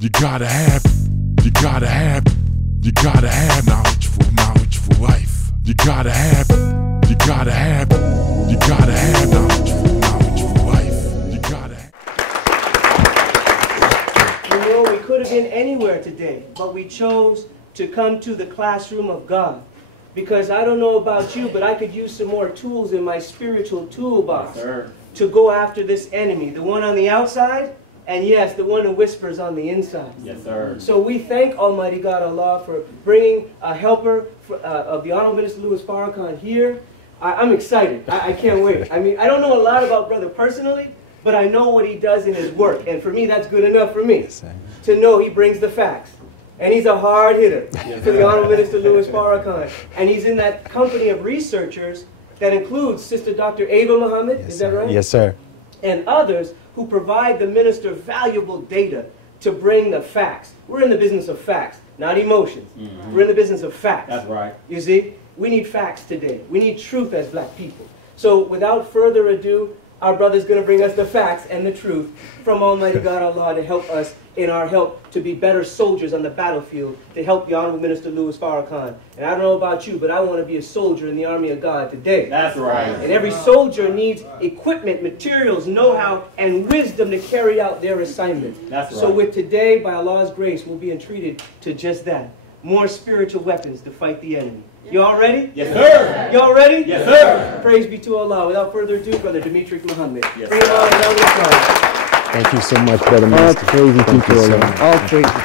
You gotta have knowledge for life. You gotta have knowledge for life. You gotta have. You know, we could have been anywhere today, but we chose to come to the classroom of God. Because I don't know about you, but I could use some more tools in my spiritual toolbox to go after this enemy. The one on the outside, and yes, the one who whispers on the inside. Yes, sir. So we thank Almighty God Allah for bringing a helper of the Honorable Minister Louis Farrakhan here. I'm excited. I can't wait. I mean, I don't know a lot about Brother personally, but I know what he does in his work. And for me, that's good enough for me to know he brings the facts. And he's a hard hitter for the Honorable Minister Louis Farrakhan. And he's in that company of researchers that includes Sister Dr. Ava Muhammad, is that right? Yes, sir. And others who provide the minister valuable data to bring the facts. We're in the business of facts, not emotions. We're in the business of facts. That's right. You see, we need facts today. We need truth as black people. So without further ado, our brother's going to bring us the facts and the truth from Almighty God Allah to help us in our help to be better soldiers on the battlefield, to help the Honorable Minister Louis Farrakhan. And I don't know about you, but I want to be a soldier in the army of God today. That's right. And every soldier needs equipment, materials, know-how, and wisdom to carry out their assignment. That's right. So with today, by Allah's grace, we'll be entreated to just that. More spiritual weapons to fight the enemy. Y'all ready? Yes, sir. Y'all ready? Yes, sir. Praise be to Allah. Without further ado, Brother Demetric Muhammad. Yes, Bring him on and on. Thank you so much, Brother Minister. All praise be to Allah. All praise be to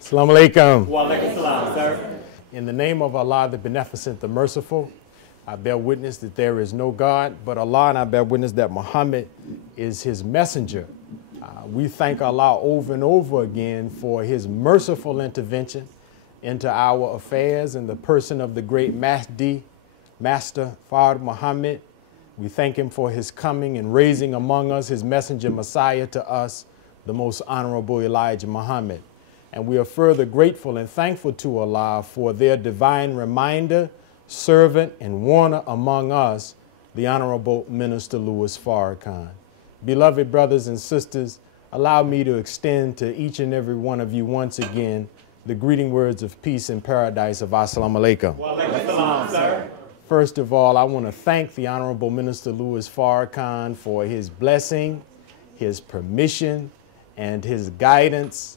Assalamu alaikum. Wa alaikum salam, sir. In the name of Allah, the Beneficent, the Merciful, I bear witness that there is no God but Allah, and I bear witness that Muhammad is his messenger. We thank Allah over and over again for his merciful intervention into our affairs in the person of the great Mahdi, Master Fard Muhammad. We thank him for his coming and raising among us his messenger Messiah to us, the most honorable Elijah Muhammad. And we are further grateful and thankful to Allah for their divine reminder, servant, and warner among us, the Honorable Minister Louis Farrakhan. Beloved brothers and sisters, allow me to extend to each and every one of you once again the greeting words of peace and paradise of Assalamu alaikum. Wa alaikum salam, sir. First of all, I want to thank the Honorable Minister Louis Farrakhan for his blessing, his permission, and his guidance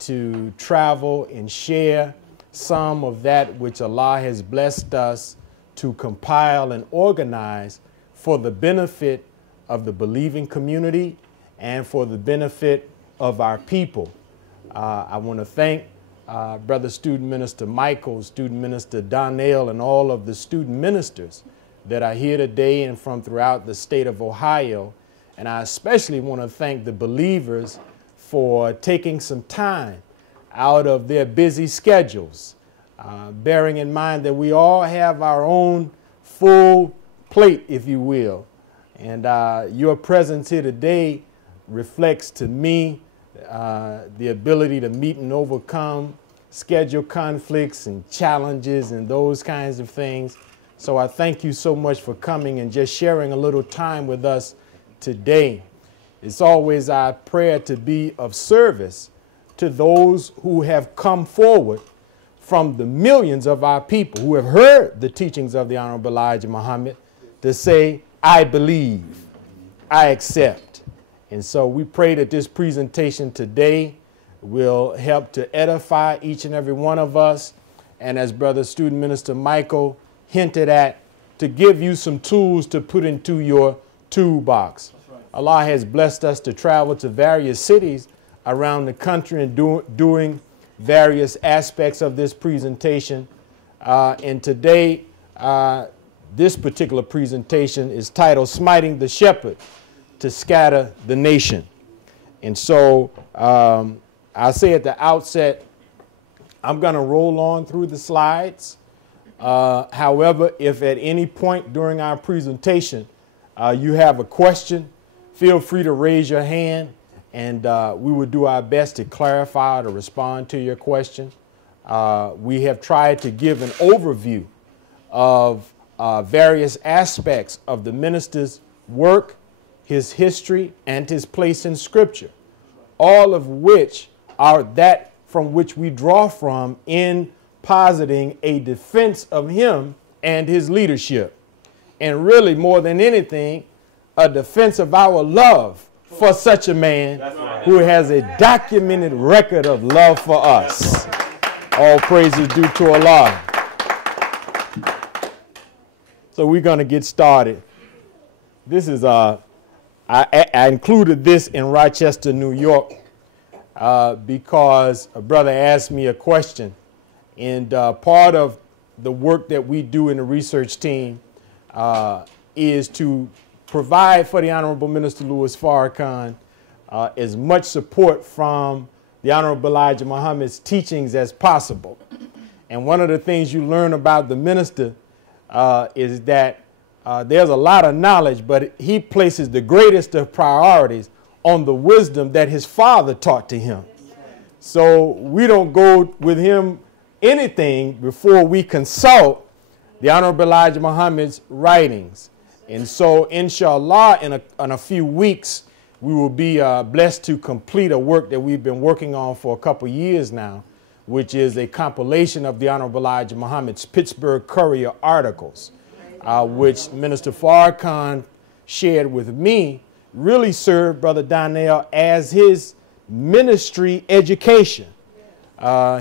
to travel and share some of that which Allah has blessed us to compile and organize for the benefit of the believing community and for the benefit of our people. I want to thank Brother Student Minister Michael, Student Minister Donnell, and all of the student ministers that are here today and from throughout the state of Ohio. And I especially want to thank the believers for taking some time out of their busy schedules, bearing in mind that we all have our own full plate, if you will. And your presence here today reflects to me the ability to meet and overcome schedule conflicts and challenges and those kinds of things. So I thank you so much for coming and just sharing a little time with us today. It's always our prayer to be of service to those who have come forward from the millions of our people who have heard the teachings of the Honorable Elijah Muhammad to say, I believe, I accept. And so we pray that this presentation today will help to edify each and every one of us. And as Brother Student Minister Michael hinted at, to give you some tools to put into your toolbox. Right. Allah has blessed us to travel to various cities around the country and doing various aspects of this presentation. And today, this particular presentation is titled Smiting the Shepherd to Scatter the Nation. And so I'll say at the outset, I'm going to roll on through the slides. However, if at any point during our presentation you have a question, feel free to raise your hand, and we will do our best to clarify or to respond to your question. We have tried to give an overview of various aspects of the minister's work his history, and his place in Scripture, all of which are that from which we draw from in positing a defense of him and his leadership. And really, more than anything, a defense of our love for such a man who has a documented record of love for us. All praises due to Allah. So we're going to get started. This is, I included this in Rochester, New York, because a brother asked me a question. And part of the work that we do in the research team is to provide for the Honorable Minister Louis Farrakhan as much support from the Honorable Elijah Muhammad's teachings as possible. And one of the things you learn about the minister is that there's a lot of knowledge, but he places the greatest of priorities on the wisdom that his father taught to him. So we don't go with him anything before we consult the Honorable Elijah Muhammad's writings. And so, inshallah, in a few weeks, we will be blessed to complete a work that we've been working on for a couple years now, which is a compilation of the Honorable Elijah Muhammad's Pittsburgh Courier articles, which Minister Farrakhan shared with me, really served Brother Donnell as his ministry education.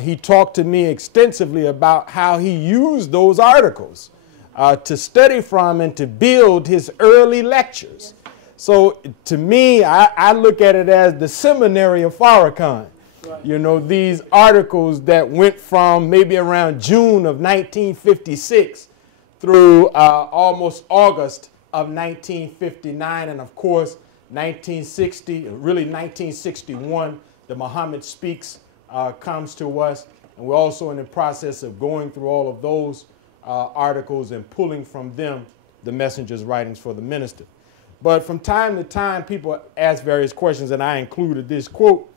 He talked to me extensively about how he used those articles to study from and to build his early lectures. So to me, I look at it as the seminary of Farrakhan. You know, these articles that went from maybe around June of 1956 through almost August of 1959, and of course 1960, really 1961, the Muhammad Speaks comes to us, and we're also in the process of going through all of those articles and pulling from them the messenger's writings for the minister. But from time to time, people ask various questions, and I included this quote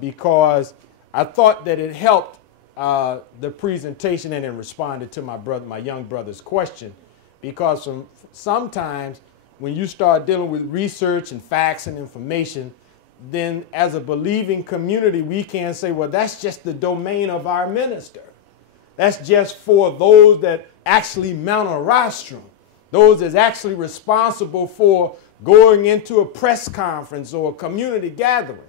because I thought that it helped the presentation and it responded to my young brother's question, because sometimes when you start dealing with research and facts and information, then as a believing community, we can say, well, that's just the domain of our minister. That's just for those that actually mount a rostrum, those that's actually responsible for going into a press conference or a community gathering.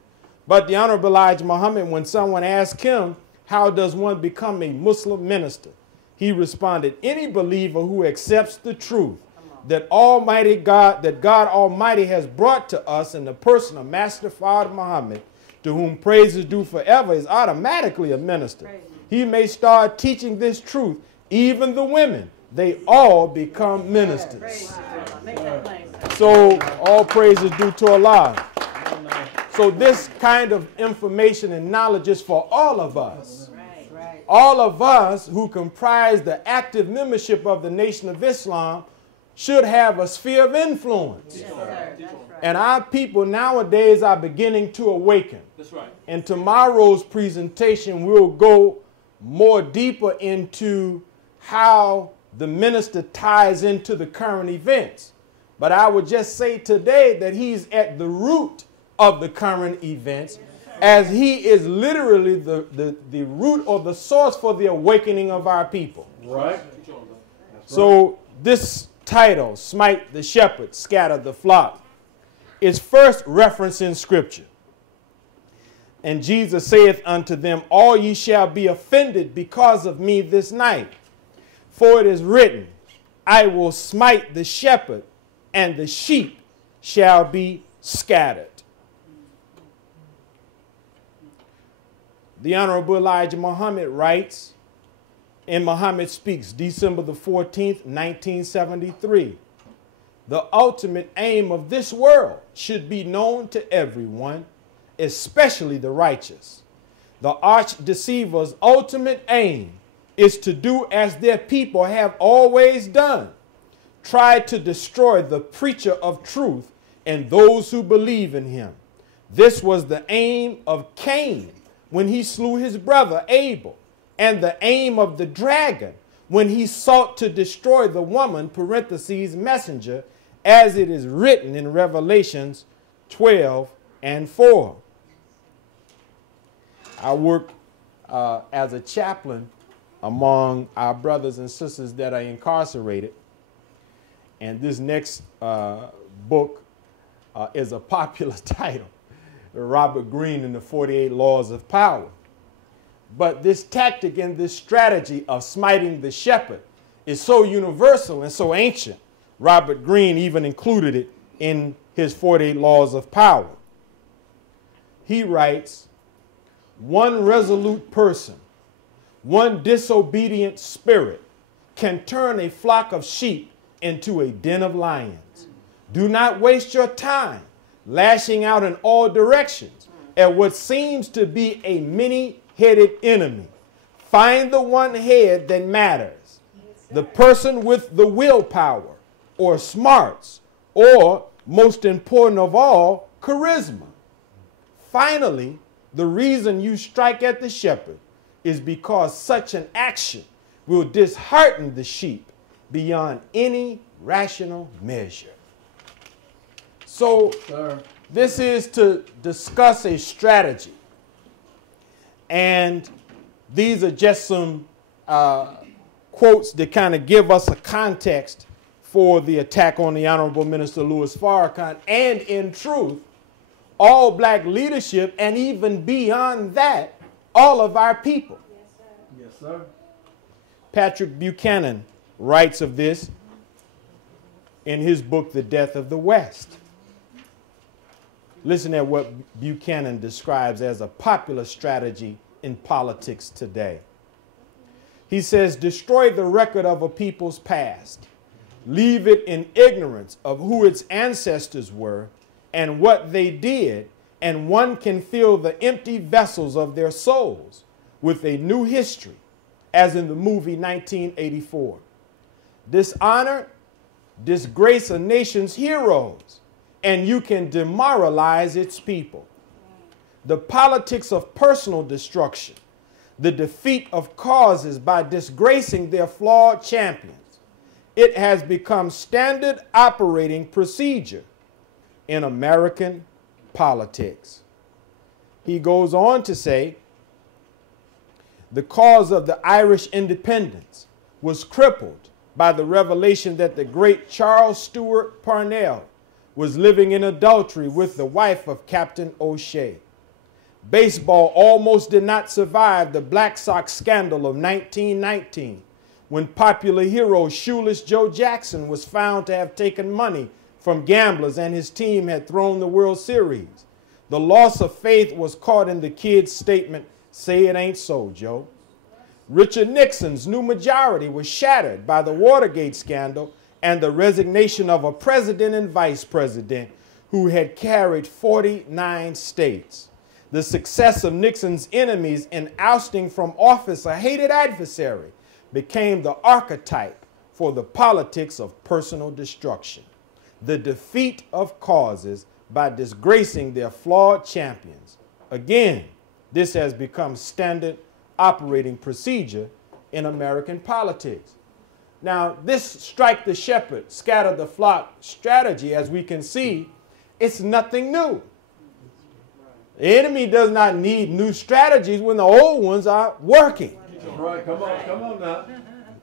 But the Honorable Elijah Muhammad, when someone asked him, how does one become a Muslim minister? He responded, any believer who accepts the truth that Almighty God, that God Almighty has brought to us in the person of Master Father Muhammad, to whom praise is due forever, is automatically a minister. He may start teaching this truth. Even the women, they all become ministers. So all praise is due to Allah. So this kind of information and knowledge is for all of us. All of us who comprise the active membership of the Nation of Islam should have a sphere of influence. And our people nowadays are beginning to awaken. That's right. In tomorrow's presentation, we'll go more deeper into how the minister ties into the current events. But I would just say today that he's at the root of the current events, as he is literally the root or the source for the awakening of our people. Right. So this title, Smite the Shepherd, Scatter the Flock, is first referenced in Scripture. And Jesus saith unto them, all ye shall be offended because of me this night. For it is written, I will smite the shepherd, and the sheep shall be scattered. The Honorable Elijah Muhammad writes in Muhammad Speaks, December the 14th, 1973, the ultimate aim of this world should be known to everyone, especially the righteous. The arch deceiver's ultimate aim is to do as their people have always done, try to destroy the preacher of truth and those who believe in him. This was the aim of Cain when he slew his brother Abel, and the aim of the dragon when he sought to destroy the woman, parentheses, messenger, as it is written in Revelations 12:4. I work as a chaplain among our brothers and sisters that are incarcerated. And this next book is a popular title, Robert Greene and the 48 Laws of Power. But this tactic and this strategy of smiting the shepherd is so universal and so ancient. Robert Greene even included it in his 48 Laws of Power. He writes, one resolute person, one disobedient spirit can turn a flock of sheep into a den of lions. Do not waste your time lashing out in all directions at what seems to be a many-headed enemy. Find the one head that matters, the person with the willpower or smarts, or most important of all, charisma. Finally, the reason you strike at the shepherd is because such an action will dishearten the sheep beyond any rational measure. So this is to discuss a strategy. And these are just some quotes that kind of give us a context for the attack on the Honorable Minister Louis Farrakhan, and in truth, all black leadership, and even beyond that, all of our people. Yes, sir. Patrick Buchanan writes of this in his book, The Death of the West. Listen at what Buchanan describes as a popular strategy in politics today. He says, destroy the record of a people's past. Leave it in ignorance of who its ancestors were and what they did, and one can fill the empty vessels of their souls with a new history, as in the movie 1984. Dishonor, disgrace a nation's heroes, and you can demoralize its people. The politics of personal destruction, the defeat of causes by disgracing their flawed champions. It has become standard operating procedure in American politics. He goes on to say, the cause of the Irish independence was crippled by the revelation that the great Charles Stewart Parnell was living in adultery with the wife of Captain O'Shea. Baseball almost did not survive the Black Sox scandal of 1919, when popular hero Shoeless Joe Jackson was found to have taken money from gamblers and his team had thrown the World Series. The loss of faith was caught in the kid's statement, say it ain't so, Joe. Richard Nixon's new majority was shattered by the Watergate scandal and the resignation of a president and vice president who had carried 49 states. The success of Nixon's enemies in ousting from office a hated adversary became the archetype for the politics of personal destruction. The defeat of causes by disgracing their flawed champions. Again, this has become standard operating procedure in American politics. Now, this strike the shepherd, scatter the flock strategy, as we can see, it's nothing new. The enemy does not need new strategies when the old ones are working. Right, come on now.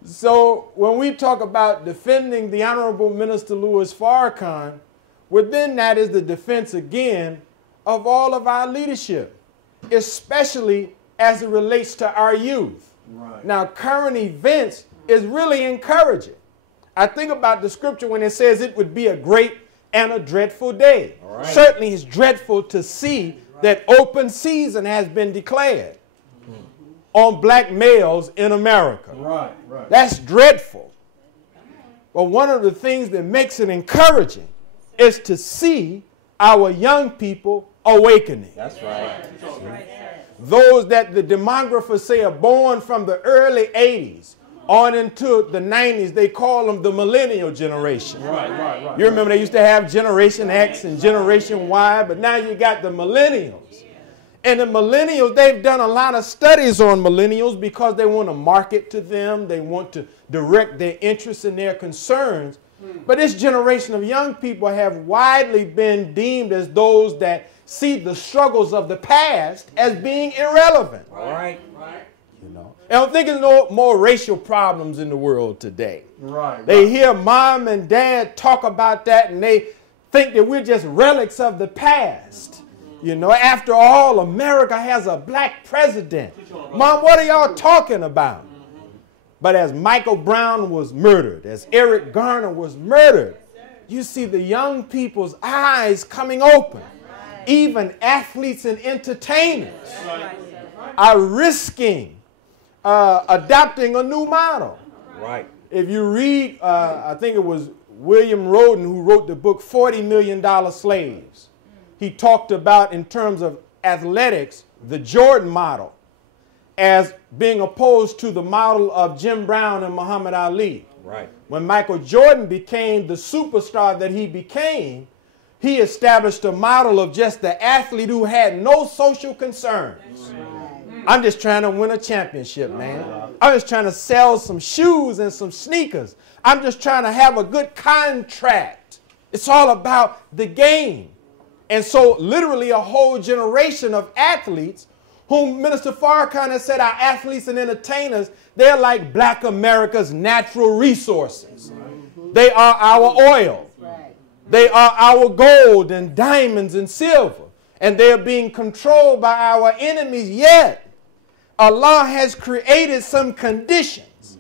So when we talk about defending the Honorable Minister Louis Farrakhan, within that is the defense again of all of our leadership, especially as it relates to our youth. Right. Now, current events is really encouraging. I think about the scripture when it says it would be a great and a dreadful day. Right. Certainly it's dreadful to see that open season has been declared on black males in America. Right. That's dreadful. But one of the things that makes it encouraging is to see our young people awakening. That's right. Those that the demographers say are born from the early 80s on into the 90s, they call them the millennial generation. Right. You remember they used to have Generation X and Generation Y, but now you got the millennials. And the millennials, they've done a lot of studies on millennials because they want to market to them. They want to direct their interests and their concerns But this generation of young people have widely been deemed as those that see the struggles of the past as being irrelevant. Right. You know, I don't think there's no more racial problems in the world today. Right. They hear mom and dad talk about that and they think that we're just relics of the past. You know, after all, America has a black president. Mom, what are y'all talking about? But as Michael Brown was murdered, as Eric Garner was murdered, you see the young people's eyes coming open. Even athletes and entertainers are risking adopting a new model. Right. If you read, I think it was William Roden who wrote the book 40 Million Slaves. He talked about, in terms of athletics, the Jordan model as being opposed to the model of Jim Brown and Muhammad Ali. Right. When Michael Jordan became the superstar that he became, he established a model of just the athlete who had no social concerns. I'm just trying to win a championship, man. I'm just trying to sell some shoes and some sneakers. I'm just trying to have a good contract. It's all about the game. And so literally a whole generation of athletes whom Minister Farrakhan has said are athletes and entertainers, they're like black America's natural resources. They are our oil. They are our gold and diamonds and silver. And they're being controlled by our enemies, yet Allah has created some conditions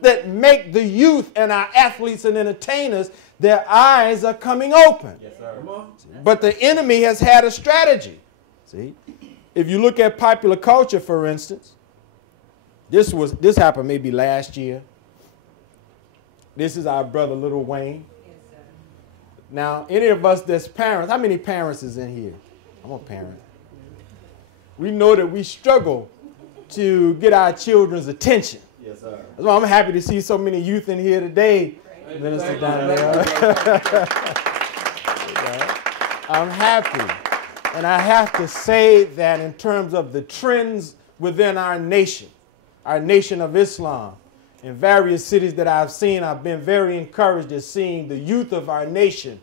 that make the youth and our athletes and entertainers, their eyes are coming open. Yes, sir. Come on. But the enemy has had a strategy. See, if you look at popular culture, for instance, this happened maybe last year. This is our brother Lil Wayne. Now, any of us that's parents, how many parents is in here? I'm a parent. We know that we struggle to get our children's attention. Yes, sir. That's why I'm happy to see so many youth in here today. Minister down there. I'm happy. And I have to say that in terms of the trends within our nation of Islam, in various cities that I've seen, I've been very encouraged at seeing the youth of our nation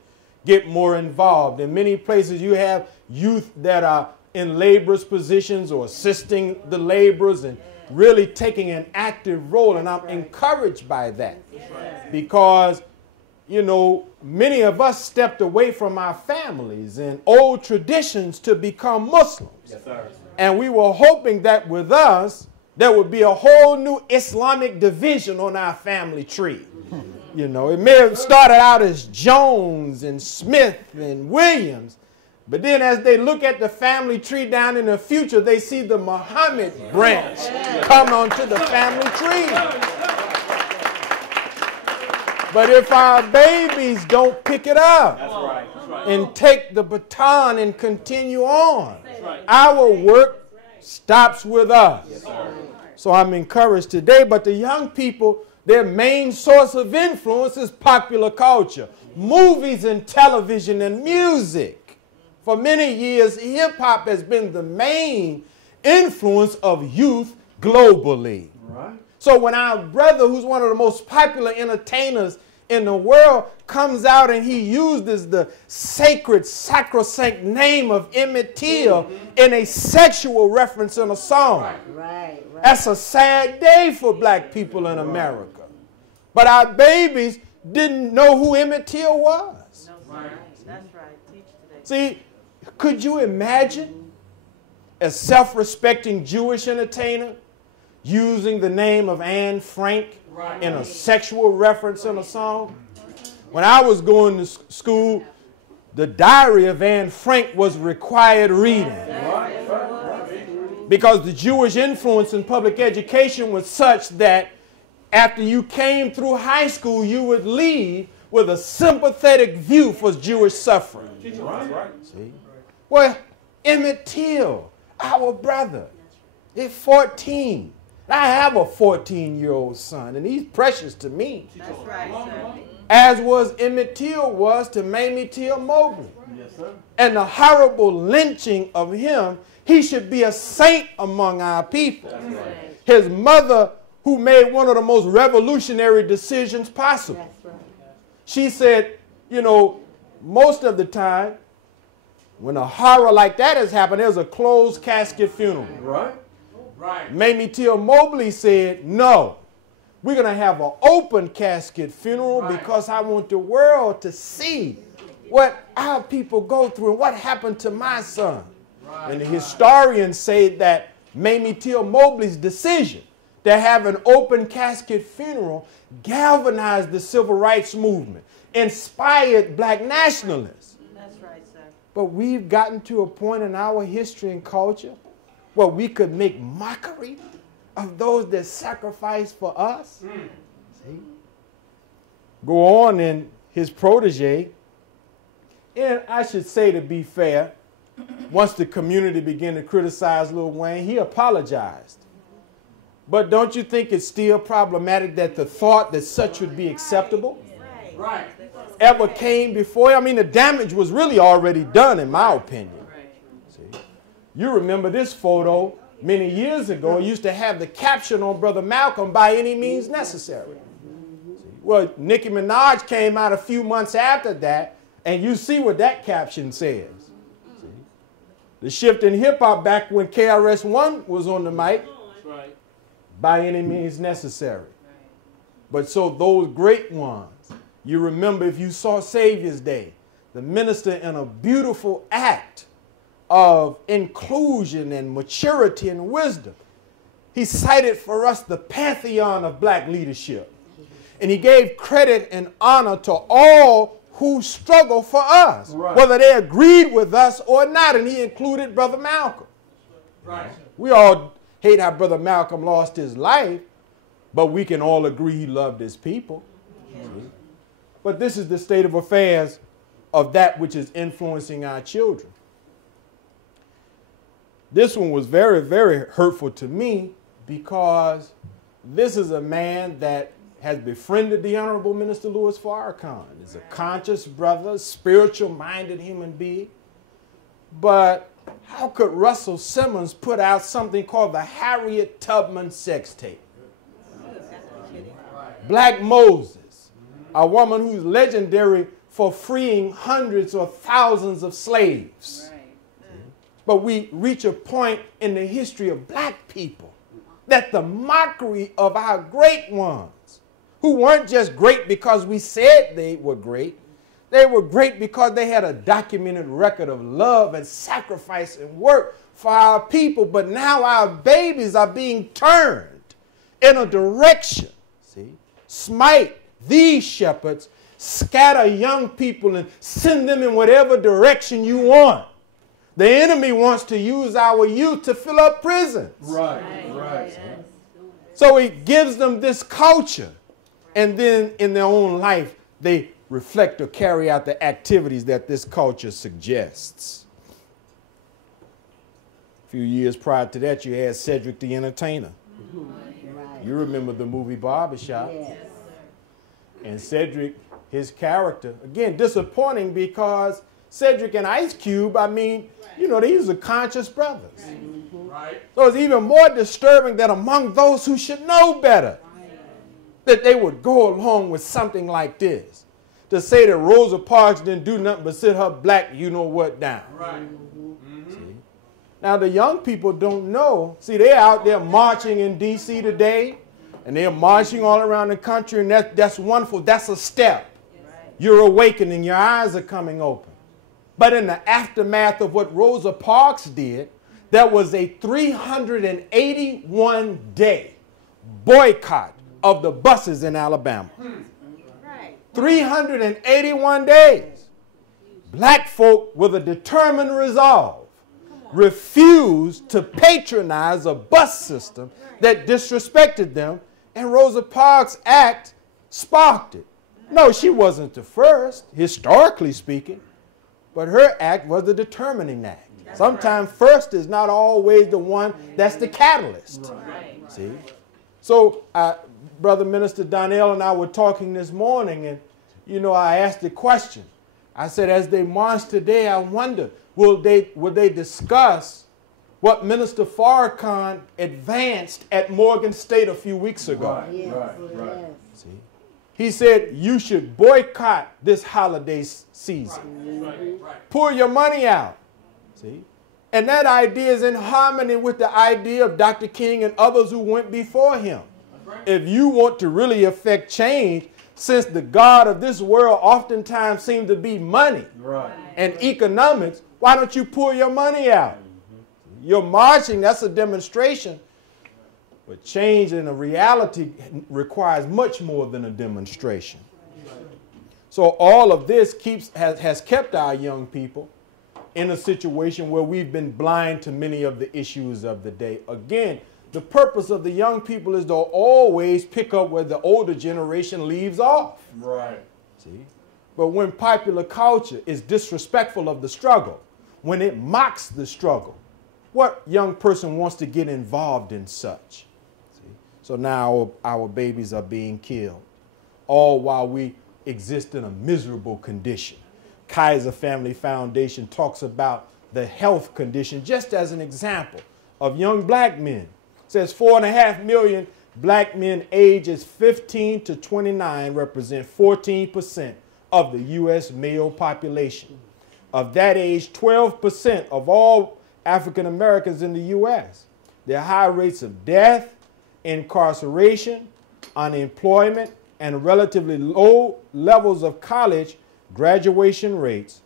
get more involved. In many places you have youth that are in laborers' positions or assisting the laborers and really taking an active role, and I'm encouraged by that. Because, you know, many of us stepped away from our families and old traditions to become Muslims. Yes, sir. And we were hoping that with us, there would be a whole new Islamic division on our family tree. You know, it may have started out as Jones and Smith and Williams, but then as they look at the family tree down in the future, they see the Muhammad branch come onto the family tree. But if our babies don't pick it up and take the baton and continue on, our work stops with us. So I'm encouraged today, but the young people, their main source of influence is popular culture, movies and television and music. For many years, hip-hop has been the main influence of youth globally. Right. So when our brother, who's one of the most popular entertainers in the world, comes out and he uses the sacred, sacrosanct name of Emmett Till in a sexual reference in a song, that's a sad day for black people in America. But our babies didn't know who Emmett Till was. That's right. Teach today. See, could you imagine a self-respecting Jewish entertainer using the name of Anne Frank in a sexual reference in a song? When I was going to school, the Diary of Anne Frank was required reading. Because the Jewish influence in public education was such that after you came through high school, you would leave with a sympathetic view for Jewish suffering. See? Well, Emmett Till, our brother, is 14. I have a 14-year-old son, and he's precious to me. That's right, sir. As was Emmett Till was to Mamie Till Mobley. Yes, sir. And the horrible lynching of him, he should be a saint among our people. His mother, who made one of the most revolutionary decisions possible. She said, you know, most of the time, when a horror like that has happened, there's a closed casket funeral. Right. Right. Mamie Till Mobley said, no, we're going to have an open casket funeral because I want the world to see what our people go through and what happened to my son. And the historians say that Mamie Till Mobley's decision to have an open casket funeral galvanized the civil rights movement, inspired black nationalists. That's right, sir. But we've gotten to a point in our history and culture where we could make mockery of those that sacrifice for us. See? Go on in his protege. And I should say, to be fair, once the community began to criticize Lil Wayne, he apologized. But don't you think it's still problematic that the thought that such would be acceptable Right. ever came before? I mean, the damage was really already done, in my opinion. See? You remember this photo many years ago. It used to have the caption on Brother Malcolm, "By any means necessary." See? Well, Nicki Minaj came out a few months after that, and you see what that caption says. See? The shift in hip-hop back when KRS-One was on the mic, by any means necessary. But so those great ones, you remember, if you saw Savior's Day, the minister, in a beautiful act of inclusion and maturity and wisdom, he cited for us the pantheon of black leadership. And he gave credit and honor to all who struggle for us, whether they agreed with us or not. And he included Brother Malcolm. Right. We all hate how Brother Malcolm lost his life, but we can all agree he loved his people. But this is the state of affairs of that which is influencing our children. This one was very, very hurtful to me because this is a man that has befriended the Honorable Minister Louis Farrakhan. He's a conscious brother, spiritual-minded human being. But how could Russell Simmons put out something called the Harriet Tubman sex tape? Black Moses, a woman who's legendary for freeing hundreds or thousands of slaves. But we reach a point in the history of black people that the mockery of our great ones, who weren't just great because we said they were great, they were great because they had a documented record of love and sacrifice and work for our people. But now our babies are being turned in a direction. See? Smite these shepherds, scatter young people and send them in whatever direction you want. The enemy wants to use our youth to fill up prisons. Right. So he gives them this culture. And then in their own life, they reflect or carry out the activities that this culture suggests. A few years prior to that, you had Cedric the Entertainer. You remember the movie Barbershop. And Cedric, his character, again, disappointing because Cedric and Ice Cube, I mean, you know, these are conscious brothers. Right. So it's even more disturbing that among those who should know better, that they would go along with something like this. To say that Rosa Parks didn't do nothing but sit her black you-know-what down. Right. See? Now, the young people don't know. See, they're out there marching in D.C. today, and they're marching all around the country, and that's wonderful. That's a step. You're awakening. Your eyes are coming open. But in the aftermath of what Rosa Parks did, there was a 381-day boycott of the buses in Alabama. 381 days. Black folk with a determined resolve refused to patronize a bus system that disrespected them, and Rosa Parks' act sparked it. No, she wasn't the first, historically speaking, but her act was the determining act. Sometimes first is not always the one that's the catalyst. See? So Brother Minister Donnell and I were talking this morning, and, you know, I asked the question. I said, as they march today, I wonder, will they discuss what Minister Farrakhan advanced at Morgan State a few weeks ago? Right. See? He said you should boycott this holiday season. Pull your money out. See? And that idea is in harmony with the idea of Dr. King and others who went before him. If you want to really affect change, since the God of this world oftentimes seems to be money and economics, why don't you pull your money out? You're marching, that's a demonstration. But change in a reality requires much more than a demonstration. So all of this has kept our young people in a situation where we've been blind to many of the issues of the day. Again, the purpose of the young people is to always pick up where the older generation leaves off. Right. See? But when popular culture is disrespectful of the struggle, when it mocks the struggle, what young person wants to get involved in such? See? So now our babies are being killed, all while we exist in a miserable condition. Kaiser Family Foundation talks about the health condition just as an example of young black men. It says 4.5 million black men ages 15 to 29 represent 14% of the U.S. male population. Of that age, 12% of all African Americans in the U.S. Their high rates of death, incarceration, unemployment, and relatively low levels of college graduation rates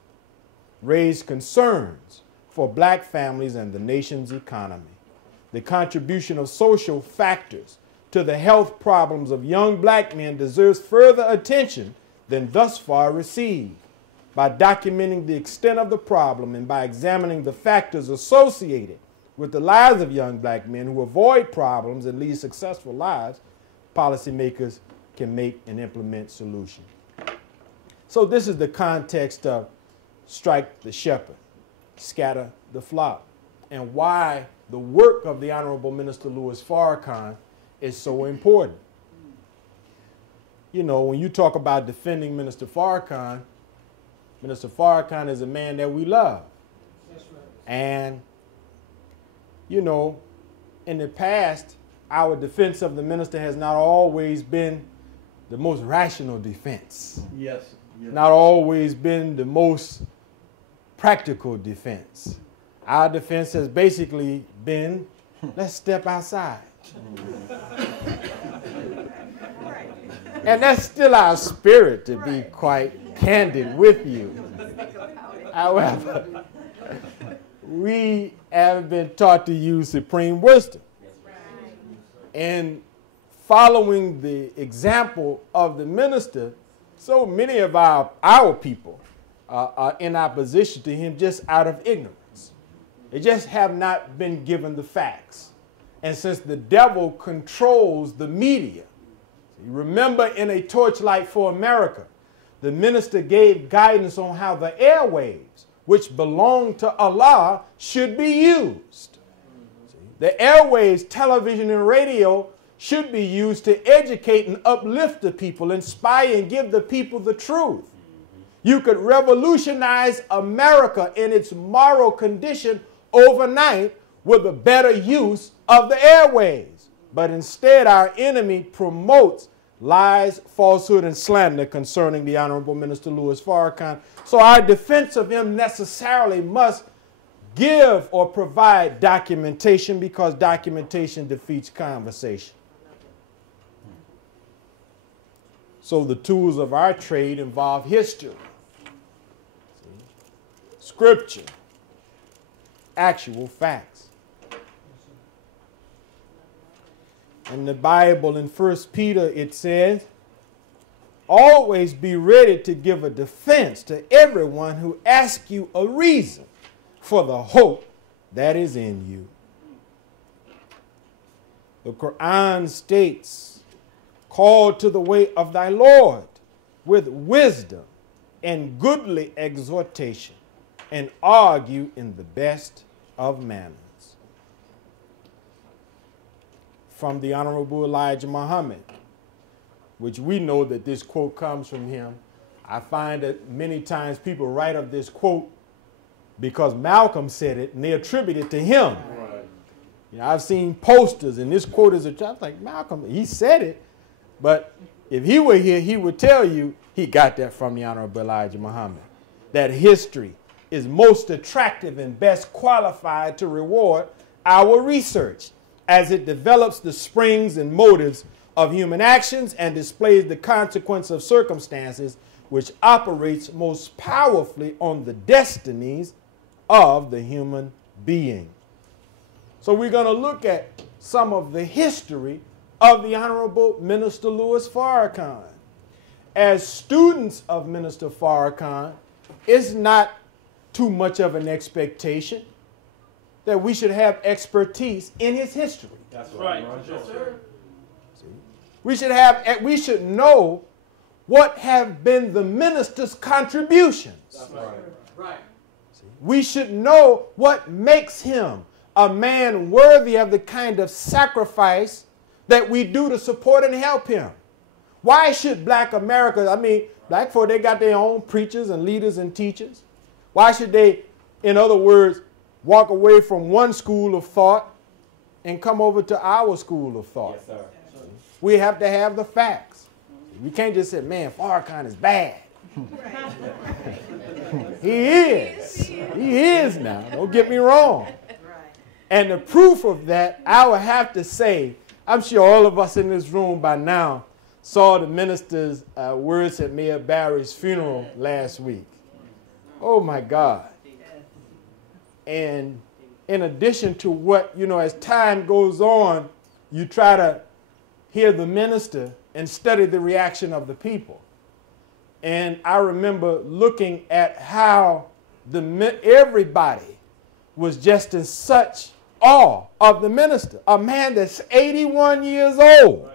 raise concerns for black families and the nation's economy. The contribution of social factors to the health problems of young black men deserves further attention than thus far received. By documenting the extent of the problem and by examining the factors associated with the lives of young black men who avoid problems and lead successful lives, policymakers can make and implement solutions. So this is the context of strike the shepherd, scatter the flock, and why the work of the Honorable Minister Louis Farrakhan is so important. You know, when you talk about defending Minister Farrakhan is a man that we love. That's right. And, you know, in the past, our defense of the minister has not always been the most rational defense. Yes. Not always been the most practical defense. Our defense has basically been, let's step outside. And that's still our spirit, to be quite candid with you. However, we have been taught to use supreme wisdom. And following the example of the minister, so many of our people are in opposition to him just out of ignorance. They just have not been given the facts. And since the devil controls the media, remember in A Torchlight for America, the minister gave guidance on how the airwaves, which belong to Allah, should be used. The airwaves, television and radio, should be used to educate and uplift the people, inspire and give the people the truth. You could revolutionize America in its moral condition overnight with a better use of the airwaves. But instead, our enemy promotes lies, falsehood, and slander concerning the Honorable Minister Louis Farrakhan. So our defense of him necessarily must give or provide documentation, because documentation defeats conversation. So the tools of our trade involve history, scripture, actual facts. In the Bible, in 1 Peter, it says, always be ready to give a defense to everyone who asks you a reason for the hope that is in you. The Quran states, call to the way of thy Lord with wisdom and goodly exhortation, and argue in the best of manners. From the Honorable Elijah Muhammad, which we know that this quote comes from him. I find that many times people write of this quote because Malcolm said it and they attribute it to him. Right. You know, I've seen posters and this quote is I'm like, Malcolm, he said it, but If he were here, he would tell you he got that from the Honorable Elijah Muhammad, that history is most attractive and best qualified to reward our research as it develops the springs and motives of human actions and displays the consequence of circumstances which operates most powerfully on the destinies of the human being. So we're going to look at some of the history of the Honorable Minister Louis Farrakhan. As students of Minister Farrakhan, it's not too much of an expectation that we should have expertise in his history. That's right. Yes, sir. We should know what have been the minister's contributions. That's right. Right. We should know what makes him a man worthy of the kind of sacrifice that we do to support and help him. Why should black America, black folk, they got their own preachers and leaders and teachers. Why should they, in other words, walk away from one school of thought and come over to our school of thought? Yes, sir. We have to have the facts. We can't just say, man, Farrakhan is bad. He is. He is now. Don't get me wrong. And the proof of that, I would have to say, I'm sure all of us in this room by now saw the minister's words at Mayor Barry's funeral last week. Oh, my God. And in addition to what, as time goes on, you try to hear the minister and study the reaction of the people. And I remember looking at how everybody was just in such awe of the minister, a man that's 81 years old.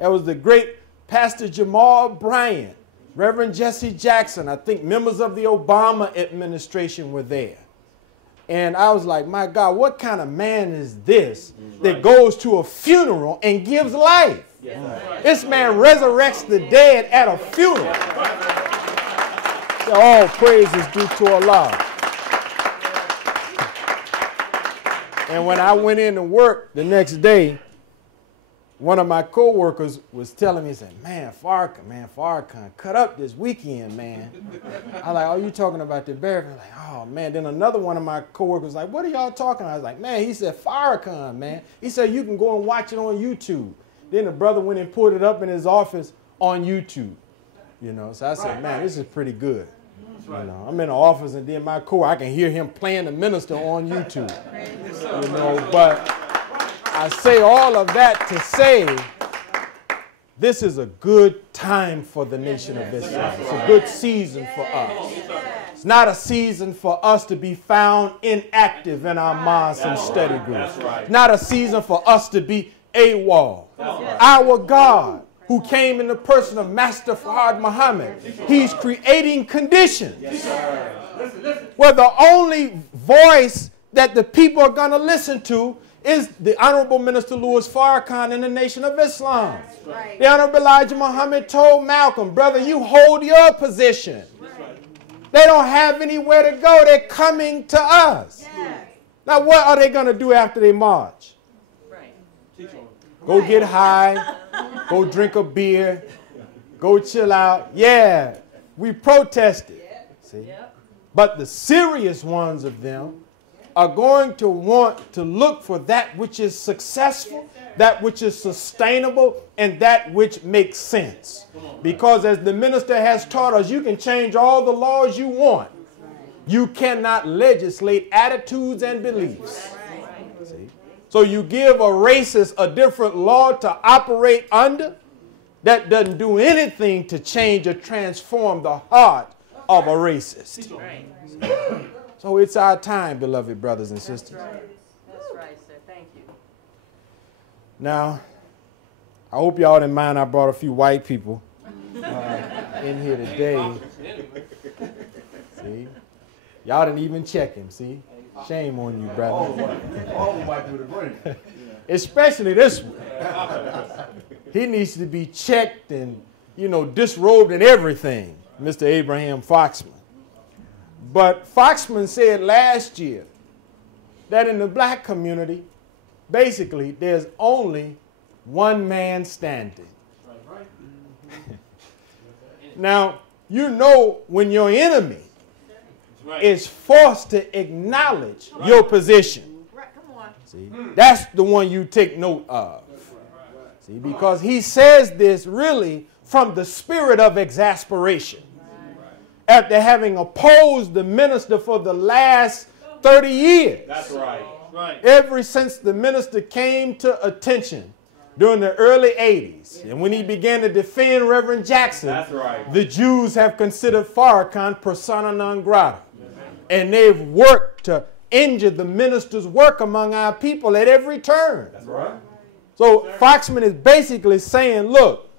That was the great Pastor Jamal Bryant, Reverend Jesse Jackson. I think members of the Obama administration were there. And I was like, my God, what kind of man is this that goes to a funeral and gives life? This man resurrects the dead at a funeral. So all praise is due to Allah. And when I went into work the next day, one of my co-workers was telling me, he said, man, Farrakhan cut up this weekend, man. I was like, oh, you talking about the Barry? I'm like, oh, man. Then another one of my co-workers was like, what are y'all talking about? I was like, man, he said, Farrakhan, man. He said, you can go and watch it on YouTube. Then the brother went and put it up in his office on YouTube. So I said, man, this is pretty good. I'm in the office, and then my I can hear him playing the minister on YouTube. But I say all of that to say this is a good time for the nation of Islam. It's a good season for us. It's not a season for us to be found inactive in our mosques and study groups. It's not a season for us to be AWOL. Our God, who came in the person of Master Fard Muhammad, he's creating conditions where the only voice that the people are going to listen to is the Honorable Minister Louis Farrakhan in the Nation of Islam. Right. The Honorable Elijah Muhammad told Malcolm, brother, you hold your position. Right. They don't have anywhere to go. They're coming to us. Yes. Now, what are they going to do after they march? Right. Go get high, go drink a beer, go chill out. Yeah, we protested. See? Yep. But the serious ones of them are going to want to look for that which is successful, that which is sustainable, and that which makes sense. Because as the minister has taught us, you can change all the laws you want. You cannot legislate attitudes and beliefs. See? So you give a racist a different law to operate under, that doesn't do anything to change or transform the heart of a racist. So it's our time, beloved brothers and sisters. That's right, sir. Thank you. Now, I hope y'all didn't mind I brought a few white people in here today. See? Y'all didn't even check him, see? Shame on you, brother. All the white people to bring. Especially this one. He needs to be checked and, disrobed and everything, Mr. Abraham Foxman. But Foxman said last year that in the black community, basically, there's only one man standing. Now, you know when your enemy is forced to acknowledge your position. See, that's the one you take note of. See, because he says this really from the spirit of exasperation. After having opposed the minister for the last 30 years. That's right. Ever since the minister came to attention during the early 80s, and when he began to defend Reverend Jackson, That's right. the Jews have considered Farrakhan persona non grata. And they've worked to injure the minister's work among our people at every turn. That's right. So Foxman is basically saying, look,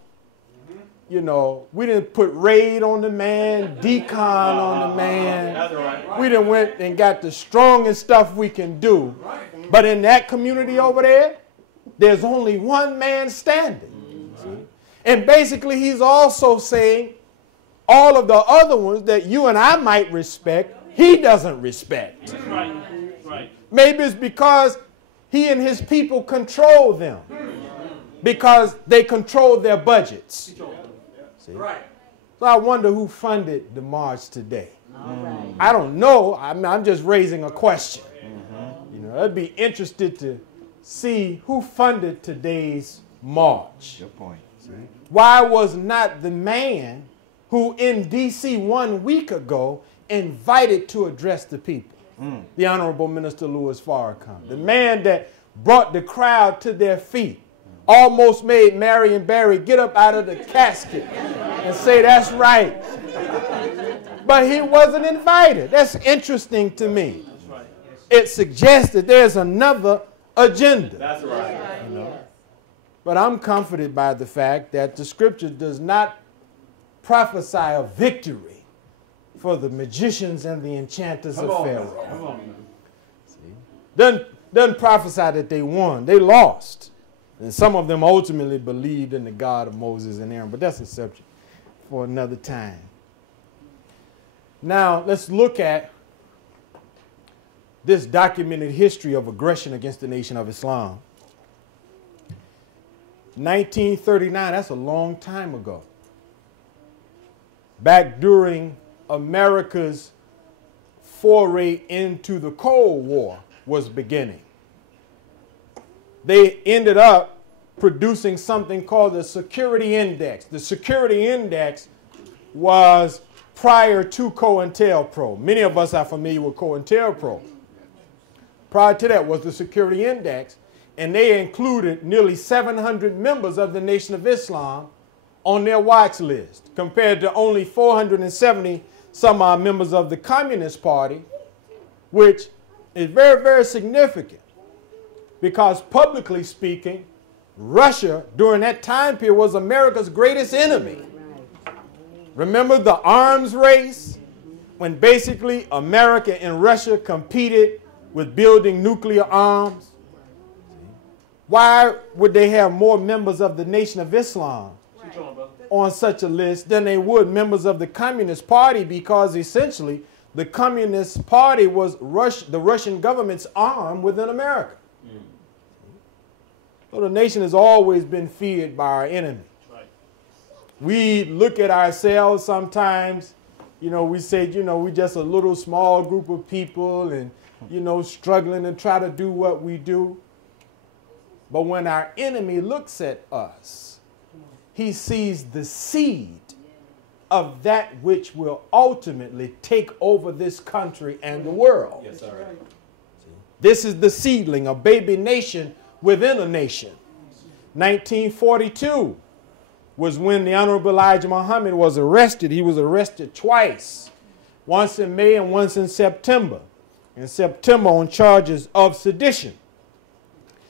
you know, we didn't put raid on the man, decon on the man. That's right. We done went and got the strongest stuff we can do. But in that community over there, there's only one man standing. See? And basically he's also saying all of the other ones that you and I might respect, he doesn't respect. Right. Right. Maybe it's because he and his people control them. Because they control their budgets. See? Right. So I wonder who funded the march today. I don't know. I'm just raising a question. You know, I'd be interested to see who funded today's march. Good point. Why was not the man who in D.C. 1 week ago invited to address the people, the Honorable Minister Louis Farrakhan, the man that brought the crowd to their feet, almost made Marion Barry get up out of the casket and say, that's right. But he wasn't invited. That's interesting to me. It suggests that there's another agenda. That's right. You know? But I'm comforted by the fact that the scripture does not prophesy a victory for the magicians and the enchanters of Pharaoh. Come on. Doesn't prophesy that they won. They lost. And some of them ultimately believed in the God of Moses and Aaron. But that's a subject for another time. Now, let's look at this documented history of aggression against the Nation of Islam. 1939, that's a long time ago. Back during America's foray into the Cold War was beginning. They ended up producing something called the Security Index. The Security Index was prior to COINTELPRO. Many of us are familiar with COINTELPRO. Prior to that was the Security Index, and they included nearly 700 members of the Nation of Islam on their watch list, compared to only 470 some odd members of the Communist Party, which is very, very significant because publicly speaking, Russia during that time period was America's greatest enemy. Remember the arms race when basically America and Russia competed with building nuclear arms? Why would they have more members of the Nation of Islam on such a list than they would members of the Communist Party? Because essentially the Communist Party was the Russian government's arm within America. So the nation has always been feared by our enemy. We look at ourselves sometimes, you know, we say, you know, we're just a little small group of people and, you know, struggling to try to do what we do. But when our enemy looks at us, he sees the seed of that which will ultimately take over this country and the world. Yes, sir. This is the seedling, a baby nation within a nation. 1942 was when the Honorable Elijah Muhammad was arrested. He was arrested twice, once in May and once in September. In September on charges of sedition.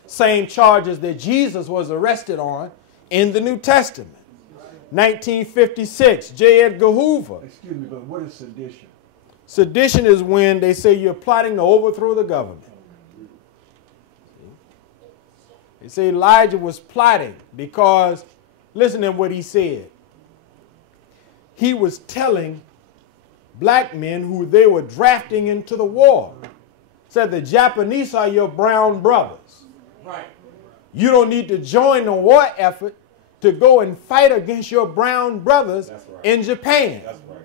Same charges that Jesus was arrested on in the New Testament. 1956, J. Edgar Hoover. Excuse me, but what is sedition? Sedition is when they say you're plotting to overthrow the government. They say Elijah was plotting because, listen to what he said. He was telling black men who they were drafting into the war, said the Japanese are your brown brothers. Right. You don't need to join the war effort to go and fight against your brown brothers in Japan. That's right.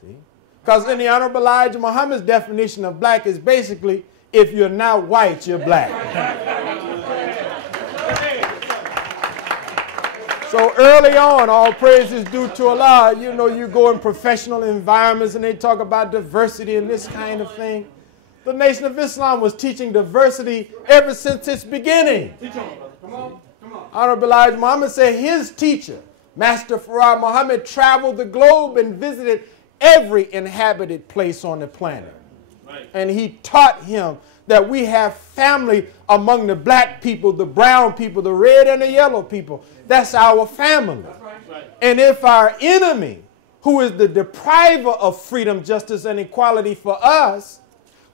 See? Because in the Honorable Elijah Muhammad's definition of black is basically, if you're not white, you're black. So early on, all praise is due to Allah. You know, you go in professional environments and they talk about diversity and this kind of thing. The Nation of Islam was teaching diversity ever since its beginning. Come on. Honorable Elijah Muhammad said his teacher, Master Farrakhan Muhammad, traveled the globe and visited every inhabited place on the planet. Right. And he taught him that we have family among the black people, the brown people, the red and the yellow people. That's our family. Right. And if our enemy, who is the depriver of freedom, justice, and equality for us,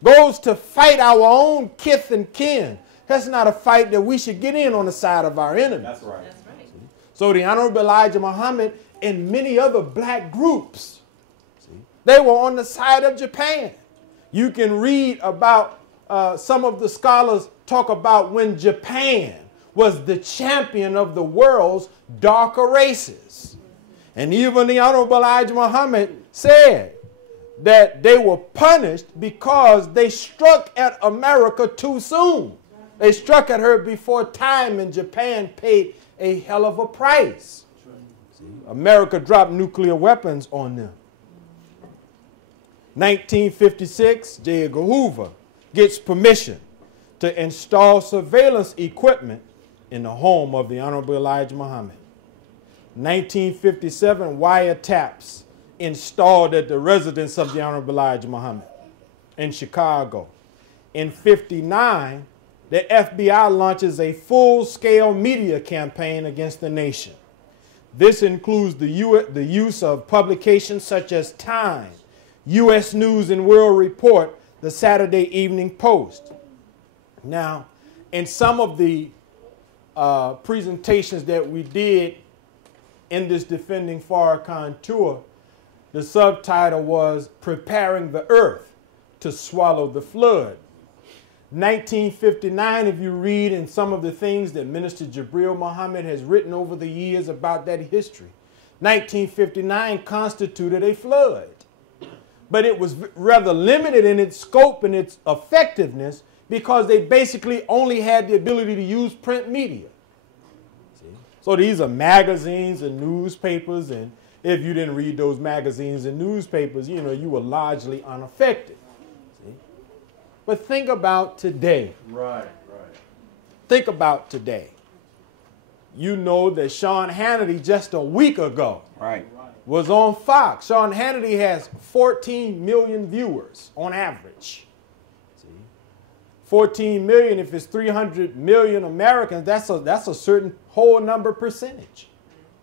goes to fight our own kith and kin, that's not a fight that we should get in on the side of our enemy. That's right. That's right. So the Honorable Elijah Muhammad and many other black groups, they were on the side of Japan. You can read about some of the scholars talk about when Japan was the champion of the world's darker races. And even the Honorable Elijah Muhammad said that they were punished because they struck at America too soon. They struck at her before time, and Japan paid a hell of a price. See, America dropped nuclear weapons on them. 1956, J. Edgar Hoover gets permission to install surveillance equipment in the home of the Honorable Elijah Muhammad. 1957, wiretaps installed at the residence of the Honorable Elijah Muhammad in Chicago. In 59, the FBI launches a full-scale media campaign against the nation. This includes the use of publications such as Time, U.S. News and World Report, the Saturday Evening Post. Now, in some of the presentations that we did in this Defending Farrakhan tour, the subtitle was Preparing the Earth to Swallow the Flood. 1959, if you read in some of the things that Minister Jabril Muhammad has written over the years about that history, 1959 constituted a flood. But it was rather limited in its scope and its effectiveness because they basically only had the ability to use print media. See? So these are magazines and newspapers, and if you didn't read those magazines and newspapers, you know, you were largely unaffected. See? But think about today. Right. Think about today. You know that Sean Hannity just a week ago was on Fox. Sean Hannity has 14 million viewers on average. See? 14 million, if it's 300 million Americans, that's a certain whole number percentage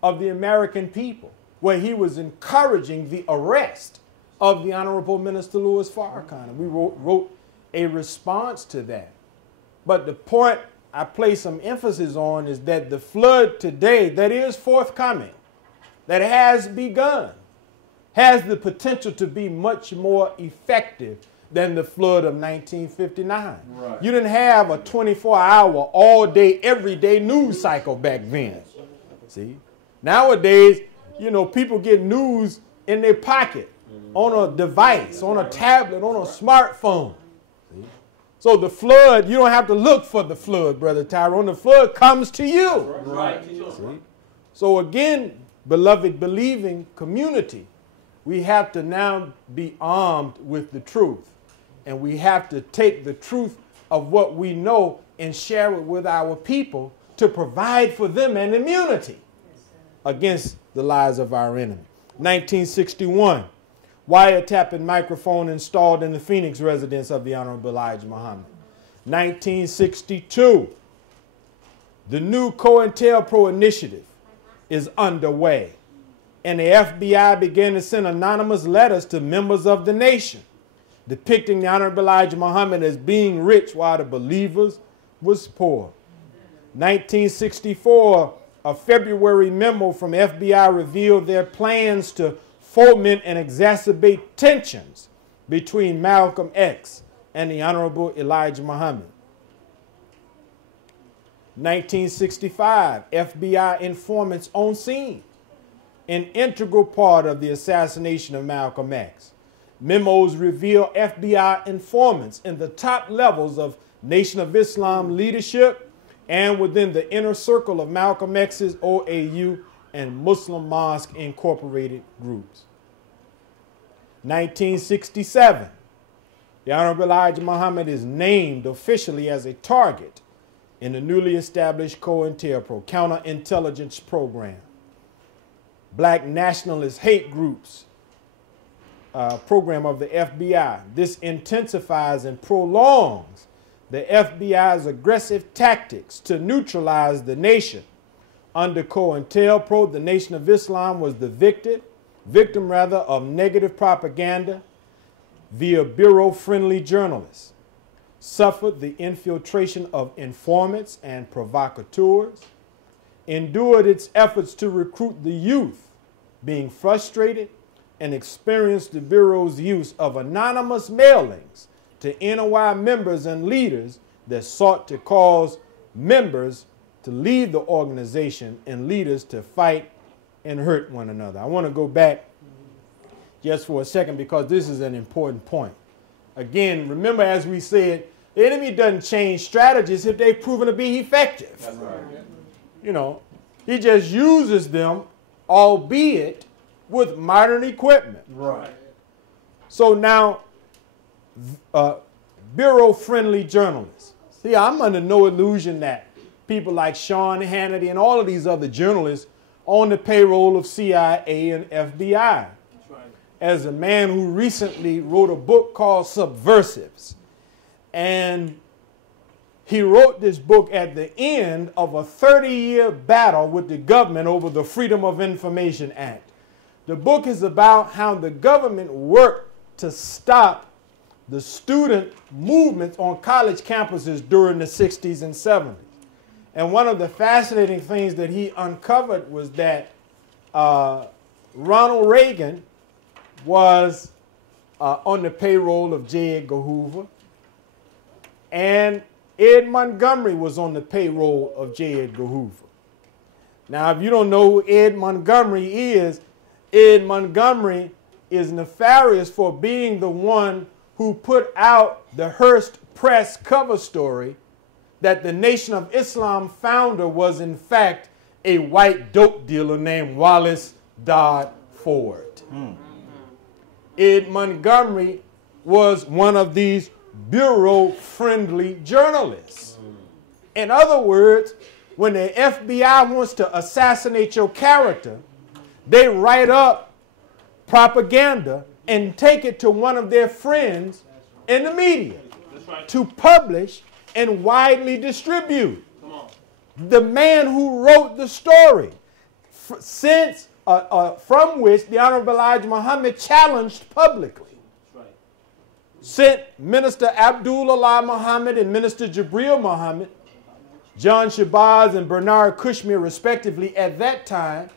of the American people, where he was encouraging the arrest of the Honorable Minister Louis Farrakhan. And we wrote a response to that. But the point I place some emphasis on is that the flood today that is forthcoming, that has begun, has the potential to be much more effective than the flood of 1959. Right. You didn't have a 24-hour, all-day, everyday news cycle back then. See? Nowadays, you know, people get news in their pocket, on a device, on a tablet, on a smartphone. See? So the flood, you don't have to look for the flood, Brother Tyrone. The flood comes to you. Right. See? So again, beloved believing community, we have to now be armed with the truth. And we have to take the truth of what we know and share it with our people to provide for them an immunity against the lies of our enemy. 1961, wiretapping microphone installed in the Phoenix residence of the Honorable Elijah Muhammad. 1962, the new COINTELPRO initiative is underway, and the FBI began to send anonymous letters to members of the nation, depicting the Honorable Elijah Muhammad as being rich while the believers was poor. 1964, a February memo from FBI revealed their plans to foment and exacerbate tensions between Malcolm X and the Honorable Elijah Muhammad. 1965, FBI informants on scene, an integral part of the assassination of Malcolm X. Memos reveal FBI informants in the top levels of Nation of Islam leadership and within the inner circle of Malcolm X's OAU and Muslim Mosque Incorporated groups. 1967, the Honorable Elijah Muhammad is named officially as a target in the newly established COINTELPRO counterintelligence program. Black nationalist hate groups program of the FBI. This intensifies and prolongs the FBI's aggressive tactics to neutralize the nation. Under COINTELPRO, the Nation of Islam was the victim of negative propaganda via bureau-friendly journalists, suffered the infiltration of informants and provocateurs, endured its efforts to recruit the youth, being frustrated, and experienced the Bureau's use of anonymous mailings to NOI members and leaders that sought to cause members to leave the organization and leaders to fight and hurt one another. I want to go back just for a second because this is an important point. Again, remember, as we said, the enemy doesn't change strategies if they've proven to be effective. That's right. You know, he just uses them, albeit with modern equipment. Right. So now, bureau-friendly journalists. See, I'm under no illusion that people like Sean Hannity and all of these other journalists on the payroll of CIA and FBI. That's right. As a man who recently wrote a book called Subversives. And he wrote this book at the end of a 30-year battle with the government over the Freedom of Information Act. The book is about how the government worked to stop the student movements on college campuses during the 60s and 70s. And one of the fascinating things that he uncovered was that Ronald Reagan was on the payroll of J. Edgar Hoover, and Ed Montgomery was on the payroll of J. Edgar Hoover. Now, if you don't know who Ed Montgomery is nefarious for being the one who put out the Hearst Press cover story that the Nation of Islam founder was in fact a white dope dealer named Wallace Dodd Ford. Ed Montgomery was one of these bureau-friendly journalists. In other words, when the FBI wants to assassinate your character, they write up propaganda and take it to one of their friends in the media to publish and widely distribute. The man who wrote the story, from which the Honorable Elijah Muhammad challenged publicly, sent Minister Abdul Allah Muhammad and Minister Jabril Muhammad, John Shabazz and Bernard Kushmir respectively at that time,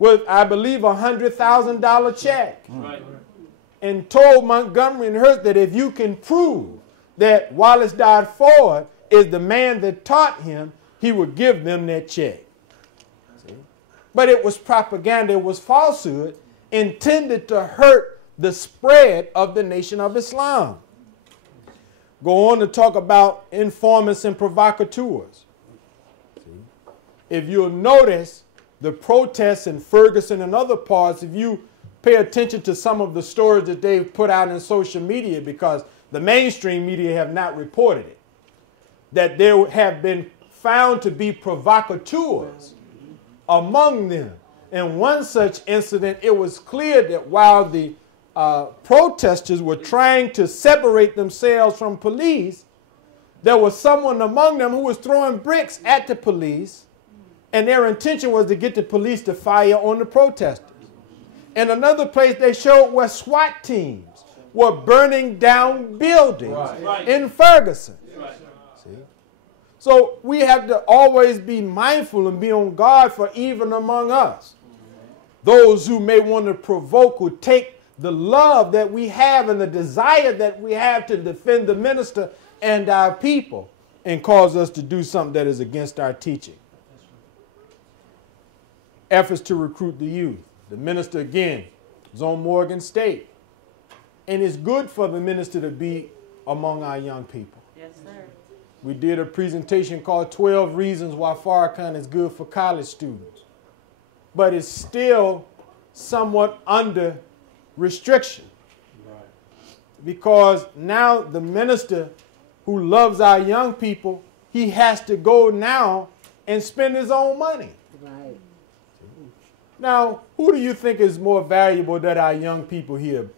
with, I believe, a $100,000 check. And told Montgomery and Hearst that if you can prove that Wallace Dodd Ford is the man that taught him, he would give them that check. See? But it was propaganda, it was falsehood intended to hurt the spread of the Nation of Islam. Go on to talk about informants and provocateurs. See? If you'll notice the protests in Ferguson and other parts, if you pay attention to some of the stories that they've put out in social media, because the mainstream media have not reported it, that there have been found to be provocateurs among them. In one such incident, it was clear that while the protesters were trying to separate themselves from police, there was someone among them who was throwing bricks at the police, and their intention was to get the police to fire on the protesters. In another place, they showed where SWAT teams were burning down buildings in Ferguson. See? So we have to always be mindful and be on guard for even among us. Those who may want to provoke or take the love that we have and the desire that we have to defend the minister and our people and cause us to do something that is against our teaching. Efforts to recruit the youth. The minister, again, is on Morgan State. And it's good for the minister to be among our young people. Yes, sir. We did a presentation called 12 Reasons Why Farrakhan is Good for College Students. But it's still somewhat under restriction. Because now the minister who loves our young people, he has to go now and spend his own money. Right. Now, who do you think is more valuable that our young people here?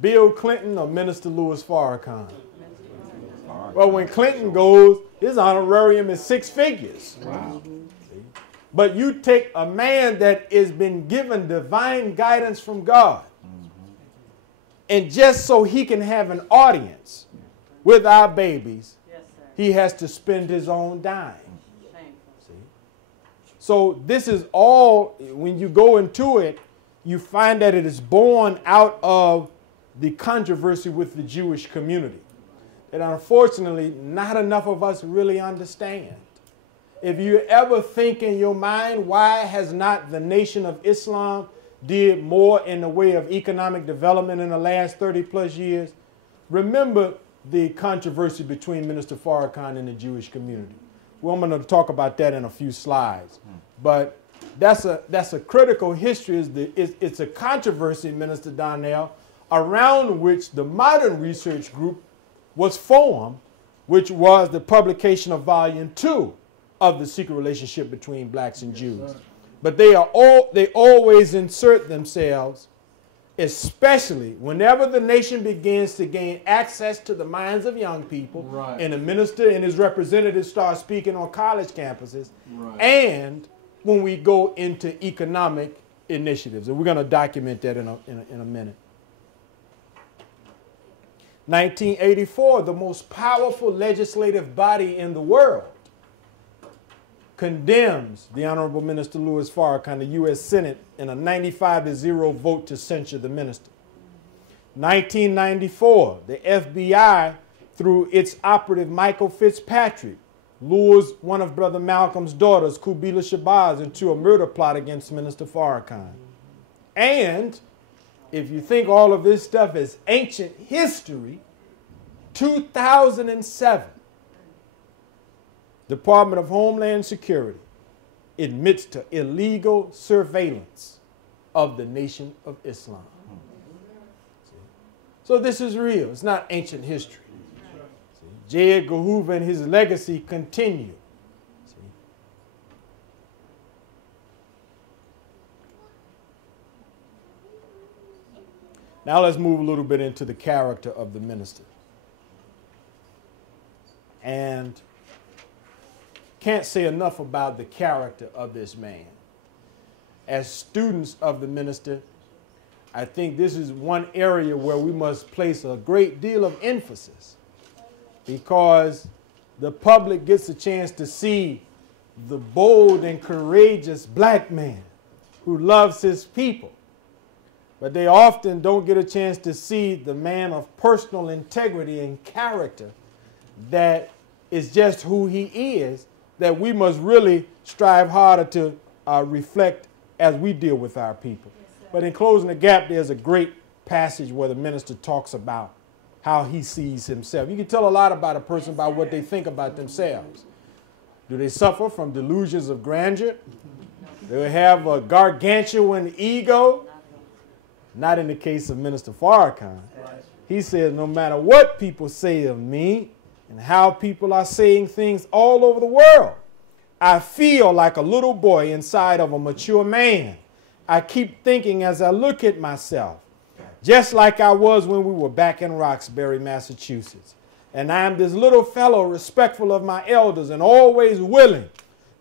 Bill Clinton or Minister Louis Farrakhan? Well, when Clinton goes, his honorarium is 6 figures. Wow. But you take a man that has been given divine guidance from God, and just so he can have an audience with our babies, Yes, sir. he has to spend his own dime. Shameful. So this is all, when you go into it, you find that it is born out of the controversy with the Jewish community that unfortunately not enough of us really understand. If you ever think in your mind, why has not the Nation of Islam did more in the way of economic development in the last 30 plus years? Remember the controversy between Minister Farrakhan and the Jewish community. Well, I'm going to talk about that in a few slides. But that's a critical history. It's a controversy, Minister Donnell, around which the modern research group was formed, which was the publication of Volume 2 of The Secret Relationship Between Blacks and Jews. But they always insert themselves, especially whenever the nation begins to gain access to the minds of young people, Right. and the minister and his representatives start speaking on college campuses, Right. and when we go into economic initiatives. And we're going to document that in a minute. 1984, the most powerful legislative body in the world condemns the Honorable Minister Louis Farrakhan, the U.S. Senate, in a 95-0 vote to censure the minister. 1994, the FBI, through its operative Michael Fitzpatrick, lures one of Brother Malcolm's daughters, Kubila Shabazz, into a murder plot against Minister Farrakhan. And if you think all of this stuff is ancient history, 2007, Department of Homeland Security admits to illegal surveillance of the Nation of Islam. So this is real. It's not ancient history. J. Edgar Hoover and his legacy continue. Now let's move a little bit into the character of the minister. And can't say enough about the character of this man. As students of the minister, I think this is one area where we must place a great deal of emphasis, because the public gets a chance to see the bold and courageous black man who loves his people. But they often don't get a chance to see the man of personal integrity and character that is just who he is, that we must really strive harder to reflect as we deal with our people. But in Closing the Gap, there's a great passage where the minister talks about how he sees himself. You can tell a lot about a person by what they think about themselves. Do they suffer from delusions of grandeur? Do they have a gargantuan ego? Not in the case of Minister Farrakhan. He says, no matter what people say of me and how people are saying things all over the world, I feel like a little boy inside of a mature man. I keep thinking as I look at myself, just like I was when we were back in Roxbury, Massachusetts. And I am this little fellow, respectful of my elders and always willing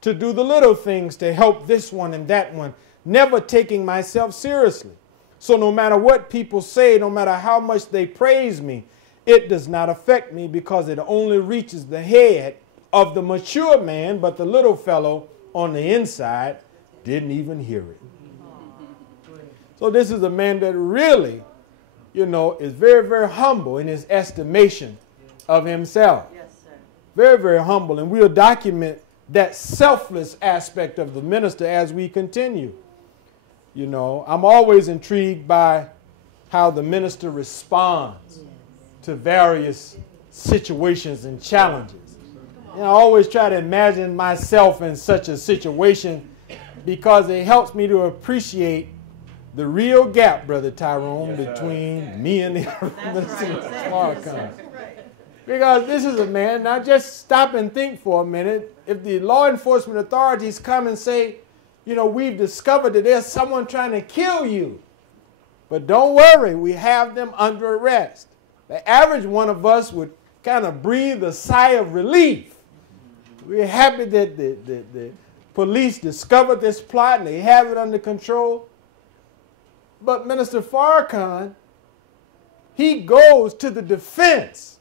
to do the little things to help this one and that one, never taking myself seriously. So no matter what people say, no matter how much they praise me, it does not affect me, because it only reaches the head of the mature man, but the little fellow on the inside didn't even hear it. So this is a man that really, is very, very humble in his estimation of himself. Yes, sir. Very, very humble. And we'll document that selfless aspect of the minister as we continue. You know, I'm always intrigued by how the minister responds to various situations and challenges. And I always try to imagine myself in such a situation because it helps me to appreciate the real gap, Brother Tyrone, between me and the Farrakhan. Because this is a man, now just stop and think for a minute. If the law enforcement authorities come and say, you know, we've discovered that there's someone trying to kill you, but don't worry, we have them under arrest. The average one of us would kind of breathe a sigh of relief. We're happy that the police discovered this plot and they have it under control. But Minister Farrakhan, he goes to the defense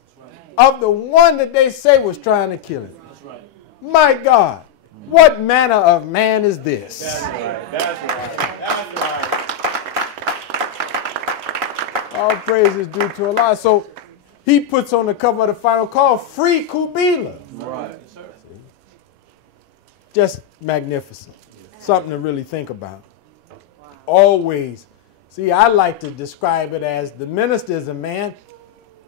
of the one that they say was trying to kill him. That's right. My God, what manner of man is this? That's right. That's right. That's right. All praise is due to Allah. So he puts on the cover of the final call, Free Kubila. Right. Just magnificent. Something to really think about. Always. See, I like to describe it as the minister is a man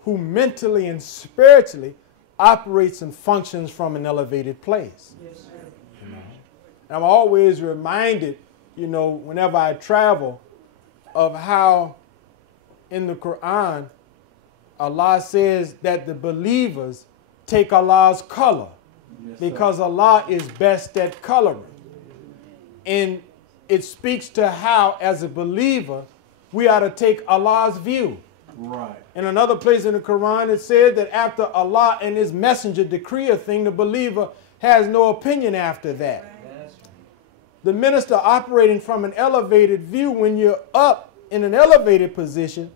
who mentally and spiritually operates and functions from an elevated place. Yes, sir. You know? I'm always reminded, you know, whenever I travel, of how in the Quran, Allah says that the believers take Allah's color because Allah is best at coloring. And it speaks to how, as a believer, we ought to take Allah's view. Right. In another place in the Quran, it said that after Allah and His messenger decree a thing, the believer has no opinion after that. The minister operating from an elevated view, when you're up in an elevated position,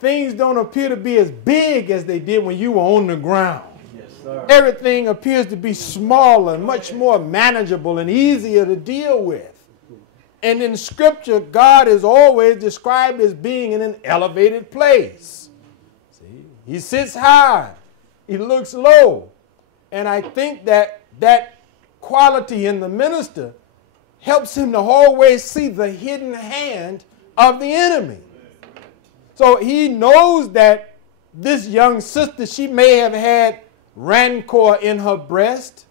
things don't appear to be as big as they did when you were on the ground. Yes, sir. Everything appears to be smaller and much more manageable and easier to deal with. And in Scripture, God is always described as being in an elevated place. See? He sits high. He looks low. And I think that that quality in the minister helps him to always see the hidden hand of the enemy. So he knows that this young sister, she may have had rancor in her breast,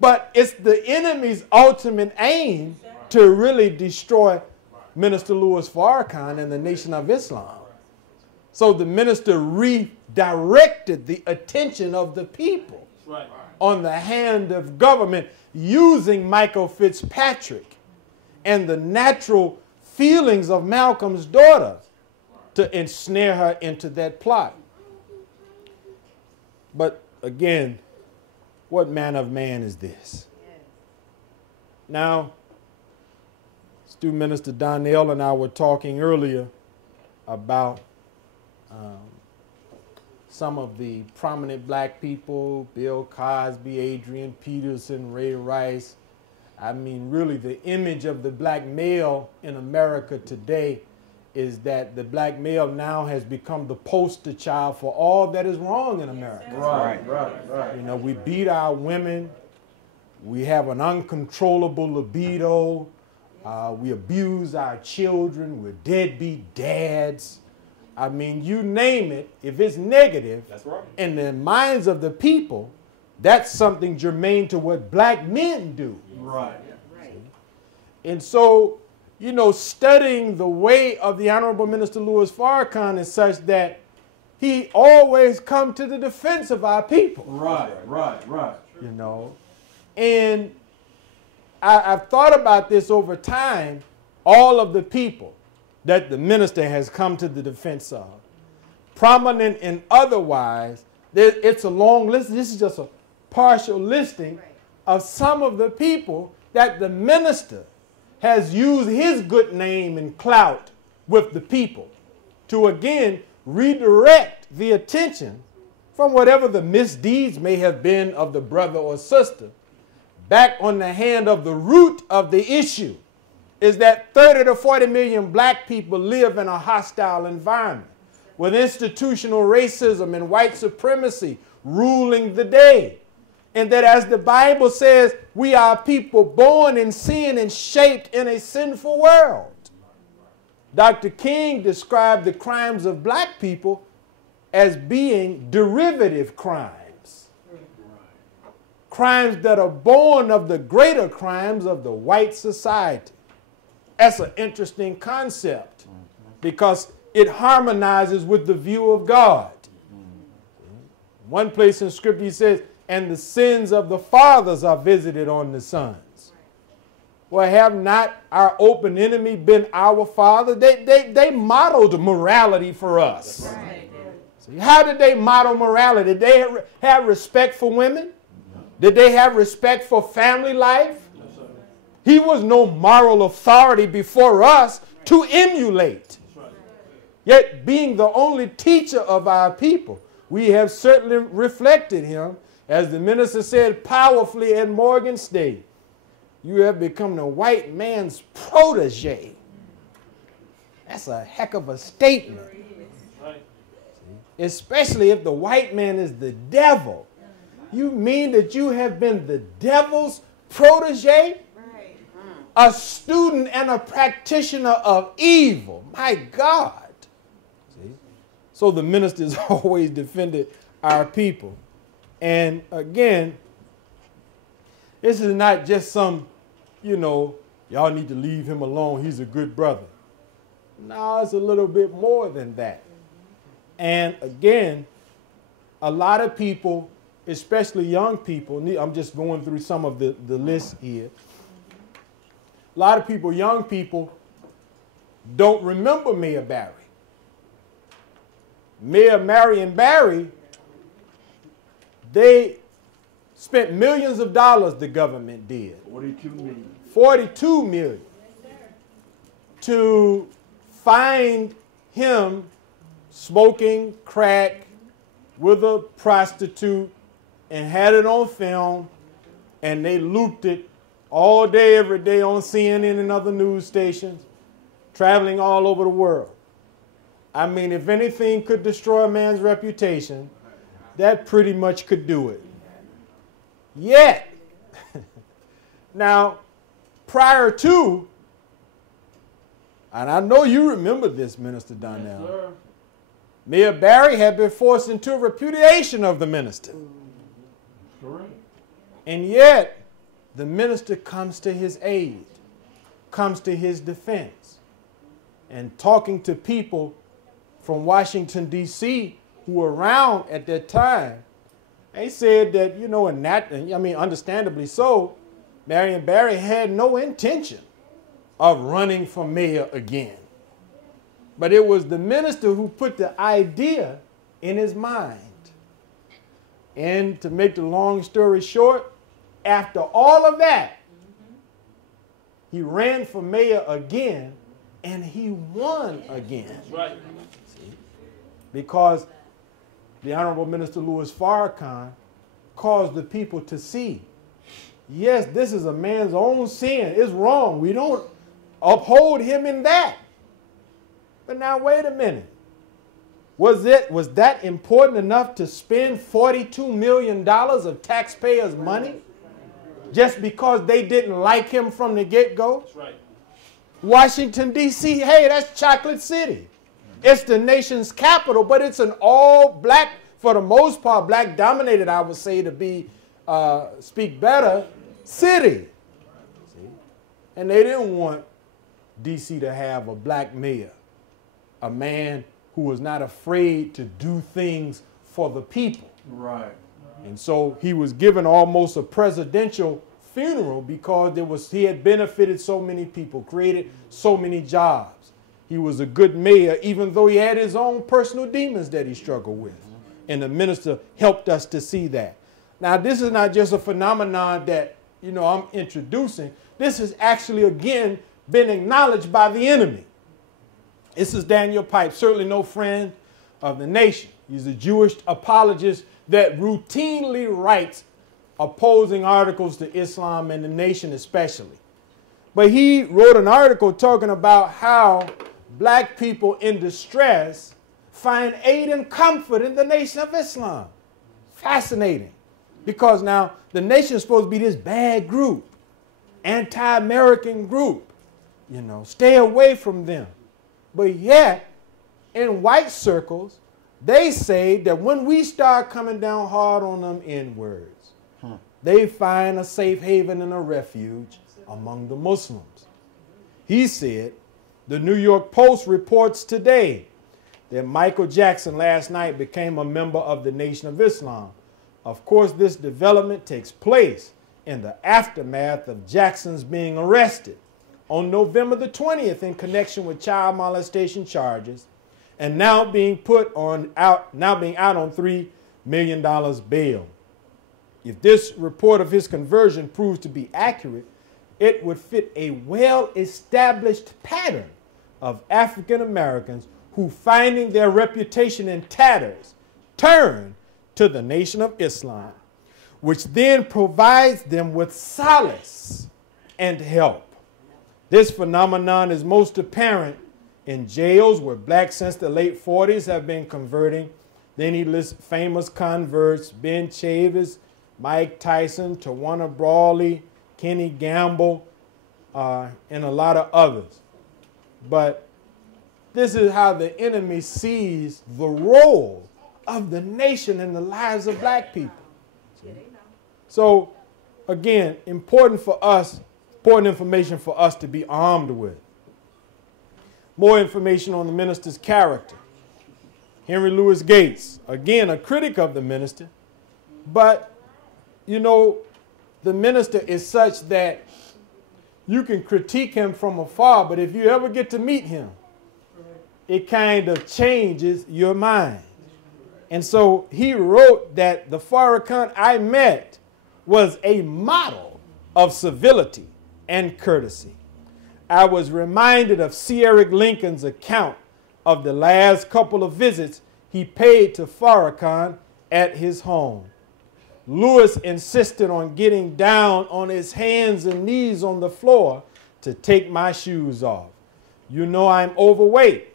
but it's the enemy's ultimate aim to really destroy Minister Louis Farrakhan and the Nation of Islam. So the minister redirected the attention of the people on the hand of government using Michael Fitzpatrick and the natural feelings of Malcolm's daughter to ensnare her into that plot. But again, what manner of man is this? Now, Stu Minister Donnell and I were talking earlier about some of the prominent black people, Bill Cosby, Adrian Peterson, Ray Rice. I mean, really the image of the black male in America today is that the black male now has become the poster child for all that is wrong in America. Right. You know, we beat our women. We have an uncontrollable libido. We abuse our children. We're deadbeat dads. I mean, you name it, if it's negative, That's right. in the minds of the people, that's something germane to what black men do. Right. And so, you know, studying the way of the Honorable Minister Louis Farrakhan is such that he always come to the defense of our people. Right. You know, and I've thought about this over time, all of the people that the minister has come to the defense of, prominent and otherwise. It's a long list. This is just a partial listing of some of the people that the minister has used his good name and clout with the people to again redirect the attention from whatever the misdeeds may have been of the brother or sister back on the hand of the root of the issue, is that 30 to 40 million black people live in a hostile environment with institutional racism and white supremacy ruling the day. And that as the Bible says, we are people born in sin and shaped in a sinful world. Dr. King described the crimes of black people as being derivative crimes. Crimes that are born of the greater crimes of the white society. That's an interesting concept because it harmonizes with the view of God. One place in Scripture he says, and the sins of the fathers are visited on the sons. Well, have not our open enemy been our father? They modeled morality for us. Right. See, how did they model morality? Did they have respect for women? Did they have respect for family life? He was no moral authority before us to emulate. Yet, being the only teacher of our people, we have certainly reflected him, as the minister said powerfully at Morgan State. You have become the white man's protege. That's a heck of a statement. Especially if the white man is the devil. You mean that you have been the devil's protege? A student and a practitioner of evil. My God. See? So the ministers always defended our people. And again, this is not just some, y'all need to leave him alone. He's a good brother. No, it's a little bit more than that. And again, a lot of people, especially young people, I'm just going through some of the list here. A lot of people, young people, don't remember Mayor Barry. Mayor Marion Barry, they spent millions of dollars, the government did. 42 million. 42 million to find him smoking crack with a prostitute and had it on film, and they looped it all day, every day on CNN and other news stations, traveling all over the world. I mean, if anything could destroy a man's reputation, that pretty much could do it. Yet, now, prior to, and I know you remember this, Minister Donnell, Yes, Mayor Barry had been forced into a repudiation of the minister. correct. And yet, the minister comes to his aid, comes to his defense, and talking to people from Washington, D.C., who were around at that time, they said that, understandably so, Marion Barry had no intention of running for mayor again. But it was the minister who put the idea in his mind. And to make the long story short, after all of that, he ran for mayor again, and he won again. That's right. See? Because the Honorable Minister Louis Farrakhan caused the people to see, yes, this is a man's own sin. It's wrong. We don't uphold him in that. But now, wait a minute. Was that important enough to spend $42 million of taxpayers' money just because they didn't like him from the get-go? That's right. Washington, D.C., hey, that's Chocolate City. It's the nation's capital, but it's an all-black, for the most part, black-dominated, I would say, to be, speak better, city. See? And they didn't want D.C. to have a black mayor, a man who was not afraid to do things for the people. Right. And so he was given almost a presidential funeral because he had benefited so many people, created so many jobs. He was a good mayor, even though he had his own personal demons that he struggled with. And the minister helped us to see that. Now, this is not just a phenomenon that, I'm introducing. This has actually, again, been acknowledged by the enemy. This is Daniel Pipes, certainly no friend of the nation. He's a Jewish apologist that routinely writes opposing articles to Islam and the nation especially. But he wrote an article talking about how black people in distress find aid and comfort in the Nation of Islam. fascinating because now the nation is supposed to be this bad group, anti-American group, you know, stay away from them. But yet, in white circles, they say that when we start coming down hard on them N-words, they find a safe haven and a refuge among the Muslims. He said, the New York Post reports today that Michael Jackson last night became a member of the Nation of Islam. Of course, this development takes place in the aftermath of Jackson's being arrested on November the 20th in connection with child molestation charges and now being out on $3 million bail. If this report of his conversion proves to be accurate, it would fit a well-established pattern of African Americans who, finding their reputation in tatters, turn to the Nation of Islam, which then provides them with solace and help. This phenomenon is most apparent in jails where blacks since the late 40s have been converting. Then he lists famous converts, Ben Chavis, Mike Tyson, Tawana Brawley, Kenny Gamble, and a lot of others. But this is how the enemy sees the role of the nation in the lives of black people. So, again, important information for us to be armed with. More information on the minister's character. Henry Louis Gates, again, a critic of the minister, but, you know, the minister is such that you can critique him from afar, but if you ever get to meet him, it kind of changes your mind. And so he wrote that the Farrakhan I met was a model of civility and courtesy. I was reminded of C. Eric Lincoln's account of the last couple of visits he paid to Farrakhan at his home. Lewis insisted on getting down on his hands and knees on the floor to take my shoes off. You know I'm overweight,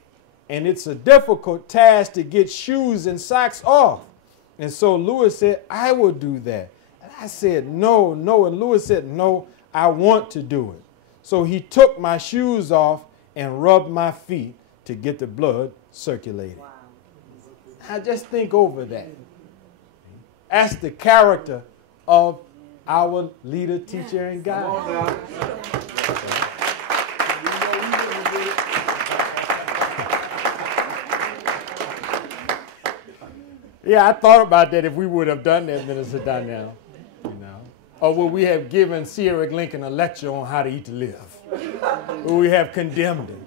and it's a difficult task to get shoes and socks off. And so Lewis said, I will do that. And I said, no. And Lewis said, no, I want to do it. So he took my shoes off and rubbed my feet to get the blood circulating. Wow. Now just think over that. That's the character of our leader, teacher, and guide. Yeah, I thought about that if we would have done that, Minister Donnell. You know, or would we have given C. Eric Lincoln a lecture on how to eat to live? Would we have condemned him?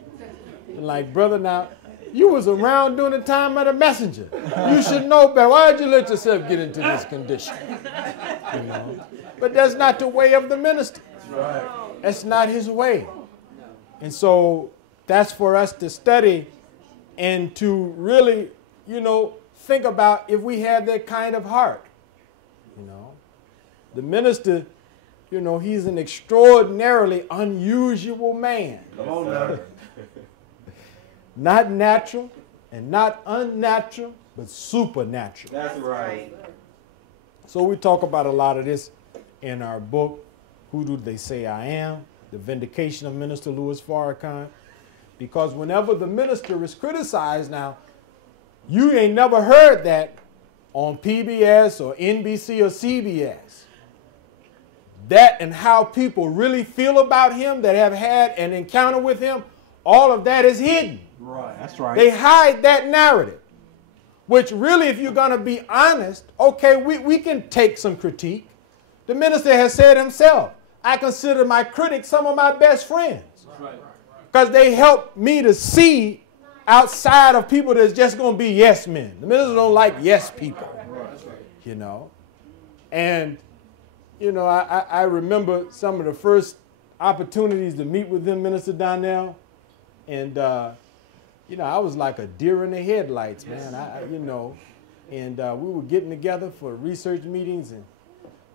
Like, brother, now, you was around during the time of the messenger. You should know better. Why did you let yourself get into this condition? You know? But that's not the way of the minister. That's not his way. And so that's for us to study and to really, you know, think about if we have that kind of heart. You know, the minister, you know, he's an extraordinarily unusual man. Come on now. Not natural and not unnatural, but supernatural. That's right. So we talk about a lot of this in our book, Who Do They Say I Am? The Vindication of Minister Louis Farrakhan. Because whenever the minister is criticized now, you ain't never heard that on PBS or NBC or CBS. That and how people really feel about him that have had an encounter with him, all of that is hidden. Right, that's right. They hide that narrative, which really, if you're going to be honest, okay, we can take some critique. The minister has said himself, I consider my critics some of my best friends because they help me to see outside of people that's just going to be yes men. The minister don't like yes people, you know. And, you know, I remember some of the first opportunities to meet with them, Minister Donnell, and, you know, I was like a deer in the headlights, man, you know, and we were getting together for research meetings, and,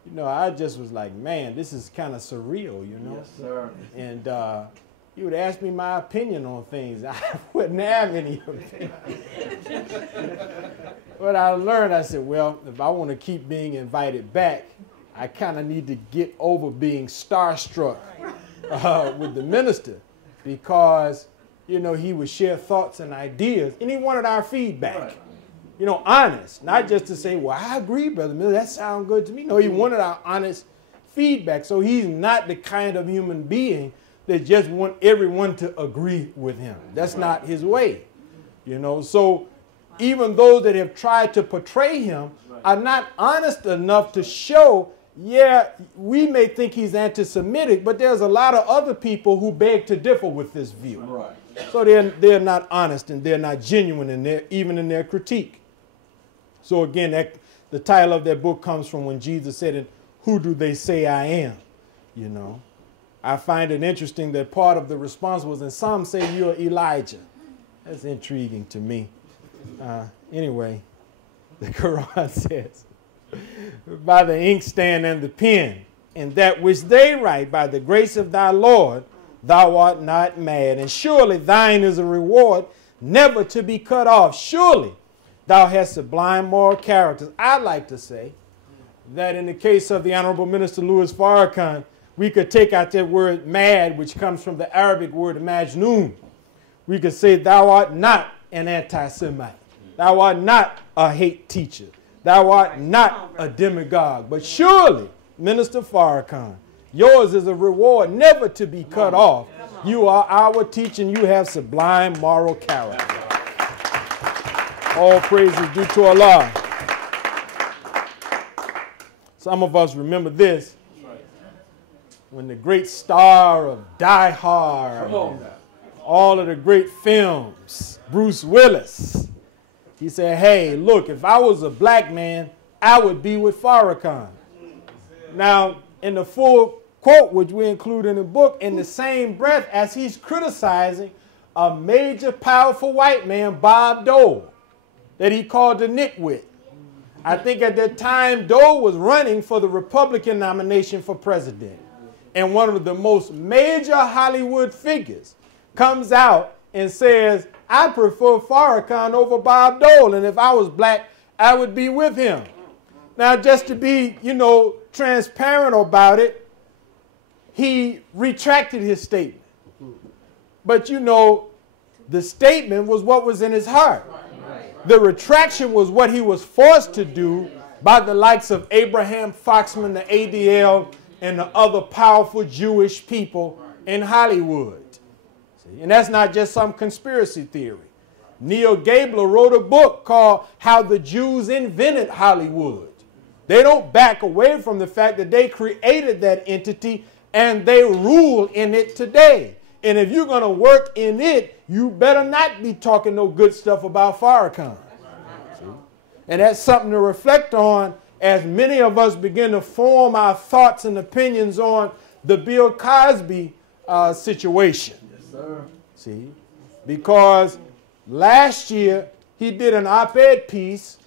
you know, I just was like, man, this is kind of surreal, you know. Yes, sir. And, he would ask me my opinion on things. I wouldn't have any opinion. But I learned, I said, well, if I want to keep being invited back, I kind of need to get over being starstruck with the minister, because, you know, he would share thoughts and ideas, and he wanted our feedback. You know, honest, not just to say, well, I agree, Brother Miller, that sounds good to me. No, he wanted our honest feedback. So he's not the kind of human being that just want everyone to agree with him. That's not his way, you know. So even those that have tried to portray him are not honest enough to show, yeah, we may think he's anti-Semitic, but there's a lot of other people who beg to differ with this view. Right. So they're not honest, and they're not genuine even in their critique. So again, the title of that book comes from when Jesus said, "Who do they say I am?" You know, I find it interesting that part of the response was, and some say you're Elijah. That's intriguing to me. Anyway, the Quran says, by the inkstand and the pen, and that which they write, by the grace of thy Lord, thou art not mad. And surely thine is a reward never to be cut off. Surely thou hast sublime moral characters. I'd like to say that in the case of the Honorable Minister Louis Farrakhan, we could take out that word mad, which comes from the Arabic word majnoon. We could say thou art not an anti-Semite. Thou art not a hate teacher. Thou art not a demagogue. But surely, Minister Farrakhan, yours is a reward never to be cut off. You are our teacher, and you have sublime moral character. All praise is due to Allah. Some of us remember this. When the great star of Die Hard, all of the great films, Bruce Willis, he said, hey, look, if I was a black man, I would be with Farrakhan. Now, in the full quote, which we include in the book, in the same breath as he's criticizing a major, powerful white man, Bob Dole, that he called the nitwit. I think at that time, Dole was running for the Republican nomination for president. And one of the most major Hollywood figures comes out and says, I prefer Farrakhan over Bob Dole, and if I was black, I would be with him. Now, just to be, you know, transparent about it, he retracted his statement. But, you know, the statement was what was in his heart. The retraction was what he was forced to do by the likes of Abraham Foxman, the ADL, and the other powerful Jewish people in Hollywood. See? And that's not just some conspiracy theory. Neil Gabler wrote a book called How the Jews Invented Hollywood. They don't back away from the fact that they created that entity and they rule in it today. And if you're going to work in it, you better not be talking no good stuff about Farrakhan. See? And that's something to reflect on as many of us begin to form our thoughts and opinions on the Bill Cosby situation. Yes, sir. See? Because last year he did an op-ed piece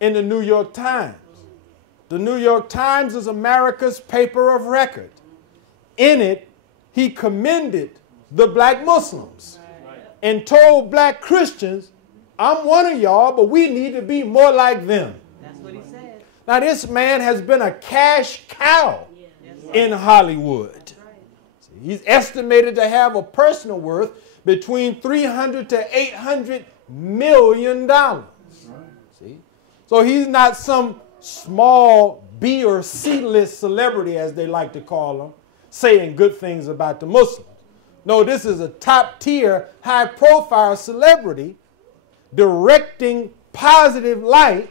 in the New York Times. The New York Times is America's paper of record. In it, he commended the black Muslims and told black Christians, I'm one of y'all, but we need to be more like them. That's what he said. Now, this man has been a cash cow in Hollywood. He's estimated to have a personal worth between $300 to $800 million. See? So he's not some small B or C list celebrity, as they like to call them, saying good things about the Muslims. No, this is a top tier, high profile celebrity directing positive light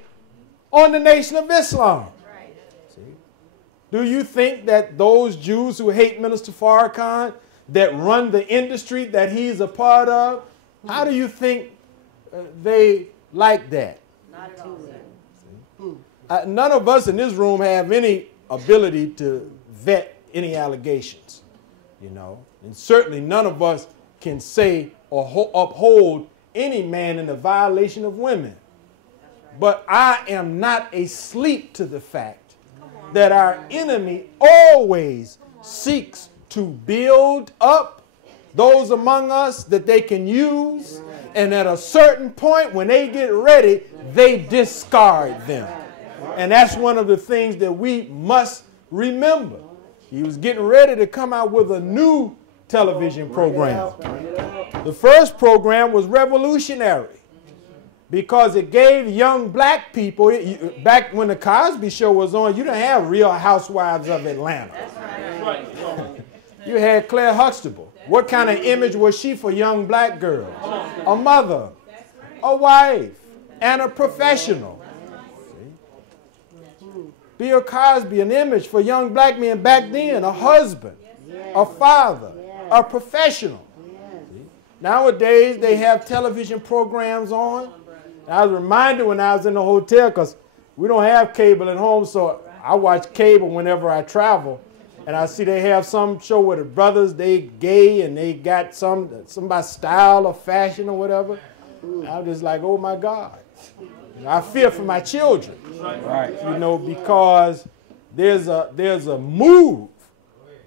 on the Nation of Islam. Right. See? Do you think that those Jews who hate Minister Farrakhan, that run the industry that he's a part of, how do you think they like that? Not at all, sir. None of us in this room have any ability to vet any allegations, you know. And certainly none of us can say or uphold any man in the violation of women. But I am not asleep to the fact that our enemy always seeks to build up those among us that they can use, and at a certain point when they get ready, they discard them. And that's one of the things that we must remember. He was getting ready to come out with a new television program. The first program was revolutionary because it gave young black people, back when the Cosby Show was on, you didn't have Real Housewives of Atlanta. You had Claire Huxtable. What kind of image was she for young black girls? A mother, a wife, and a professional. Bill Cosby, an image for young black men back then, a husband, a father, a professional. Nowadays, they have television programs on. I was reminded when I was in the hotel, because we don't have cable at home, so I watch cable whenever I travel. And I see they have some show where the brothers, they gay, and they got some about style or fashion or whatever. I'm just like, oh my God. I fear for my children, right? You know, because there's a move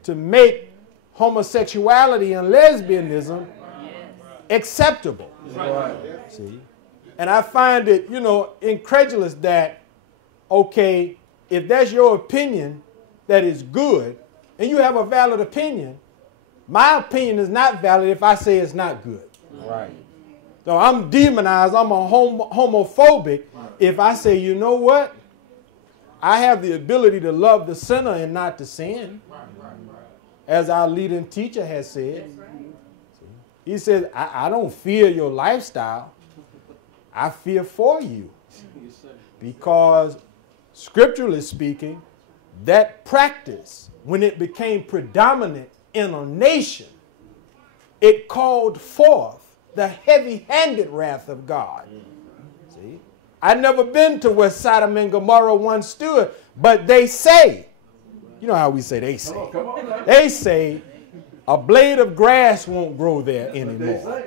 to make homosexuality and lesbianism acceptable. See? And I find it, you know, incredulous that, okay, if that's your opinion that is good, and you have a valid opinion, my opinion is not valid if I say it's not good. Right. So I'm demonized, I'm a homophobic if I say, you know what? I have the ability to love the sinner and not to sin. As our leading teacher has said. He says, I don't fear your lifestyle. I fear for you. Because scripturally speaking, that practice, when it became predominant in a nation, it called forth the heavy-handed wrath of God. See? I've never been to where Sodom and Gomorrah once stood, but they say, you know how we say they say a blade of grass won't grow there anymore.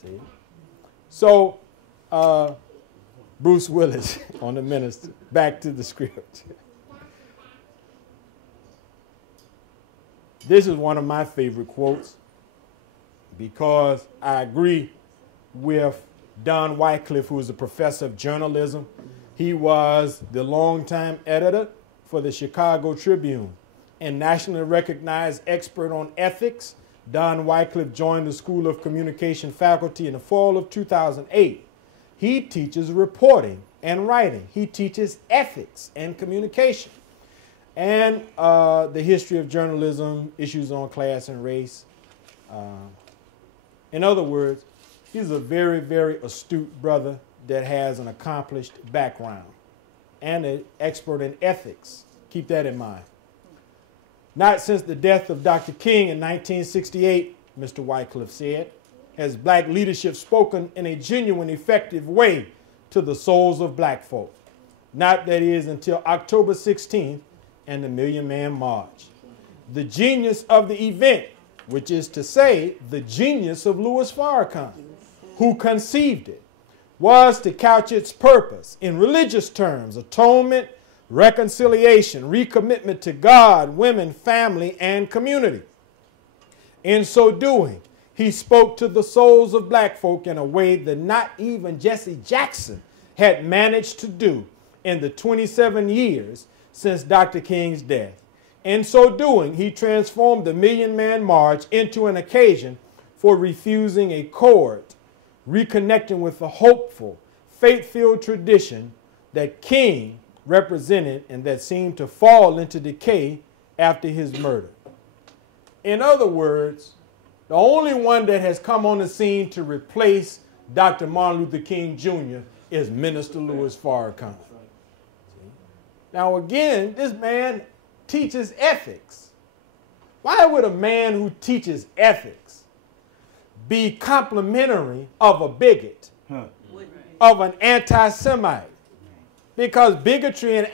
See? So, Bruce Willis on the minister, back to the script. This is one of my favorite quotes because I agree with Don Wycliffe, who is a professor of journalism. He was the longtime editor for the Chicago Tribune and nationally recognized expert on ethics. Don Wycliffe joined the School of Communication faculty in the fall of 2008. He teaches reporting and writing. He teaches ethics and communication. And the history of journalism, issues on class and race. In other words, he's a very, very astute brother that has an accomplished background and an expert in ethics. Keep that in mind. Not since the death of Dr. King in 1968, Mr. Wycliffe said, has black leadership spoken in a genuine, effective way to the souls of black folk. Not, that is, until October 16th, and the Million Man March. The genius of the event, which is to say, the genius of Louis Farrakhan, who conceived it, was to couch its purpose in religious terms: atonement, reconciliation, recommitment to God, women, family, and community. In so doing, he spoke to the souls of black folk in a way that not even Jesse Jackson had managed to do in the 27 years since Dr. King's death. In so doing, he transformed the Million Man March into an occasion for refusing a court, reconnecting with the hopeful, faith-filled tradition that King represented and that seemed to fall into decay after his murder. In other words, the only one that has come on the scene to replace Dr. Martin Luther King Jr. is Minister Louis Farrakhan. Now again, this man teaches ethics. Why would a man who teaches ethics be complimentary of a bigot, of an anti-Semite? Because bigotry and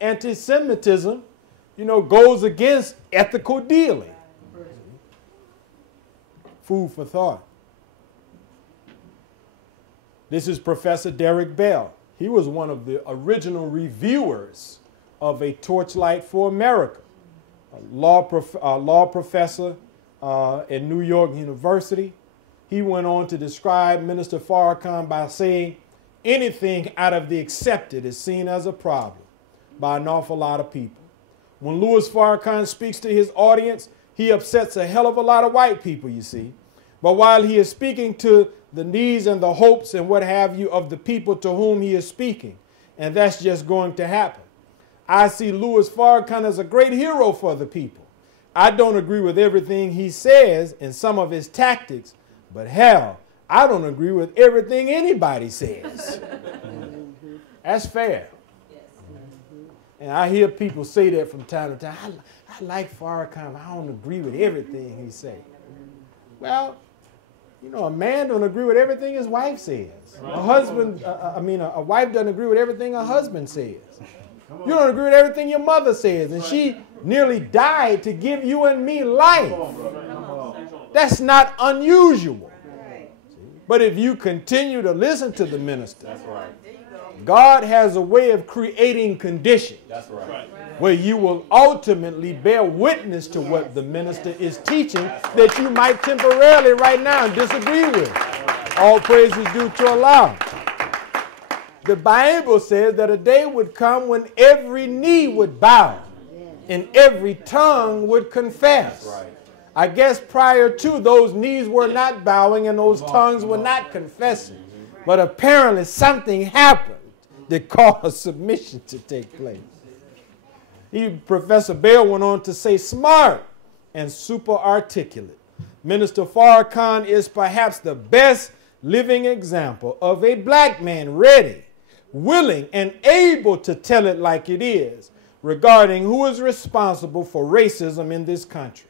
anti-Semitism, you know, goes against ethical dealing. Food for thought. This is Professor Derek Bell. He was one of the original reviewers of A Torchlight for America, a law professor at New York University. He went on to describe Minister Farrakhan by saying, anything out of the accepted is seen as a problem by an awful lot of people. When Louis Farrakhan speaks to his audience, he upsets a hell of a lot of white people, you see. But while he is speaking to the needs and the hopes and what have you of the people to whom he is speaking, and that's just going to happen, I see Louis Farrakhan as a great hero for the people. I don't agree with everything he says and some of his tactics, but hell, I don't agree with everything anybody says. That's fair. And I hear people say that from time to time. I like Farrakhan, but I don't agree with everything he says. Well, you know, a man don't agree with everything his wife says. A husband, a wife doesn't agree with everything her husband says. You don't agree with everything your mother says, and she nearly died to give you and me life. That's not unusual. But if you continue to listen to the minister, God has a way of creating conditions where you will ultimately bear witness to what the minister is teaching that you might temporarily right now disagree with. All praise is due to Allah. The Bible says that a day would come when every knee would bow and every tongue would confess. I guess prior to, those knees were not bowing and those tongues were not confessing. But apparently something happened that caused submission to take place. Professor Bell went on to say, smart and super articulate. Minister Farrakhan is perhaps the best living example of a black man ready, willing, and able to tell it like it is regarding who is responsible for racism in this country.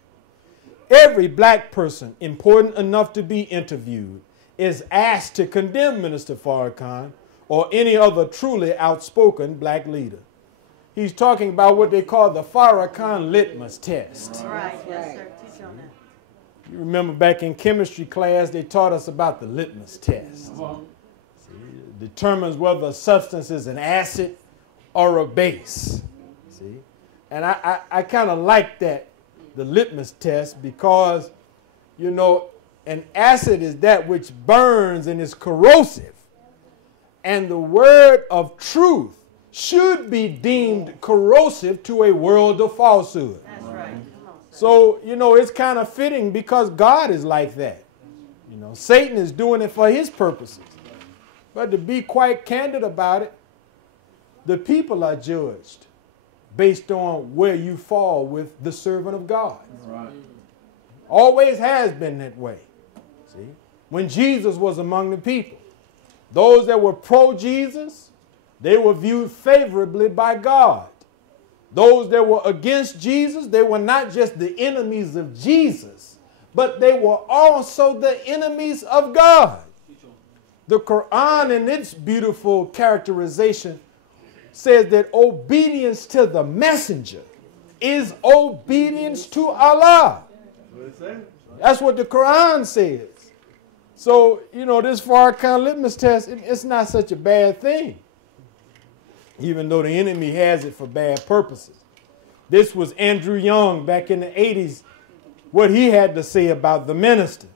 Every black person important enough to be interviewed is asked to condemn Minister Farrakhan or any other truly outspoken black leader. He's talking about what they call the Farrakhan litmus test. All right, yes, sir. Teach on that. You remember back in chemistry class, they taught us about the litmus test. It determines whether a substance is an acid or a base. See? And I kind of like that, the litmus test, because, you know, an acid is that which burns and is corrosive. And the word of truth should be deemed corrosive to a world of falsehood. That's right. So, you know, it's kind of fitting because God is like that. You know, Satan is doing it for his purposes. But to be quite candid about it, the people are judged based on where you fall with the servant of God. Right. Always has been that way. See, when Jesus was among the people, those that were pro-Jesus, they were viewed favorably by God. Those that were against Jesus, they were not just the enemies of Jesus, but they were also the enemies of God. The Quran, in its beautiful characterization, says that obedience to the messenger is obedience to Allah. That's what the Quran says. So, you know, this Farrakhan litmus test, it's not such a bad thing, even though the enemy has it for bad purposes. This was Andrew Young back in the 80s, what he had to say about the minister.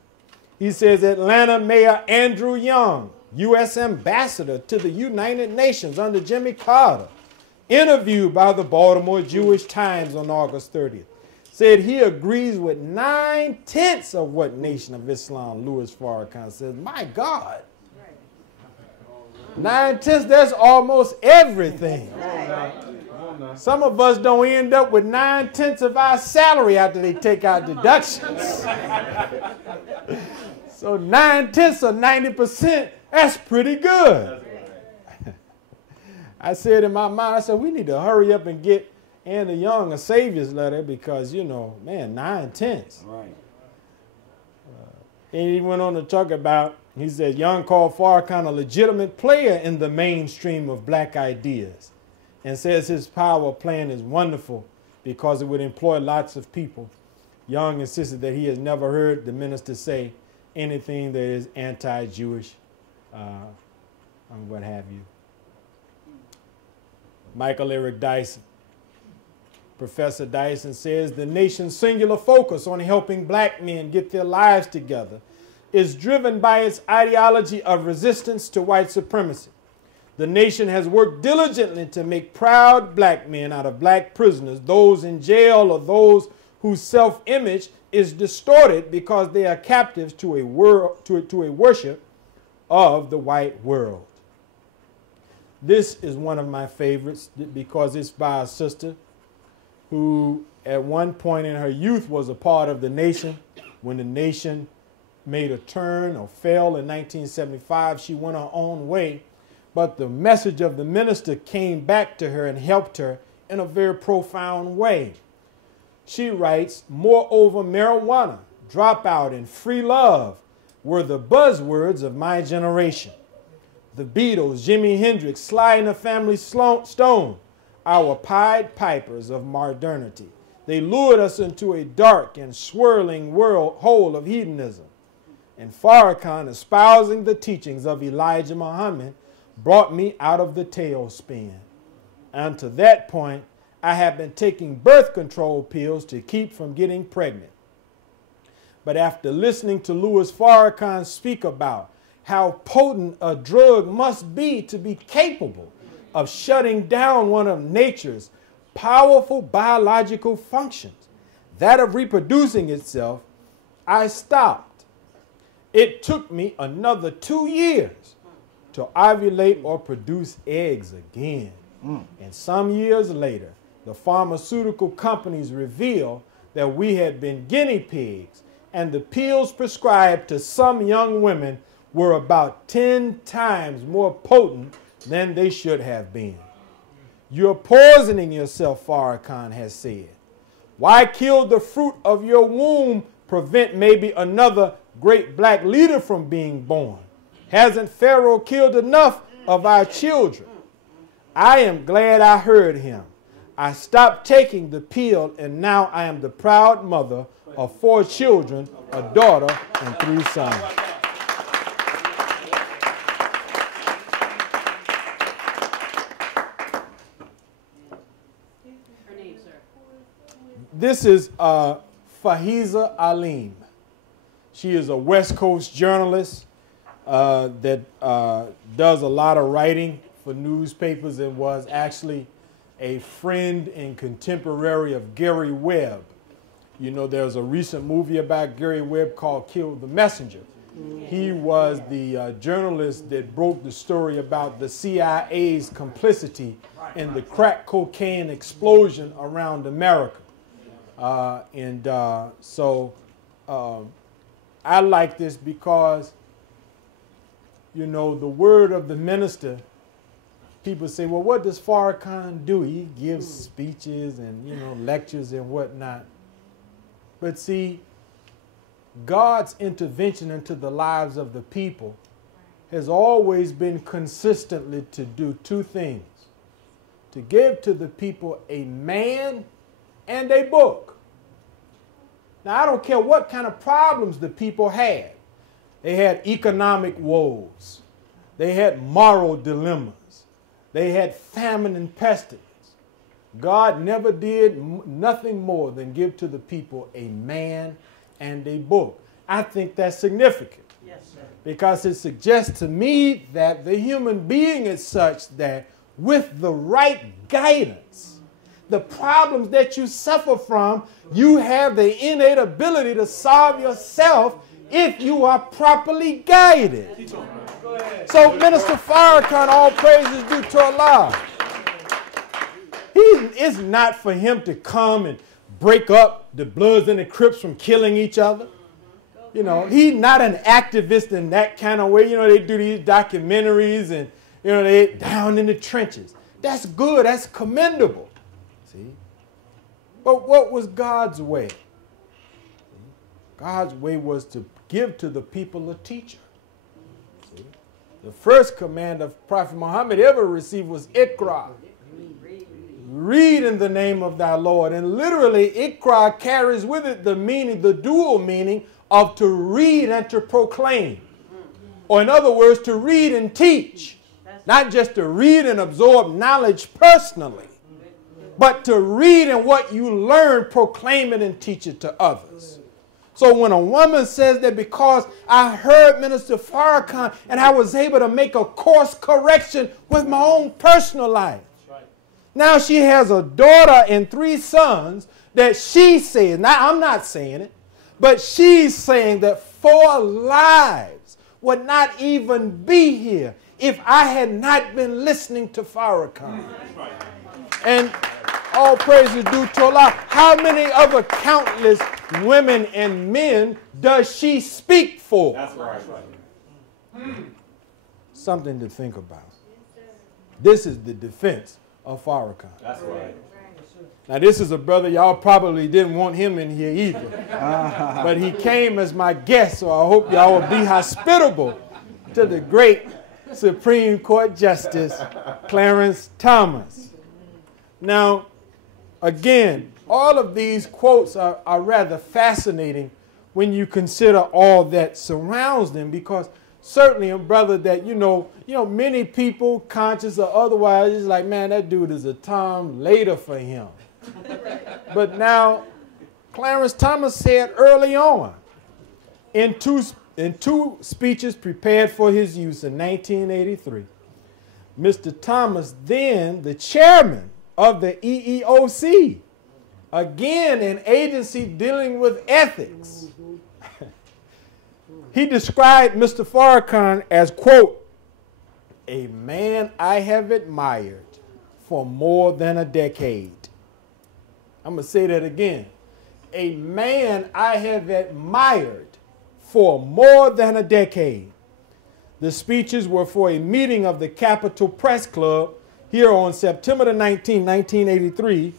He says, Atlanta Mayor Andrew Young, U.S. Ambassador to the United Nations under Jimmy Carter, interviewed by the Baltimore Jewish Times on August 30th, said he agrees with 9/10 of what Nation of Islam Louis Farrakhan says. My God. 9/10, that's almost everything. Some of us don't end up with 9/10 of our salary after they take out deductions. So 9/10 or 90%, that's pretty good. I said in my mind, I said, we need to hurry up and get Andrew Young a Savior's letter because, you know, man, 9/10. Right. And he went on to talk about, he said, Young called Farrakhan a legitimate player in the mainstream of black ideas and says his power plan is wonderful because it would employ lots of people. Young insisted that he has never heard the minister say anything that is anti-Jewish, what have you. Michael Eric Dyson, Professor Dyson says the nation's singular focus on helping black men get their lives together is driven by its ideology of resistance to white supremacy. The nation has worked diligently to make proud black men out of black prisoners, those in jail or those whose self-image is distorted because they are captives to a worship of the white world. This is one of my favorites because it's by a sister who at one point in her youth was a part of the nation. When the nation made a turn or fell in 1975, she went her own way. But the message of the minister came back to her and helped her in a very profound way. She writes, moreover, marijuana, dropout, and free love were the buzzwords of my generation. The Beatles, Jimi Hendrix, Sly and the Family Stone, our Pied Pipers of modernity. They lured us into a dark and swirling hole of hedonism. And Farrakhan, espousing the teachings of Elijah Muhammad, brought me out of the tailspin. And to that point, I have been taking birth control pills to keep from getting pregnant. But after listening to Louis Farrakhan speak about how potent a drug must be to be capable of shutting down one of nature's powerful biological functions, that of reproducing itself, I stopped. It took me another 2 years to ovulate or produce eggs again. And some years later, the pharmaceutical companies revealed that we had been guinea pigs, and the pills prescribed to some young women were about 10 times more potent than they should have been. You're poisoning yourself, Farrakhan has said. Why kill the fruit of your womb, prevent maybe another great black leader from being born? Hasn't Pharaoh killed enough of our children? I am glad I heard him. I stopped taking the pill, and now I am the proud mother of 4 children, a daughter and 3 sons. This is Fahiza Aleem. She is a West Coast journalist that does a lot of writing for newspapers and was actually a friend and contemporary of Gary Webb. You know, there's a recent movie about Gary Webb called Kill the Messenger. He was the journalist that broke the story about the CIA's complicity in the crack cocaine explosion around America. So I like this because, you know, the word of the minister, people say, well, what does Farrakhan do? He gives speeches and, you know, lectures and whatnot. But see, God's intervention into the lives of the people has always been consistently to do 2 things: to give to the people a man and a book. Now, I don't care what kind of problems the people had. They had economic woes. They had moral dilemmas. They had famine and pestilence. God never did nothing more than give to the people a man and a book. I think that's significant. Yes, sir. Because it suggests to me that the human being is such that with the right guidance, the problems that you suffer from, you have the innate ability to solve yourself if you are properly guided. So Minister Farrakhan, all praises due to Allah. It's not for him to come and break up the Bloods and the Crips from killing each other. You know, he's not an activist in that kind of way. You know, they do these documentaries and, you know, they're down in the trenches. That's good. That's commendable. See? But what was God's way? God's way was to give to the people a teacher. See? The first command of Prophet Muhammad ever received was Iqra. Read in the name of thy Lord. And literally, Iqra carries with it the meaning, the dual meaning of to read and to proclaim. Or in other words, to read and teach. Not just to read and absorb knowledge personally, but to read and what you learn, proclaim it and teach it to others. So when a woman says that because I heard Minister Farrakhan and I was able to make a course correction with my own personal life. Now she has a daughter and 3 sons that she says, now I'm not saying it, but she's saying that 4 lives would not even be here if I had not been listening to Farrakhan. And all praise is due to Allah. How many other countless women and men does she speak for? That's right. Something to think about. This is the defense of Farrakhan. That's right. Now this is a brother, y'all probably didn't want him in here either. But he came as my guest, so I hope y'all will be hospitable to the great Supreme Court Justice Clarence Thomas. Now, again, all of these quotes are rather fascinating when you consider all that surrounds them, because certainly a brother that, you know, many people, conscious or otherwise, is like, man, that dude is a Tom later for him. But now, Clarence Thomas said early on, in two speeches prepared for his use in 1983, Mr. Thomas, then the chairman of the EEOC, again an agency dealing with ethics, he described Mr. Farrakhan as, quote, a man I have admired for more than a decade. I'm going to say that again. A man I have admired for more than a decade. The speeches were for a meeting of the Capitol Press Club here on September the 19th, 1983,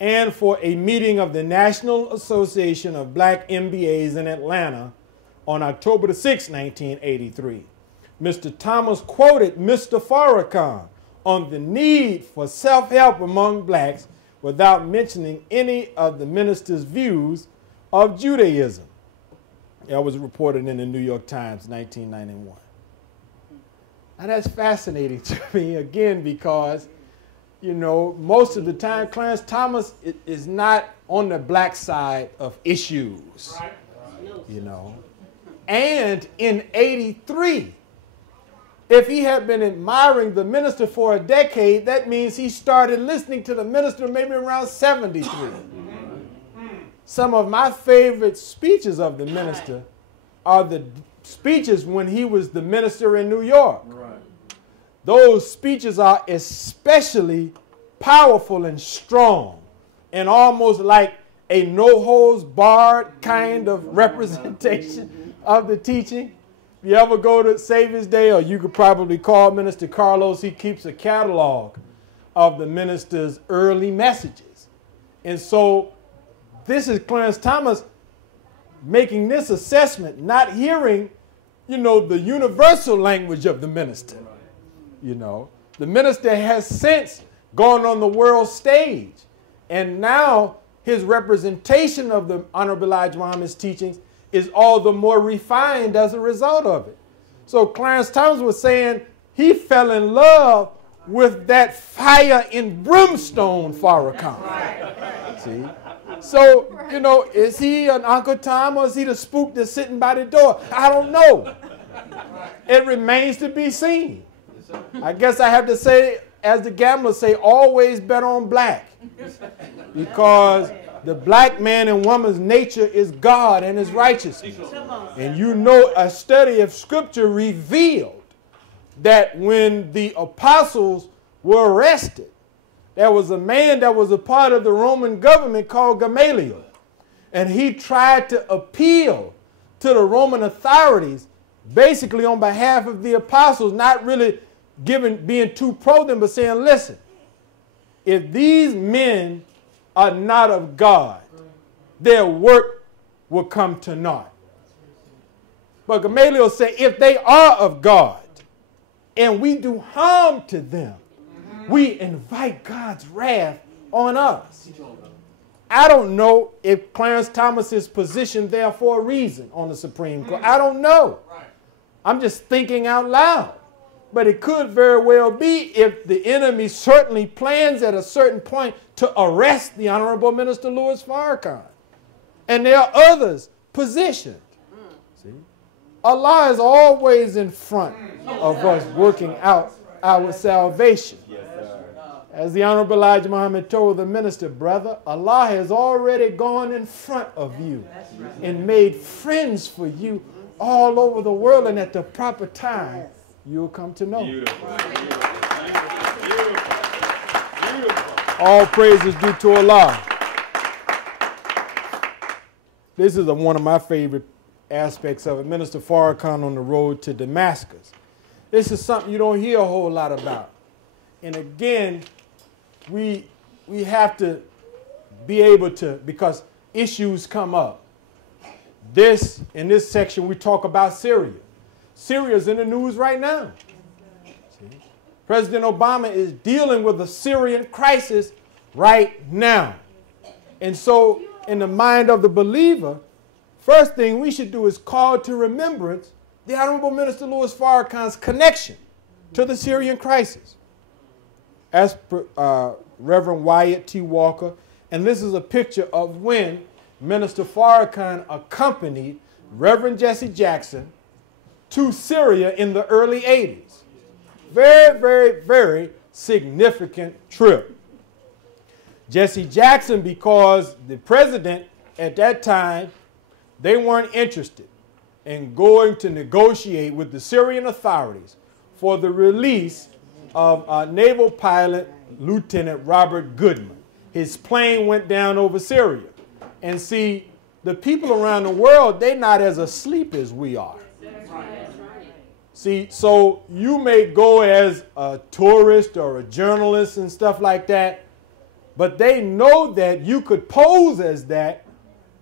and for a meeting of the National Association of Black MBAs in Atlanta on October the 6th, 1983. Mr. Thomas quoted Mr. Farrakhan on the need for self-help among blacks without mentioning any of the minister's views of Judaism. That was reported in the New York Times, 1991. Now that's fascinating to me, again, because, you know, most of the time Clarence Thomas is not on the black side of issues, you know. And in 83, if he had been admiring the minister for a decade, that means he started listening to the minister maybe around 73. Some of my favorite speeches of the minister are the speeches when he was the minister in New York. Those speeches are especially powerful and strong and almost like a no-holds-barred kind of representation of the teaching. If you ever go to Savior's Day, or you could probably call Minister Carlos, he keeps a catalog of the minister's early messages. And so this is Clarence Thomas making this assessment, not hearing, you know, the universal language of the minister. You know, the minister has since gone on the world stage, and now his representation of the Honorable Elijah Muhammad's teachings is all the more refined as a result of it. So Clarence Thomas was saying he fell in love with that fire and brimstone Farrakhan. See? So, you know, is he an Uncle Tom or is he the spook that's sitting by the door? I don't know. It remains to be seen. I guess I have to say, as the gamblers say, always bet on black. Because the black man and woman's nature is God and his righteousness. And you know, a study of scripture revealed that when the apostles were arrested, there was a man that was a part of the Roman government called Gamaliel. And he tried to appeal to the Roman authorities, basically on behalf of the apostles, not really being too pro them, but saying, listen, if these men are not of God, their work will come to naught. But Gamaliel said, if they are of God and we do harm to them, we invite God's wrath on us. I don't know if Clarence Thomas is positioned there for a reason on the Supreme Court. I don't know. I'm just thinking out loud. But it could very well be if the enemy certainly plans at a certain point to arrest the Honorable Minister Louis Farrakhan. And there are others positioned. See? Allah is always in front of us working out our salvation. As the Honorable Elijah Muhammad told the minister, brother, Allah has already gone in front of you and made friends for you all over the world, and at the proper time, you'll come to know. Beautiful. All praise is due to Allah. This is one of my favorite aspects of it. Minister Farrakhan on the road to Damascus. This is something you don't hear a whole lot about. And again, we have to be able to, because issues come up. In this section, we talk about Syria. Syria's in the news right now. See? President Obama is dealing with the Syrian crisis right now. And so, in the mind of the believer, first thing we should do is call to remembrance the Honorable Minister Louis Farrakhan's connection to the Syrian crisis. As Reverend Wyatt T. Walker, and this is a picture of when Minister Farrakhan accompanied Reverend Jesse Jackson to Syria in the early 80s. Very, very, very significant trip. Jesse Jackson, because the president at that time, they weren't interested in going to negotiate with the Syrian authorities for the release of naval pilot Lieutenant Robert Goodman. His plane went down over Syria. And see, the people around the world, they're not as asleep as we are. See, so you may go as a tourist or a journalist and stuff like that, but they know that you could pose as that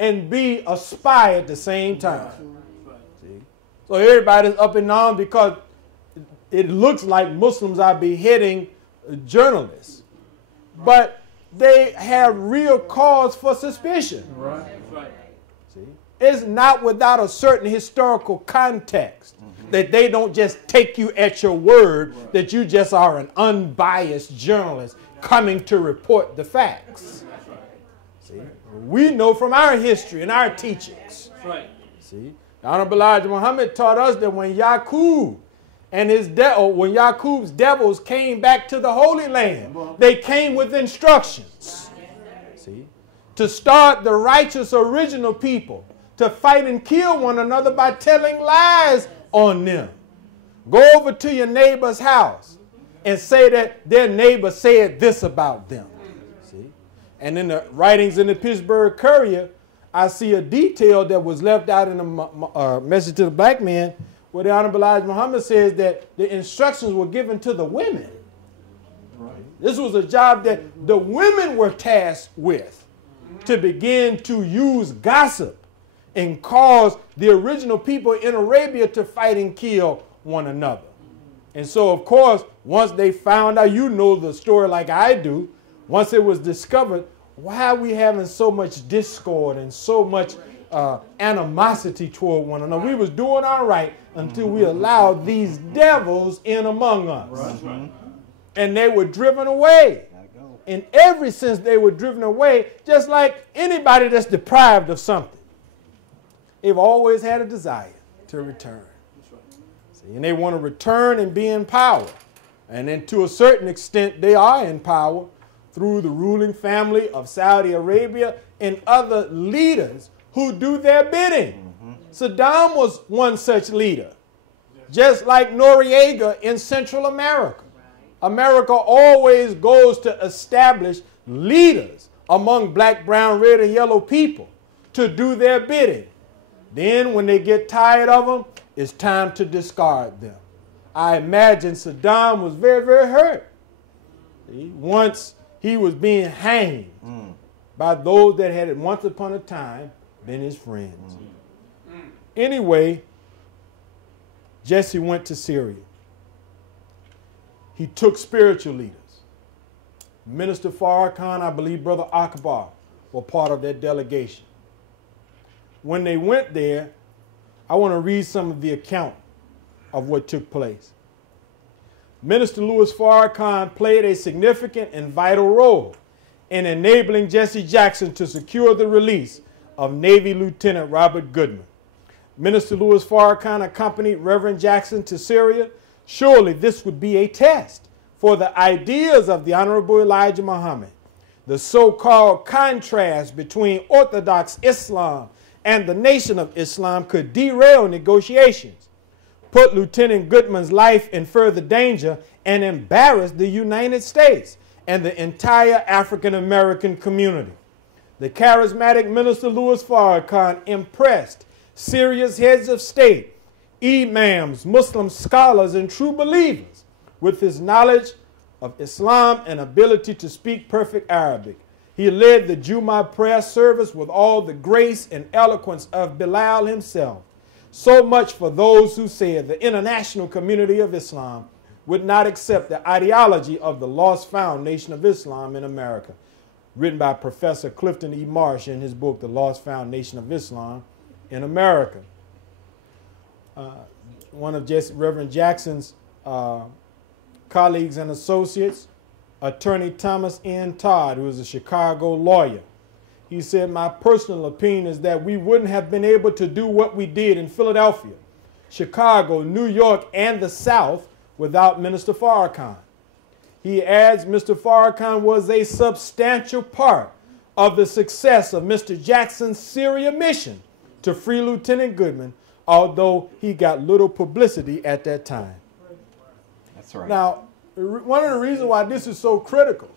and be a spy at the same time. See? So everybody's up in arms because it looks like Muslims are beheading journalists. But they have real cause for suspicion. Right. See? It's not without a certain historical context that they don't just take you at your word, that you just are an unbiased journalist coming to report the facts. See? We know from our history and our teachings. See? The Honorable Elijah Muhammad taught us that when Yaqub and when Yaqub's devils came back to the Holy Land, they came with instructions. See? To start the righteous original people to fight and kill one another by telling lies on them. Go over to your neighbor's house and say that their neighbor said this about them. See? And in the writings in the Pittsburgh Courier, I see a detail that was left out in the message to the black man, where the Honorable Elijah Muhammad says that the instructions were given to the women. Right. This was a job that the women were tasked with, to begin to use gossip and cause the original people in Arabia to fight and kill one another. And so, of course, once they found out, you know the story like I do, once it was discovered, why are we having so much discord and so much animosity toward one another? We was doing all right until we allowed these devils in among us. Right. And they were driven away. In every sense, they were driven away, just like anybody that's deprived of something. They've always had a desire to return. See, and they want to return and be in power. And then to a certain extent, they are in power through the ruling family of Saudi Arabia and other leaders who do their bidding. Saddam was one such leader, just like Noriega in Central America. America always goes to establish leaders among black, brown, red, and yellow people to do their bidding. Then when they get tired of them, it's time to discard them. I imagine Saddam was very, very hurt. Once he was being hanged by those that had once upon a time been his friends. Anyway, Jesse went to Syria. He took spiritual leaders. Minister Farrakhan, I believe Brother Akbar, were part of that delegation. When they went there, I want to read some of the account of what took place. Minister Louis Farrakhan played a significant and vital role in enabling Jesse Jackson to secure the release of Navy Lieutenant Robert Goodman. Minister Louis Farrakhan accompanied Reverend Jackson to Syria. Surely this would be a test for the ideas of the Honorable Elijah Muhammad. The so-called contrast between Orthodox Islam and the Nation of Islam could derail negotiations, put Lieutenant Goodman's life in further danger, and embarrass the United States and the entire African American community. The charismatic Minister Louis Farrakhan impressed Syria's heads of state, imams, Muslim scholars, and true believers with his knowledge of Islam and ability to speak perfect Arabic. He led the Jummah prayer service with all the grace and eloquence of Bilal himself. So much for those who said the international community of Islam would not accept the ideology of the lost found Nation of Islam in America, written by Professor Clifton E. Marsh in his book, The Lost Found Nation of Islam in America. One of Reverend Jackson's colleagues and associates, Attorney Thomas N. Todd, who is a Chicago lawyer. He said, my personal opinion is that we wouldn't have been able to do what we did in Philadelphia, Chicago, New York, and the South without Minister Farrakhan. He adds, Mr. Farrakhan was a substantial part of the success of Mr. Jackson's Syria mission to free Lieutenant Goodman, although he got little publicity at that time. That's right. Now, one of the reasons why this is so critical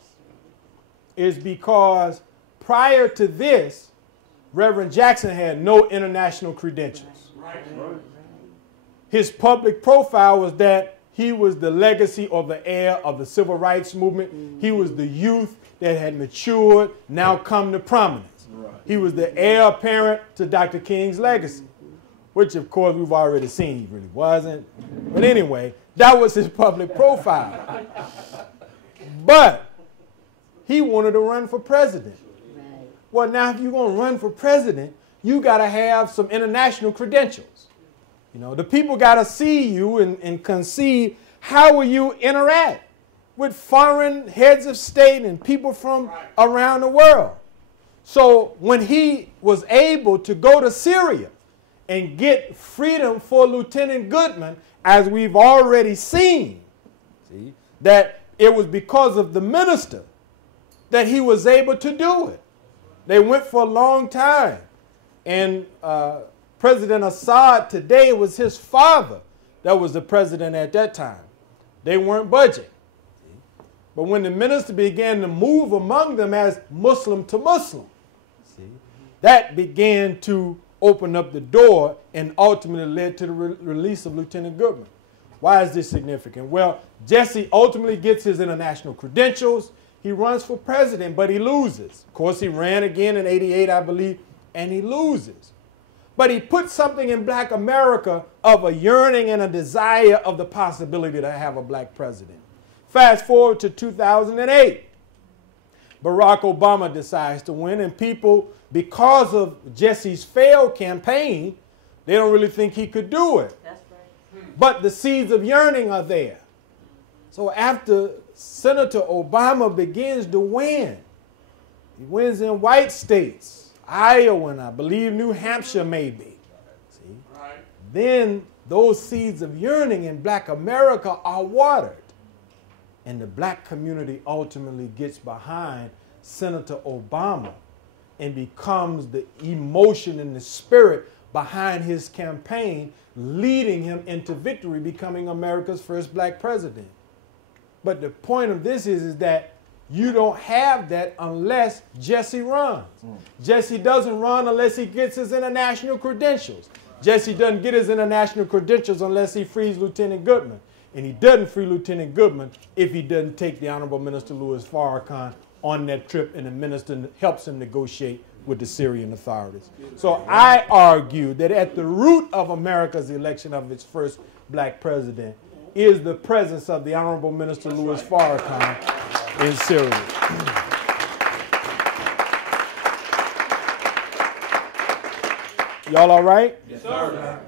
is because prior to this, Reverend Jackson had no international credentials. His public profile was that he was the legacy or the heir of the civil rights movement. He was the youth that had matured, now come to prominence. He was the heir apparent to Dr. King's legacy, which of course we've already seen he really wasn't. But anyway, that was his public profile. But he wanted to run for president. Well, now if you're going to run for president, you got to have some international credentials. You know, the people got to see you and conceive how will you interact with foreign heads of state and people from around the world. So when he was able to go to Syria and get freedom for Lieutenant Goodman, as we've already seen, that it was because of the minister that he was able to do it. They went for a long time. And President Assad today was his father that was the president at that time. They weren't budging. But when the minister began to move among them as Muslim to Muslim, that began to open up the door and ultimately led to the release of Lieutenant Goodman. Why is this significant? Well, Jesse ultimately gets his international credentials. He runs for president, but he loses. Of course, he ran again in '88, I believe, and he loses. But he put something in black America of a yearning and a desire of the possibility to have a black president. Fast forward to 2008. Barack Obama decides to win, and people, because of Jesse's failed campaign, they don't really think he could do it. That's right. But the seeds of yearning are there. So after Senator Obama begins to win, he wins in white states, Iowa, and I believe New Hampshire maybe. See? Right. Then those seeds of yearning in black America are watered. And the black community ultimately gets behind Senator Obama and becomes the emotion and the spirit behind his campaign, leading him into victory, becoming America's first black president. But the point of this is that you don't have that unless Jesse runs. Jesse doesn't run unless he gets his international credentials. Jesse doesn't get his international credentials unless he frees Lieutenant Goodman. And he doesn't free Lieutenant Goodman if he doesn't take the Honorable Minister Louis Farrakhan on that trip and the minister helps him negotiate with the Syrian authorities. So I argue that at the root of America's election of its first black president is the presence of the Honorable Minister Louis Farrakhan in Syria. Y'all all right? Yes, sir.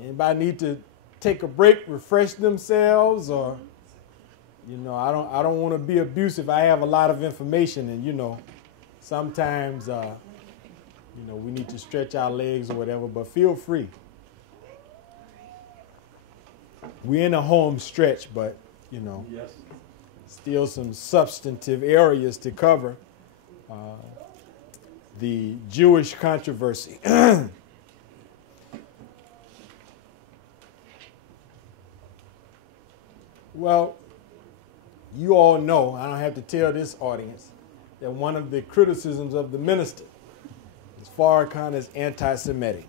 Anybody need to take a break, refresh themselves, or you know, I don't want to be abusive. I have a lot of information, and you know, sometimes you know, we need to stretch our legs or whatever, but feel free. We're in a home stretch, but you know, Yes. still some substantive areas to cover. The Jewish controversy. Well, you all know, I don't have to tell this audience, that one of the criticisms of the minister is Farrakhan is anti-Semitic.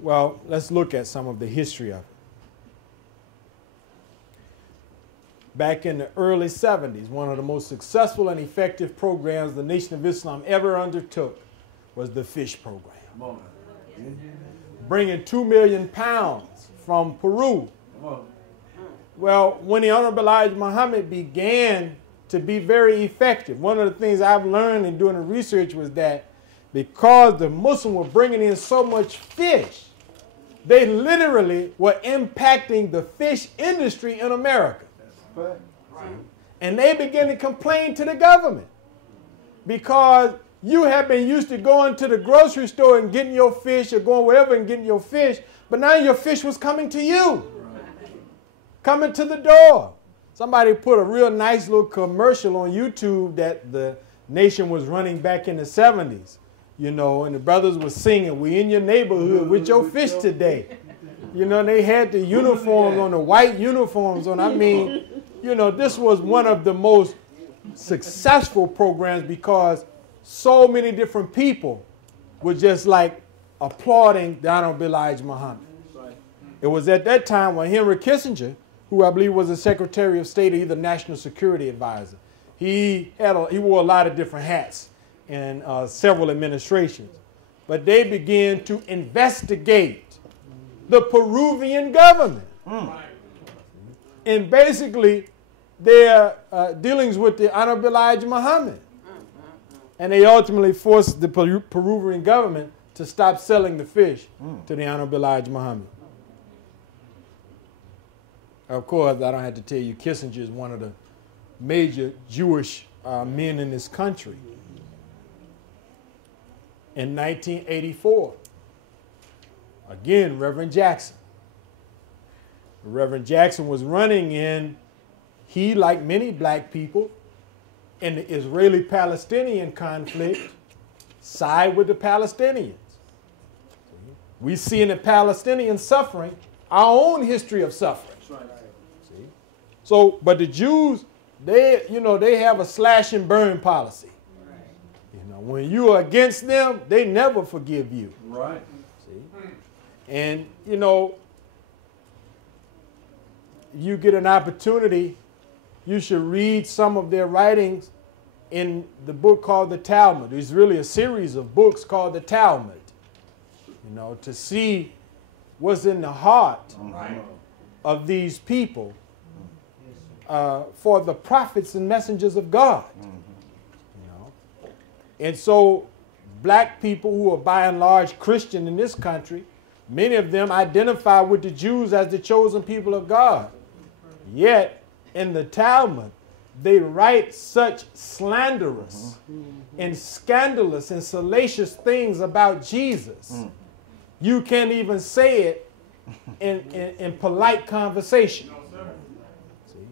Well, let's look at some of the history of it. Back in the early 70s, one of the most successful and effective programs the Nation of Islam ever undertook was the fish program. Bringing 2 million pounds from Peru. Well, when the Honorable Elijah Muhammad began to be very effective, one of the things I've learned in doing the research was that because the Muslims were bringing in so much fish, they literally were impacting the fish industry in America. And they began to complain to the government because you have been used to going to the grocery store and getting your fish or going wherever and getting your fish, but now your fish was coming to you, coming to the door. Somebody put a real nice little commercial on YouTube that the Nation was running back in the 70s, you know, and the brothers were singing, "We in your neighborhood with your fish today." You know, they had the uniforms on, the white uniforms on. I mean, you know, this was one of the most successful programs because so many different people were just like applauding the Honorable Elijah Muhammad. It was at that time when Henry Kissinger, who I believe was the Secretary of State or either National Security Advisor, he wore a lot of different hats in several administrations. But they began to investigate the Peruvian government. And basically, their dealings with the Honorable Elijah Muhammad. And they ultimately forced the Peruvian government to stop selling the fish to the Honorable Elijah Muhammad. Of course, I don't have to tell you, Kissinger is one of the major Jewish men in this country. In 1984, again, Reverend Jackson. Reverend Jackson was running in, he, like many black people, in the Israeli-Palestinian conflict, side with the Palestinians. We see in the Palestinian suffering our own history of suffering. See? So, but the Jews, they have a slash and burn policy. You know, when you are against them, they never forgive you. Right. See? And, you know, you get an opportunity, you should read some of their writings in the book called the Talmud. There's really a series of books called the Talmud, you know, to see what's in the heart of these people for the prophets and messengers of God. You know? And so black people who are by and large Christian in this country, many of them identify with the Jews as the chosen people of God. Yet, in the Talmud, they write such slanderous and scandalous and salacious things about Jesus. You can't even say it in polite conversation. See?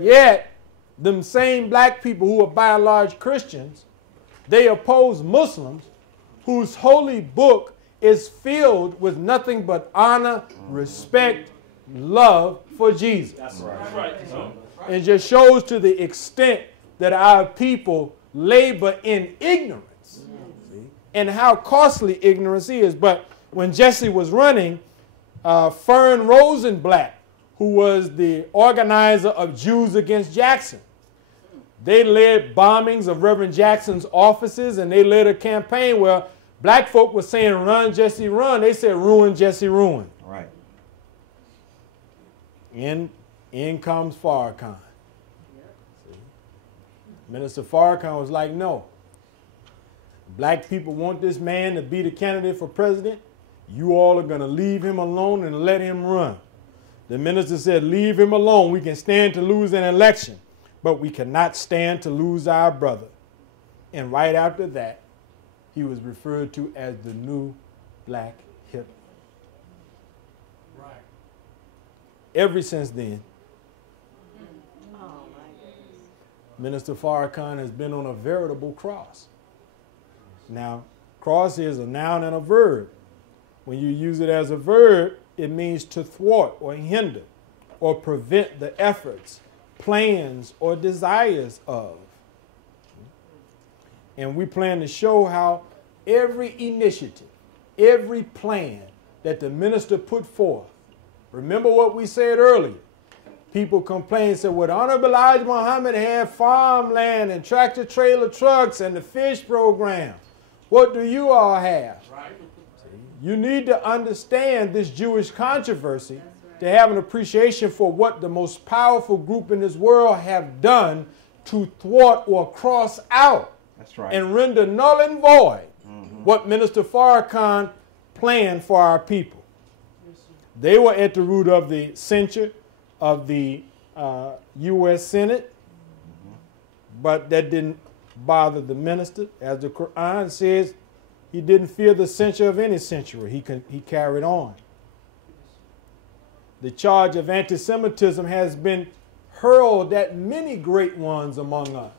Yet, them same black people who are by and large Christians, they oppose Muslims whose holy book is filled with nothing but honor, respect, love for Jesus. That's right. And just shows to the extent that our people labor in ignorance, see, and how costly ignorance is. But when Jesse was running, Fern Rosenblatt, who was the organizer of Jews Against Jackson, they led bombings of Reverend Jackson's offices, and they led a campaign where black folk were saying, "Run, Jesse, run." They said, "Ruin, Jesse, ruin." Right. In comes Farrakhan. See? Minister Farrakhan was like, "No. Black people want this man to be the candidate for president. You all are going to leave him alone and let him run. The minister said, leave him alone. We can stand to lose an election, but we cannot stand to lose our brother. And right after that, he was referred to as the new black Hitler. Right. Ever since then, Minister Farrakhan has been on a veritable cross. Now, cross is a noun and a verb. When you use it as a verb, it means to thwart or hinder or prevent the efforts, plans, or desires of. And we plan to show how every initiative, every plan that the minister put forth, remember what we said earlier. People complain and say, well, Honorable Elijah Muhammad had farmland and tractor trailer trucks and the fish program. What do you all have? Right. You need to understand this Jewish controversy to have an appreciation for what the most powerful group in this world have done to thwart or cross out. That's right. And render null and void what Minister Farrakhan planned for our people. They were at the root of the censure of the U.S. Senate, but that didn't bother the minister. As the Quran says, he didn't fear the censure of any censurer. He carried on. The charge of anti-Semitism has been hurled at many great ones among us.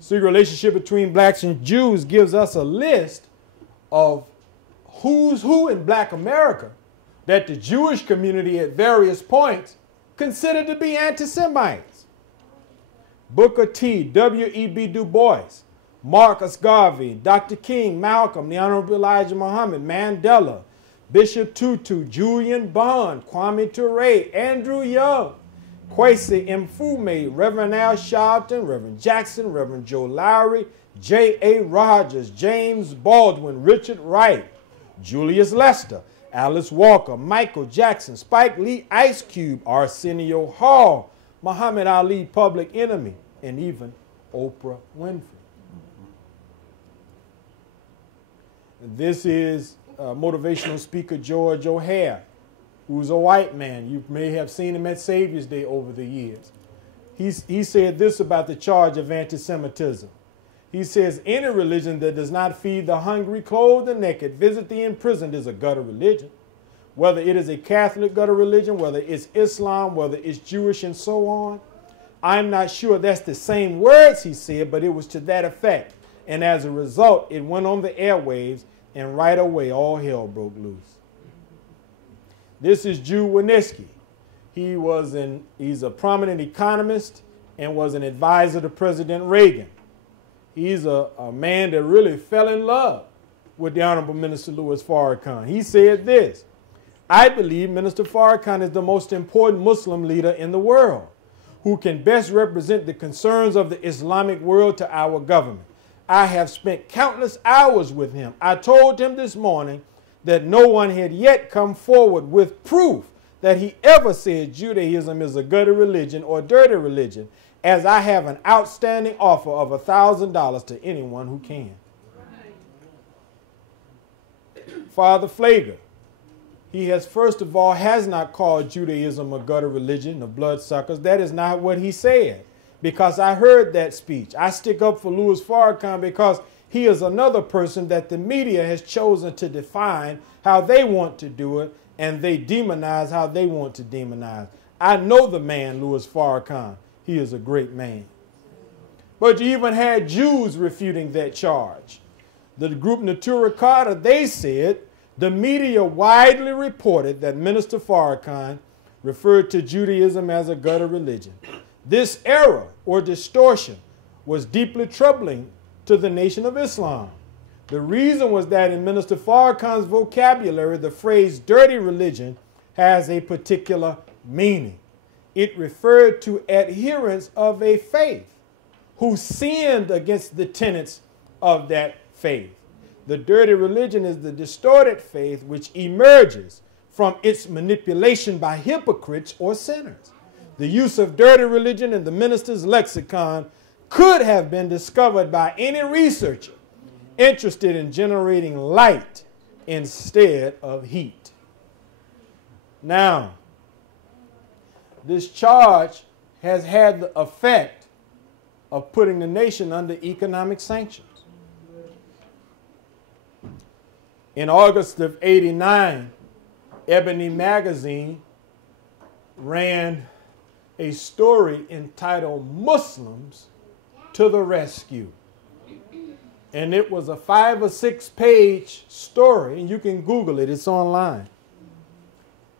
So the relationship between blacks and Jews gives us a list of who's who in black America that the Jewish community at various points considered to be anti-Semites. Booker T, W.E.B. Du Bois, Marcus Garvey, Dr. King, Malcolm, the Honorable Elijah Muhammad, Mandela, Bishop Tutu, Julian Bond, Kwame Ture, Andrew Young, Kwesi Mfume, Reverend Al Sharpton, Reverend Jackson, Reverend Joe Lowry, J.A. Rogers, James Baldwin, Richard Wright, Julius Lester, Alice Walker, Michael Jackson, Spike Lee, Ice Cube, Arsenio Hall, Muhammad Ali, Public Enemy, and even Oprah Winfrey. This is motivational speaker George O'Hare, who's a white man. You may have seen him at Savior's Day over the years. He said this about the charge of anti-Semitism. He says, any religion that does not feed the hungry, clothe the naked, visit the imprisoned is a gutter religion. Whether it is a Catholic gutter religion, whether it's Islam, whether it's Jewish, and so on. I'm not sure that's the same words he said, but it was to that effect. And as a result, it went on the airwaves, and right away, all hell broke loose. This is Jude Wanniski. He's a prominent economist and was an advisor to President Reagan. He's a man that really fell in love with the Honorable Minister Louis Farrakhan. He said this, I believe Minister Farrakhan is the most important Muslim leader in the world who can best represent the concerns of the Islamic world to our government. I have spent countless hours with him. I told him this morning that no one had yet come forward with proof that he ever said Judaism is a gutter religion or dirty religion, as I have an outstanding offer of $1,000 to anyone who can. Father Flager, he has first of all has not called Judaism a gutter religion of bloodsuckers. That is not what he said, because I heard that speech. I stick up for Louis Farrakhan because he is another person that the media has chosen to define how they want to do it, and they demonize how they want to demonize. I know the man, Louis Farrakhan. He is a great man. But you even had Jews refuting that charge. The group Natura Carter, they said the media widely reported that Minister Farrakhan referred to Judaism as a gutter religion. This error or distortion was deeply troubling to the Nation of Islam. The reason was that in Minister Farrakhan's vocabulary, the phrase dirty religion has a particular meaning. It referred to adherents of a faith who sinned against the tenets of that faith. The dirty religion is the distorted faith which emerges from its manipulation by hypocrites or sinners. The use of dirty religion in the minister's lexicon could have been discovered by any researcher interested in generating light instead of heat. Now, this charge has had the effect of putting the nation under economic sanctions. In August of '89, Ebony magazine ran a story entitled "Muslims to the Rescue." And it was a 5 or 6 page story, and you can Google it, it's online,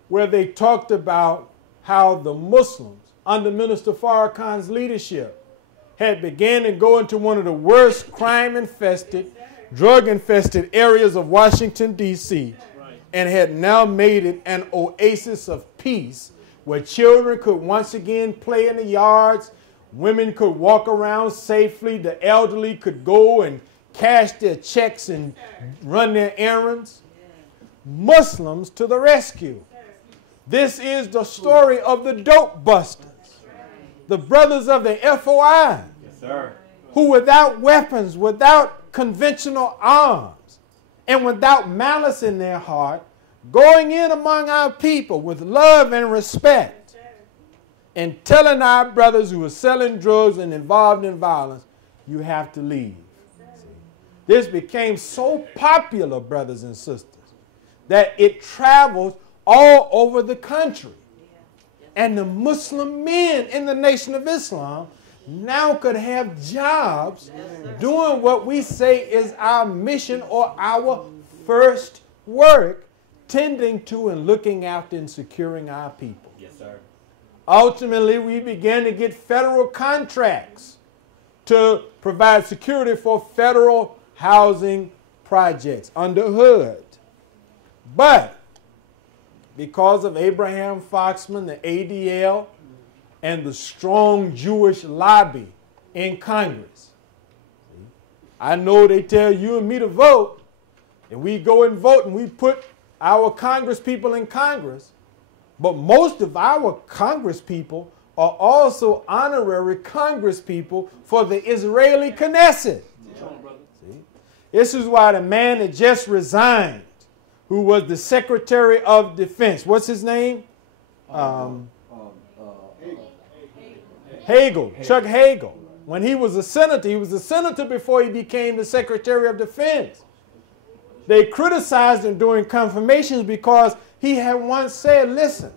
where they talked about how the Muslims, under Minister Farrakhan's leadership, had began to go into one of the worst crime-infested, drug-infested areas of Washington, D.C., and had now made it an oasis of peace where children could once again play in the yards, women could walk around safely, the elderly could go and cash their checks and run their errands. Muslims to the rescue. This is the story of the dope busters, the brothers of the FOI, who without weapons, without conventional arms, and without malice in their heart, going in among our people with love and respect and telling our brothers who are selling drugs and involved in violence, you have to leave. This became so popular, brothers and sisters, that it traveled all over the country. And the Muslim men in the Nation of Islam now could have jobs doing what we say is our mission or our first work, tending to and looking after and securing our people. Yes, sir. Ultimately, we began to get federal contracts to provide security for federal housing projects under HUD. But because of Abraham Foxman, the ADL, and the strong Jewish lobby in Congress, I know they tell you and me to vote, and we go and vote and we put our Congress people in Congress, but most of our Congress people are also honorary Congress people for the Israeli Knesset. See? This is why the man that just resigned, who was the Secretary of Defense, what's his name? Hagel, Chuck Hagel. When he was a senator before he became the Secretary of Defense. They criticized him during confirmations because he had once said, listen,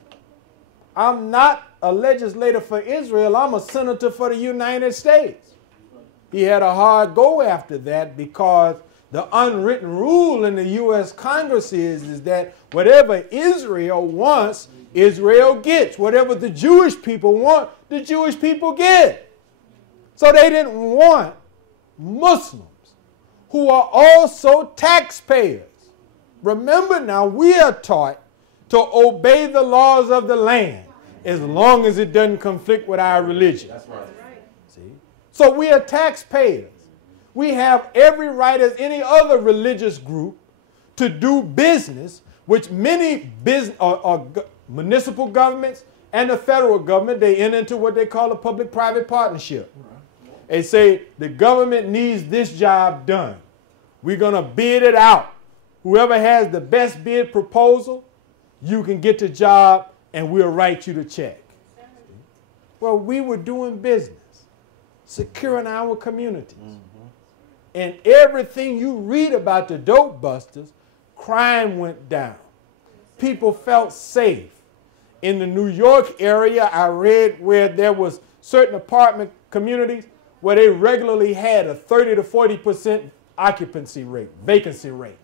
I'm not a legislator for Israel, I'm a senator for the United States. He had a hard go after that because the unwritten rule in the U.S. Congress is that whatever Israel wants, Israel gets. Whatever the Jewish people want, the Jewish people get. So they didn't want Muslims who are also taxpayers. Remember now, we are taught to obey the laws of the land as long as it doesn't conflict with our religion. That's right. See? So we are taxpayers. We have every right as any other religious group to do business, which many municipal governments and the federal government, they enter into what they call a public-private partnership. They say the government needs this job done. We're going to bid it out. Whoever has the best bid proposal, you can get the job and we'll write you the check. Well, we were doing business, securing our communities. And everything you read about the dope busters, crime went down. People felt safe. In the New York area, I read where there was certain apartment communities where they regularly had a 30 to 40% occupancy rate, vacancy rate.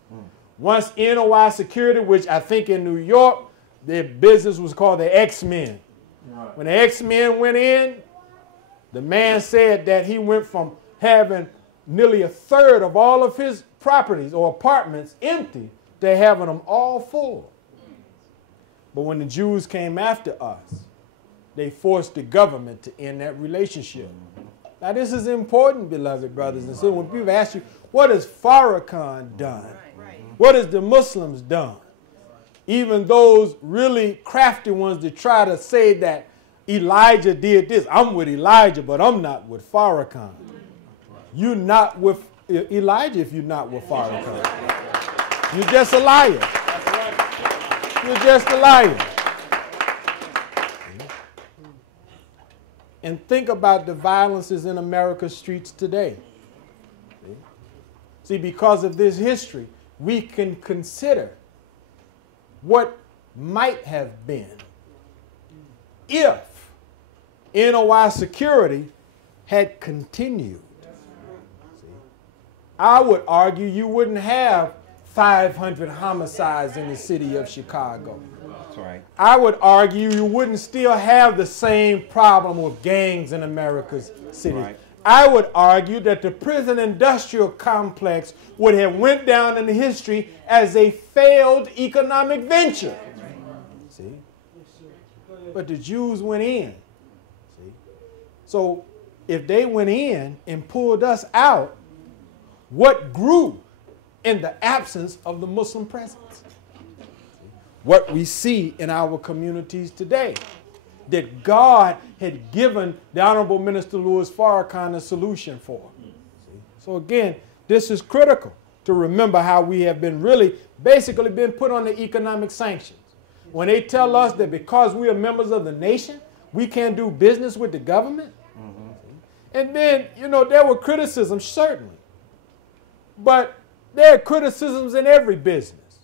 Once NOI security, which I think in New York, their business was called the X-Men. Right. When the X-Men went in, the man said that he went from having nearly a third of all of his properties or apartments empty to having them all full. But when the Jews came after us, they forced the government to end that relationship. Now this is important, beloved brothers and sisters. When people ask you, what has Farrakhan done? What has the Muslims done? Even those really crafty ones that try to say that Elijah did this. I'm with Elijah, but I'm not with Farrakhan. You're not with Elijah if you're not with Farrakhan. You're just a liar. You're just a liar. and think about the violences in America's streets today. See, because of this history, we can consider what might have been if NOI security had continued. See, I would argue you wouldn't have 500 homicides in the city of Chicago. That's right. I would argue you wouldn't still have the same problem with gangs in America's cities. Right. I would argue that the prison industrial complex would have went down in history as a failed economic venture. See? But the Jews went in. See? So if they went in and pulled us out, what grew in the absence of the Muslim presence? What we see in our communities today, that God had given the Honorable Minister Louis Farrakhan a solution for. So again, this is critical to remember how we have been basically been put on the economic sanctions. When they tell us that because we are members of the nation, we can't do business with the government. And then, there were criticisms, certainly. But there are criticisms in every business.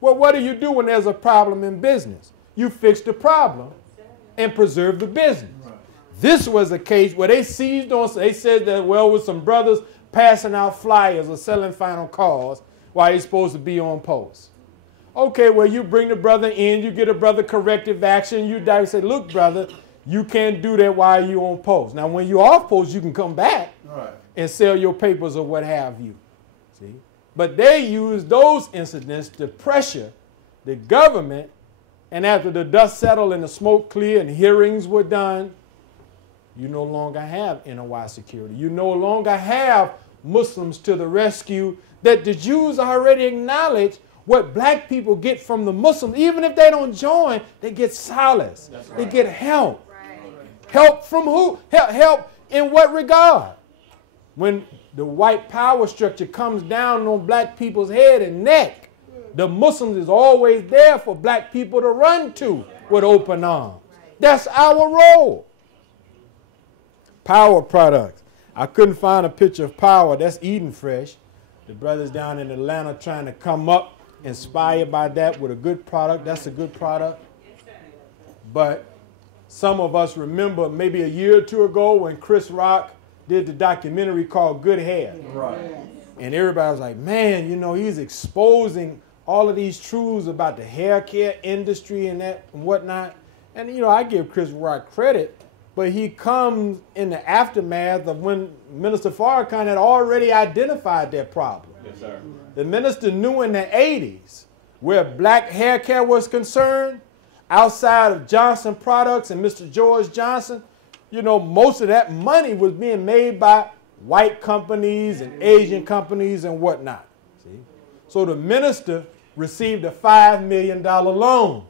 Well, what do you do when there's a problem in business? You fix the problem and preserve the business. This was a case where they seized on, they said that, well, with some brothers passing out flyers or selling final calls while he's supposed to be on post. Okay, well, you bring the brother in, you get a brother corrective action, you say, look, brother, you can't do that while you're on post. Now, when you're off post, you can come back and sell your papers or what have you. See? But they used those incidents to pressure the government. And after the dust settled and the smoke cleared and hearings were done, you no longer have NOI security. You no longer have Muslims to the rescue, that the Jews already acknowledge what black people get from the Muslims. Even if they don't join, they get solace. Right. They get help. Right. Help from who? Help in what regard? When the white power structure comes down on black people's head and neck, the Muslims is always there for black people to run to with open arms. That's our role. Power products. I couldn't find a picture of Power. That's Eden Fresh. The brothers down in Atlanta trying to come up, inspired by that with a good product. That's a good product. But some of us remember maybe a year or two ago when Chris Rock did the documentary called Good Hair. Right. And everybody was like, man, he's exposing all of these truths about the hair care industry and that and whatnot. And, I give Chris Rock credit, but he comes in the aftermath of when Minister Farrakhan had already identified that problem. Yes, sir. The minister knew in the 80s where black hair care was concerned, outside of Johnson Products and Mr. George Johnson, most of that money was being made by white companies and Asian companies and whatnot. See? So the minister received a $5 million loan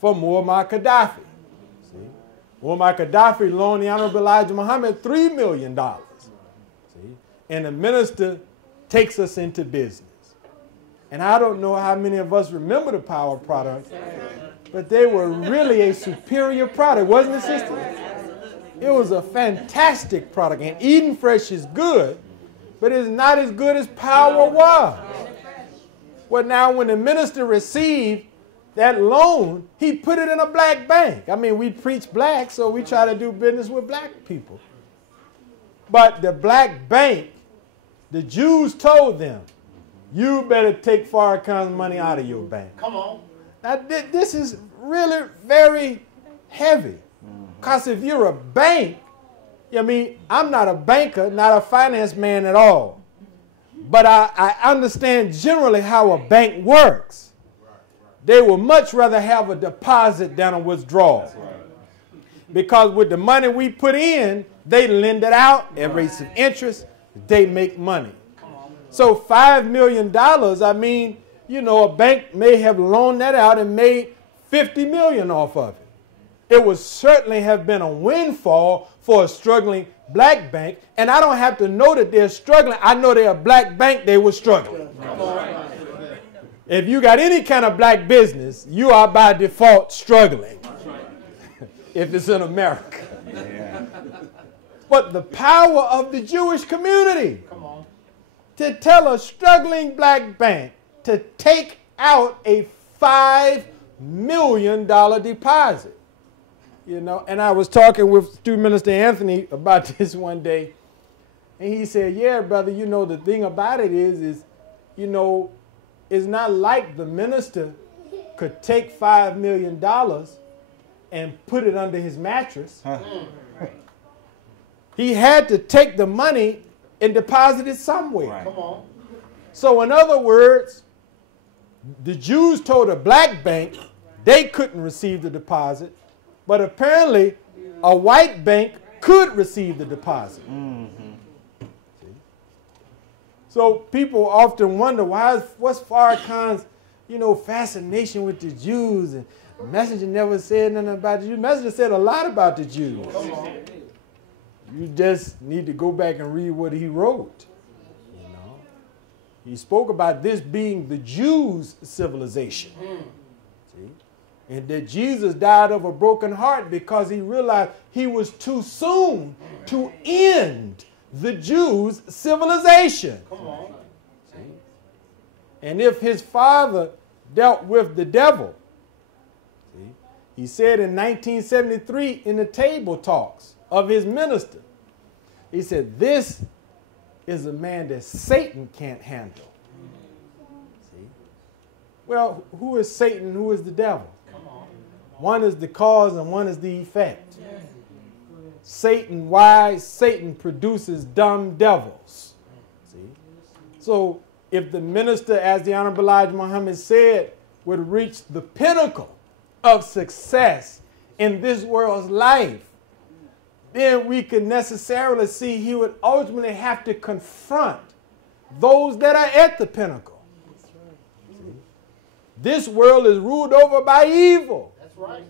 for Muammar Gaddafi. See? Muammar Gaddafi loaned the Honorable Elijah Muhammad $3 million. See? And the minister takes us into business. And I don't know how many of us remember the Power products, but they were really a superior product, wasn't it, sister? It was a fantastic product. And Eden Fresh is good, but it's not as good as Power was. Well, now when the minister received that loan, he put it in a black bank. I mean, we preach black, so we try to do business with black people. But the black bank, the Jews told them, you better take Farrakhan's money out of your bank. Come on. Now, this is really very heavy. Because if you're a bank, I'm not a banker, not a finance man at all. But I understand generally how a bank works. They will much rather have a deposit than a withdrawal. Because with the money we put in, they lend it out at rates of interest. They make money. So $5 million, a bank may have loaned that out and made $50 million off of it. It would certainly have been a windfall for a struggling black bank. And I don't have to know that they're struggling. I know they're a black bank, they were struggling. If you got any kind of black business, you are by default struggling. if it's in America. Yeah. But the power of the Jewish community to tell a struggling black bank to take out a $5 million deposit. You know, and I was talking with Student Minister Anthony about this one day, and he said, yeah, brother, you know, the thing about it is, you know, it's not like the minister could take $5 million and put it under his mattress. Huh. He had to take the money and deposit it somewhere. Right. Come on. So in other words, the Jews told a black bank they couldn't receive the deposit, but apparently a white bank could receive the deposit. Mm-hmm. So people often wonder what's Farrakhan's, you know, fascination with the Jews, and the messenger never said nothing about the Jews. The messenger said a lot about the Jews. You just need to go back and read what he wrote. You know, he spoke about this being the Jews' civilization. See? And that Jesus died of a broken heart because he realized he was too soon to end the Jews' civilization. Come on. See? And if his father dealt with the devil, see, he said in 1973 in the table talks of his minister, he said, this is a man that Satan can't handle. See? Well, who is Satan? Who is the devil? One is the cause and one is the effect. Satan, why? Satan produces dumb devils. See? So if the minister, as the Honorable Elijah Muhammad said, would reach the pinnacle of success in this world's life, then we could necessarily see he would ultimately have to confront those that are at the pinnacle. See? This world is ruled over by evil. That's right.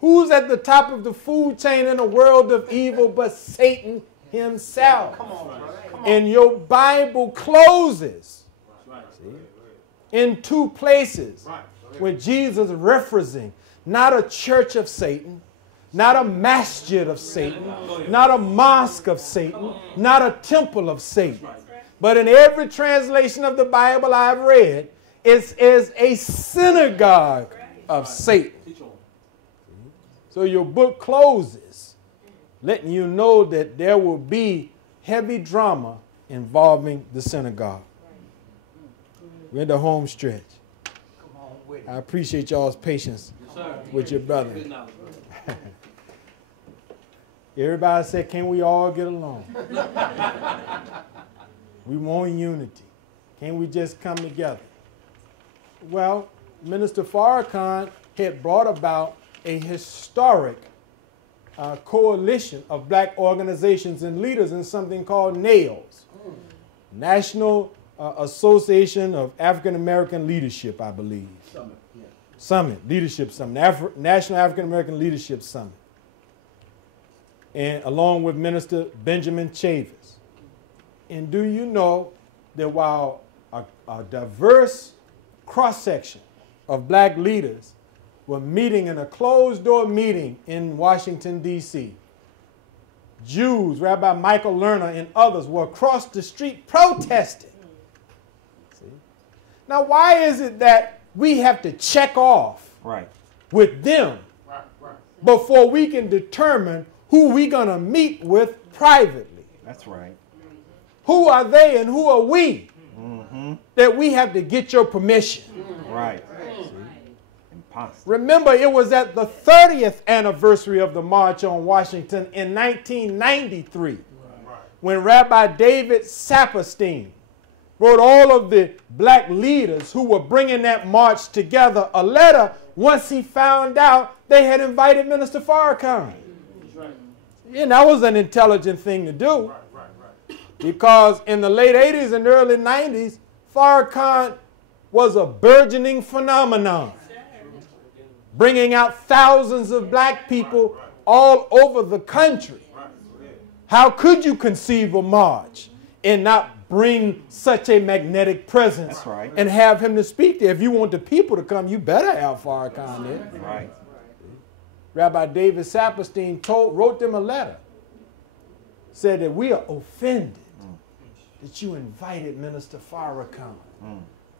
Who's at the top of the food chain in a world of evil but Satan himself? Come on, brother. Come on. And your Bible closes, see, in two places with Jesus referencing not a church of Satan, not a masjid of Satan, not a mosque of Satan, not a temple of Satan. But in every translation of the Bible I've read, it is a synagogue of Satan. So your book closes letting you know that there will be heavy drama involving the synagogue. We're in the home stretch. I appreciate y'all's patience with your brother. Everybody said, can we all get along? We want unity. Can we just come together? Well, Minister Farrakhan had brought about a historic coalition of black organizations and leaders in something called NAILS, National Association of African American Leadership, I believe. Summit, Leadership Summit, National African American Leadership Summit. And along with Minister Benjamin Chavis. And do you know that while a diverse cross-section of black leaders were meeting in a closed-door meeting in Washington, D.C., Jews, Rabbi Michael Lerner and others were across the street protesting. See? Now, why is it that we have to check off with them before we can determine who we're going to meet with privately? That's right. Who are they and who are we that we have to get your permission? Right. Impossible. Remember, it was at the 30th anniversary of the March on Washington in 1993 when Rabbi David Saperstein wrote all of the black leaders who were bringing that march together a letter once he found out they had invited Minister Farrakhan. And that was an intelligent thing to do. Because in the late 80s and early 90s, Farrakhan was a burgeoning phenomenon, bringing out thousands of black people all over the country. How could you conceive a march and not bring such a magnetic presence and have him to speak there? If you want the people to come, you better have Farrakhan there. Right. Rabbi David Saperstein wrote them a letter, said that we are offended that you invited Minister Farrakhan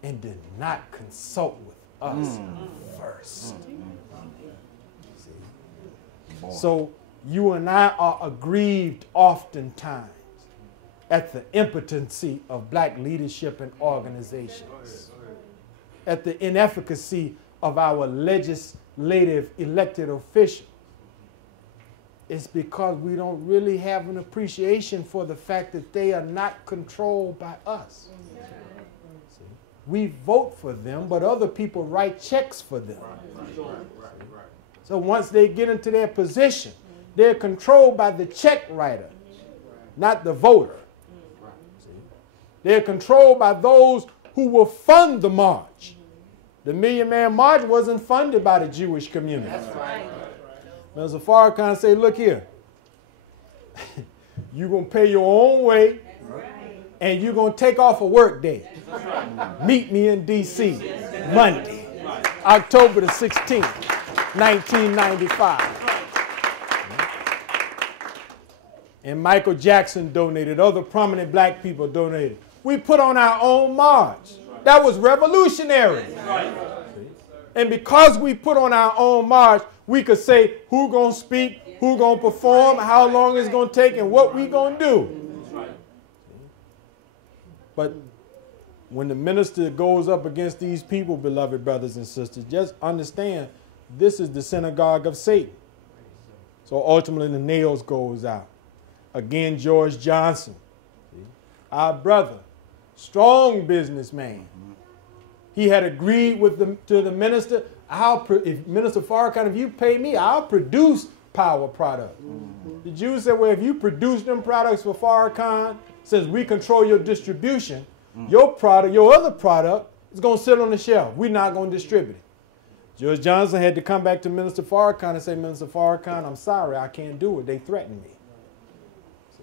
and did not consult with us first. So you and I are aggrieved oftentimes at the impotency of black leadership and organizations, at the inefficacy of our legislative elected officials. It's because we don't really have an appreciation for the fact that they are not controlled by us. See? We vote for them, but other people write checks for them. So once they get into their position, they're controlled by the check writer, not the voter. See? They're controlled by those who will fund the march. The Million Man March wasn't funded by the Jewish community. That's right. Mr. Farrakhan say, look here, you're going to pay your own way and you're going to take off a work day. Meet me in D.C. Monday, October the 16th, 1995. And Michael Jackson donated, other prominent black people donated. We put on our own march. That was revolutionary. And because we put on our own march, we could say who gonna speak, who gonna perform, how long it's gonna take, and what we gonna do. But when the minister goes up against these people, beloved brothers and sisters, just understand this is the synagogue of Satan. So ultimately the nails goes out. Again, George Johnson, our brother, strong businessman. He had agreed with the minister, if Minister Farrakhan, if you pay me, I'll produce power products. The Jews said, well, if you produce them products for Farrakhan, since we control your distribution, your product, your other product, is going to sit on the shelf. We're not going to distribute it. George Johnson had to come back to Minister Farrakhan and say, Minister Farrakhan, I'm sorry, I can't do it. They threatened me. See?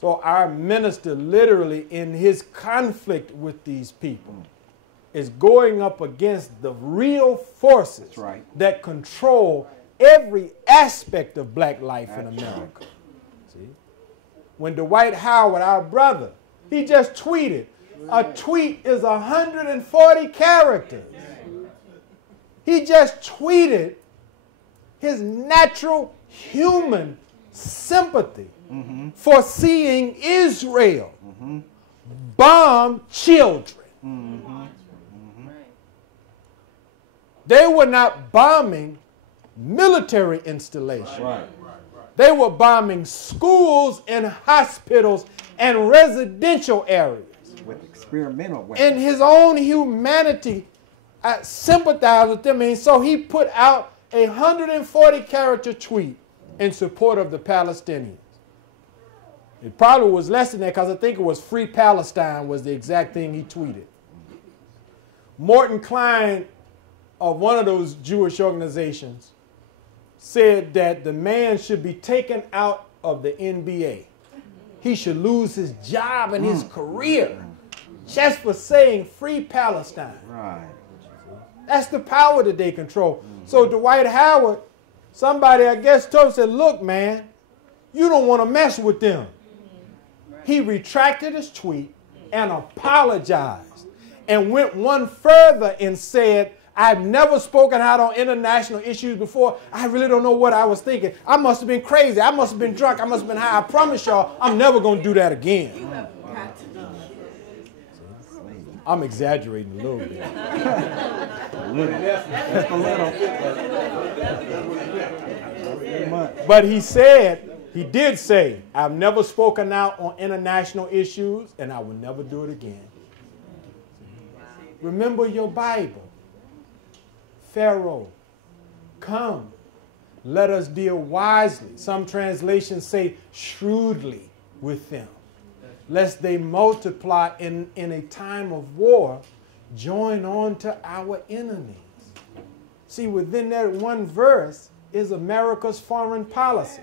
So our minister literally in his conflict with these people is going up against the real forces that control every aspect of black life in America. See? When Dwight Howard, our brother, he just tweeted, a tweet is 140 characters. He just tweeted his natural human sympathy for seeing Israel bomb children. They were not bombing military installations. They were bombing schools and hospitals and residential areas. With experimental weapons. In his own humanity, I sympathize with them. And so he put out a 140-character tweet in support of the Palestinians. It probably was less than that because I think it was Free Palestine was the exact thing he tweeted. Morton Klein, of one of those Jewish organizations, said that the man should be taken out of the NBA. He should lose his job and his career just for saying Free Palestine. Right. That's the power that they control. So Dwight Howard, somebody I guess told him, said, look, man, you don't want to mess with them. He retracted his tweet and apologized and went one further and said, I've never spoken out on international issues before. I really don't know what I was thinking. I must have been crazy. I must have been drunk. I must have been high. I promise y'all, I'm never going to do that again. I'm exaggerating a little bit. Just a little. But he said, he did say, I've never spoken out on international issues, and I will never do it again. Remember your Bible. Pharaoh, come, let us deal wisely. Some translations say shrewdly with them, lest they multiply in a time of war, join on to our enemies. See, within that one verse is America's foreign policy.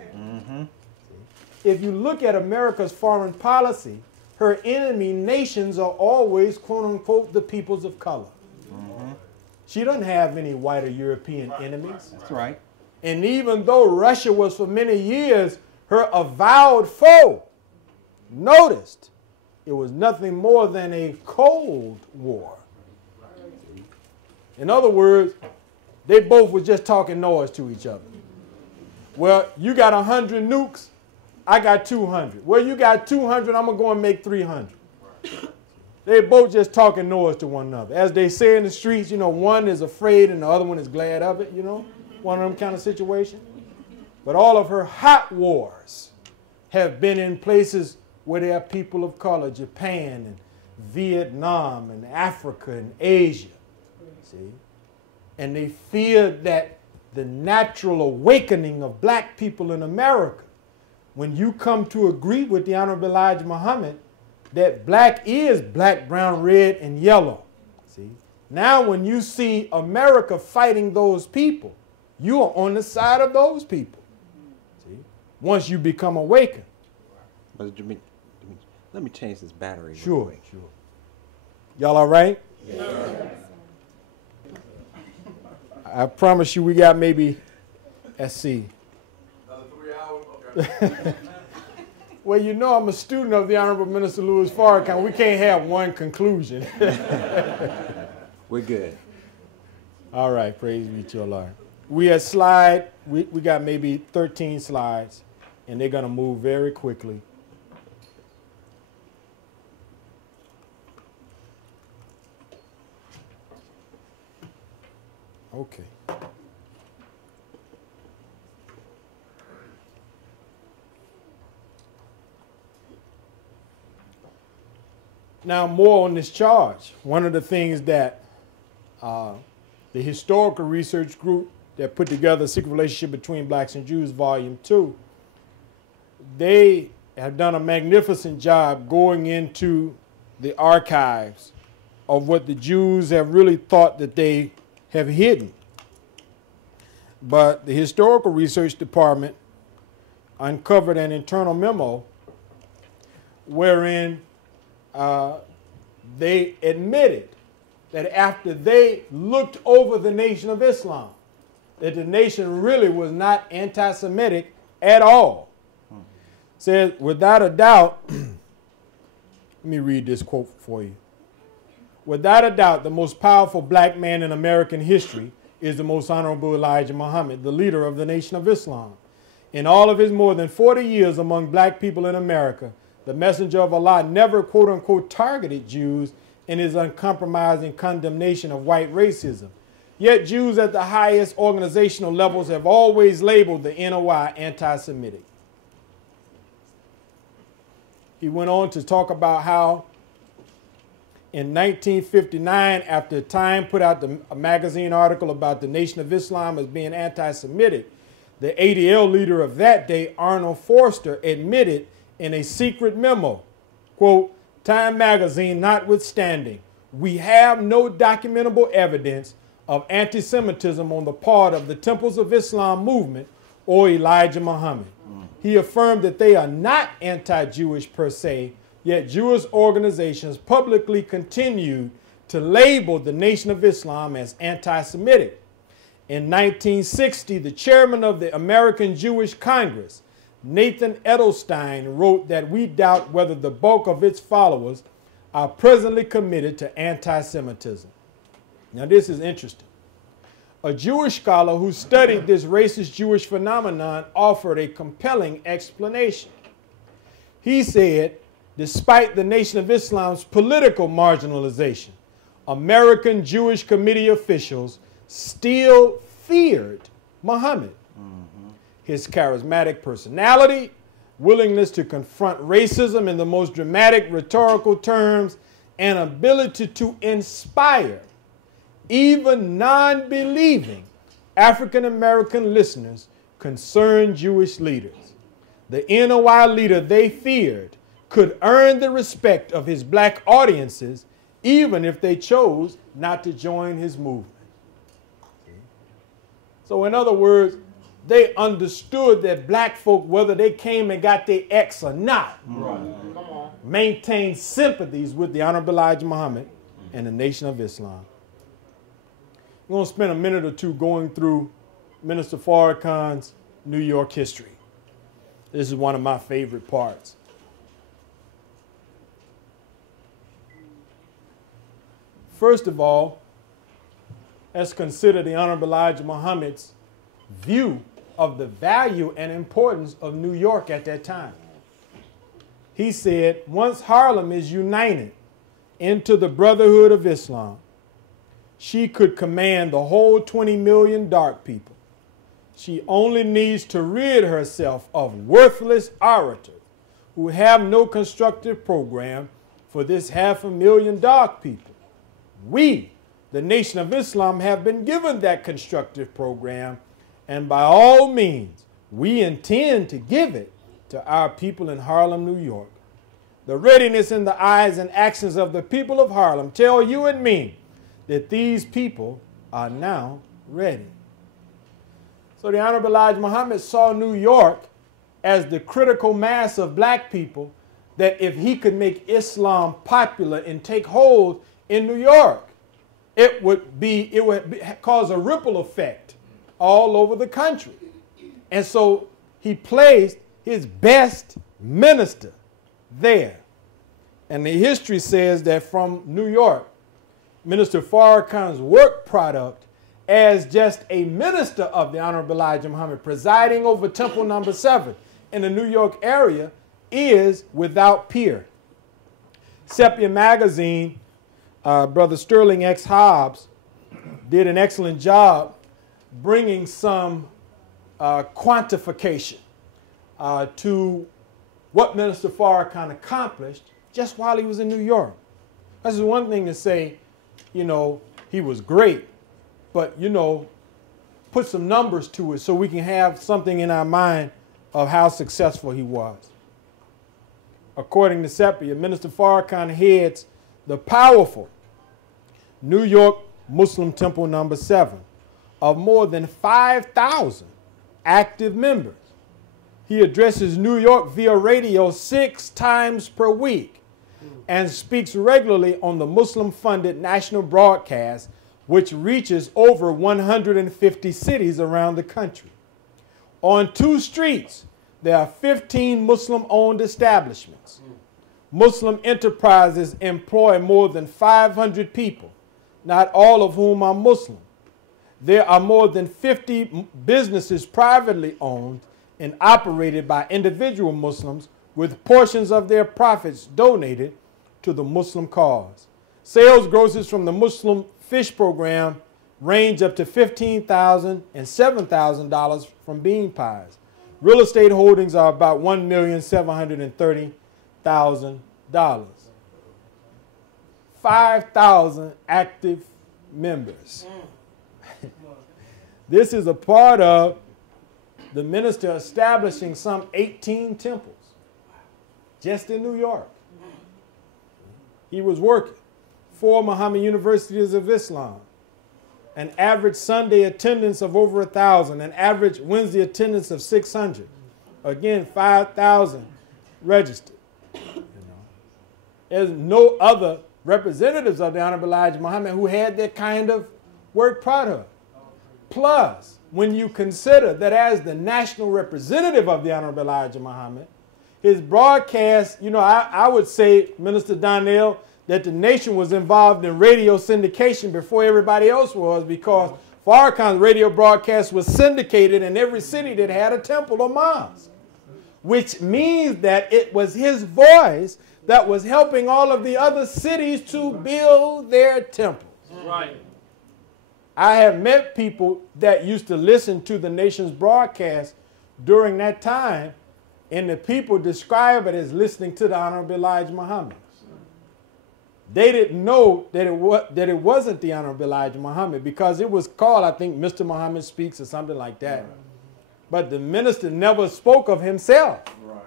If you look at America's foreign policy, her enemy nations are always, quote unquote, the peoples of color. She doesn't have any white or European enemies. That's right. And even though Russia was for many years her avowed foe, noticed it was nothing more than a Cold War. In other words, they both were just talking noise to each other. Well, you got 100 nukes, I got 200. Well, you got 200, I'm going to go and make 300. They both just talking noise to one another. As they say in the streets, you know, one is afraid and the other one is glad of it, you know, one of them kind of situations. But all of her hot wars have been in places where there are people of color, Japan and Vietnam and Africa and Asia, see? And they fear that the natural awakening of black people in America, when you come to agree with the Honorable Elijah Muhammad, that black is black, brown, red, and yellow. See? Now when you see America fighting those people, you are on the side of those people. See? Once you become awakened. Brother Demetric, let me change this battery. Sure, sure. Y'all all right? Yes. I promise you we got maybe, let's see. Another 3 hours? Okay. Well, you know I'm a student of the Honorable Minister Louis Farrakhan. We can't have one conclusion. We're good. All right, praise be to Allah. We at slide, we got maybe 13 slides, and they're going to move very quickly. Okay. Now, more on this charge. One of the things that the historical research group that put together Secret Relationship Between Blacks and Jews, Volume 2, they have done a magnificent job going into the archives of what the Jews have really thought that they have hidden. But the Historical Research Department uncovered an internal memo wherein they admitted that after they looked over the Nation of Islam, that the nation really was not anti-Semitic at all. Says, without a doubt, let me read this quote for you. Without a doubt, the most powerful black man in American history is the Most Honorable Elijah Muhammad, the leader of the Nation of Islam. In all of his more than 40 years among black people in America, the messenger of Allah never, quote unquote, targeted Jews in his uncompromising condemnation of white racism. Yet Jews at the highest organizational levels have always labeled the NOI anti-Semitic. He went on to talk about how in 1959, after Time put out a magazine article about the Nation of Islam as being anti-Semitic, the ADL leader of that day, Arnold Forster, admitted in a secret memo, quote, Time magazine notwithstanding, we have no documentable evidence of anti-Semitism on the part of the Temples of Islam movement or Elijah Muhammad. He affirmed that they are not anti-Jewish per se, yet Jewish organizations publicly continued to label the Nation of Islam as anti-Semitic. In 1960, the chairman of the American Jewish Congress, Nathan Edelstein, wrote that we doubt whether the bulk of its followers are presently committed to anti-Semitism. Now, this is interesting. A Jewish scholar who studied this racist Jewish phenomenon offered a compelling explanation. He said, despite the Nation of Islam's political marginalization, American Jewish committee officials still feared Muhammad. His charismatic personality, willingness to confront racism in the most dramatic rhetorical terms, and ability to inspire even non-believing African-American listeners concerned Jewish leaders. The NOI leader they feared could earn the respect of his black audiences even if they chose not to join his movement. So in other words, they understood that black folk, whether they came and got their X or not, maintained sympathies with the Honorable Elijah Muhammad and the Nation of Islam. We're going to spend a minute or two going through Minister Farrakhan's New York history. This is one of my favorite parts. First of all, let's consider the Honorable Elijah Muhammad's view of the value and importance of New York at that time. He said, once Harlem is united into the Brotherhood of Islam, she could command the whole 20 million dark people. She only needs to rid herself of worthless orators who have no constructive program for this 500,000 dark people. We, the Nation of Islam, have been given that constructive program, and by all means, we intend to give it to our people in Harlem, New York. The readiness in the eyes and actions of the people of Harlem tell you and me that these people are now ready. So the Honorable Elijah Muhammad saw New York as the critical mass of black people, that if he could make Islam popular and take hold in New York, it would cause a ripple effect all over the country. And so he placed his best minister there. And the history says that from New York, Minister Farrakhan's work product as just a minister of the Honorable Elijah Muhammad presiding over Temple No. 7 in the New York area is without peer. Sepia Magazine, Brother Sterling X. Hobbs did an excellent job bringing some quantification to what Minister Farrakhan accomplished just while he was in New York. This is one thing to say, you know, he was great, but, you know, put some numbers to it so we can have something in our mind of how successful he was. According to Sepia, Minister Farrakhan heads the powerful New York Muslim Temple No. 7 of more than 5,000 active members. He addresses New York via radio 6 times per week and speaks regularly on the Muslim-funded national broadcast, which reaches over 150 cities around the country. On 2 streets, there are 15 Muslim-owned establishments. Muslim enterprises employ more than 500 people, not all of whom are Muslim. There are more than 50 businesses privately owned and operated by individual Muslims, with portions of their profits donated to the Muslim cause. Sales grosses from the Muslim fish program range up to $15,000 and $7,000 from bean pies. Real estate holdings are about $1,730,000. 5,000 active members. This is a part of the minister establishing some 18 temples just in New York. He was working 4 Muhammad Universities of Islam, an average Sunday attendance of over 1,000, an average Wednesday attendance of 600. Again, 5,000 registered. There's no other representatives of the Honorable Elijah Muhammad who had that kind of work product. Plus, when you consider that as the national representative of the Honorable Elijah Muhammad, his broadcast, you know, I would say, Minister Donnell, that the nation was involved in radio syndication before everybody else was, because Farrakhan's radio broadcast was syndicated in every city that had a temple or mosque, which means that it was his voice that was helping all of the other cities to build their temples. Right. I have met people that used to listen to the nation's broadcast during that time, and the people describe it as listening to the Honorable Elijah Muhammad. They didn't know that it wasn't the Honorable Elijah Muhammad, because it was called, I think, Mr. Muhammad Speaks or something like that. Right. But the minister never spoke of himself. Right.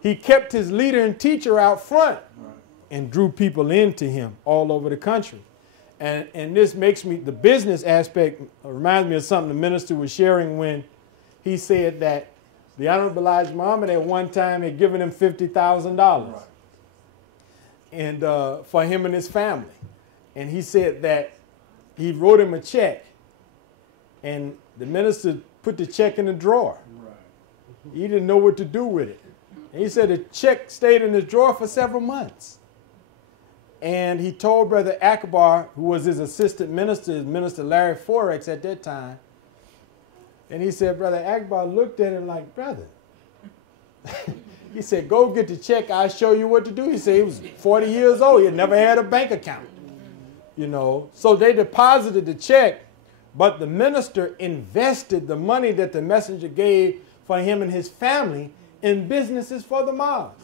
He kept his leader and teacher out front, right, and drew people into him all over the country. And this makes me, the business aspect reminds me of something the minister was sharing when he said that the Honorable Elijah Muhammad at one time had given him $50,000. Right. And for him and his family. And he said that he wrote him a check, and the minister put the check in the drawer. He didn't know what to do with it. And he said the check stayed in the drawer for several months. And he told Brother Akbar, who was his assistant minister, Minister Larry Forex at that time, and he said, Brother Akbar looked at him like, brother. He said, go get the check, I'll show you what to do. He said he was 40 years old, he had never had a bank account. You know, so they deposited the check, but the minister invested the money that the messenger gave for him and his family in businesses for the mosque.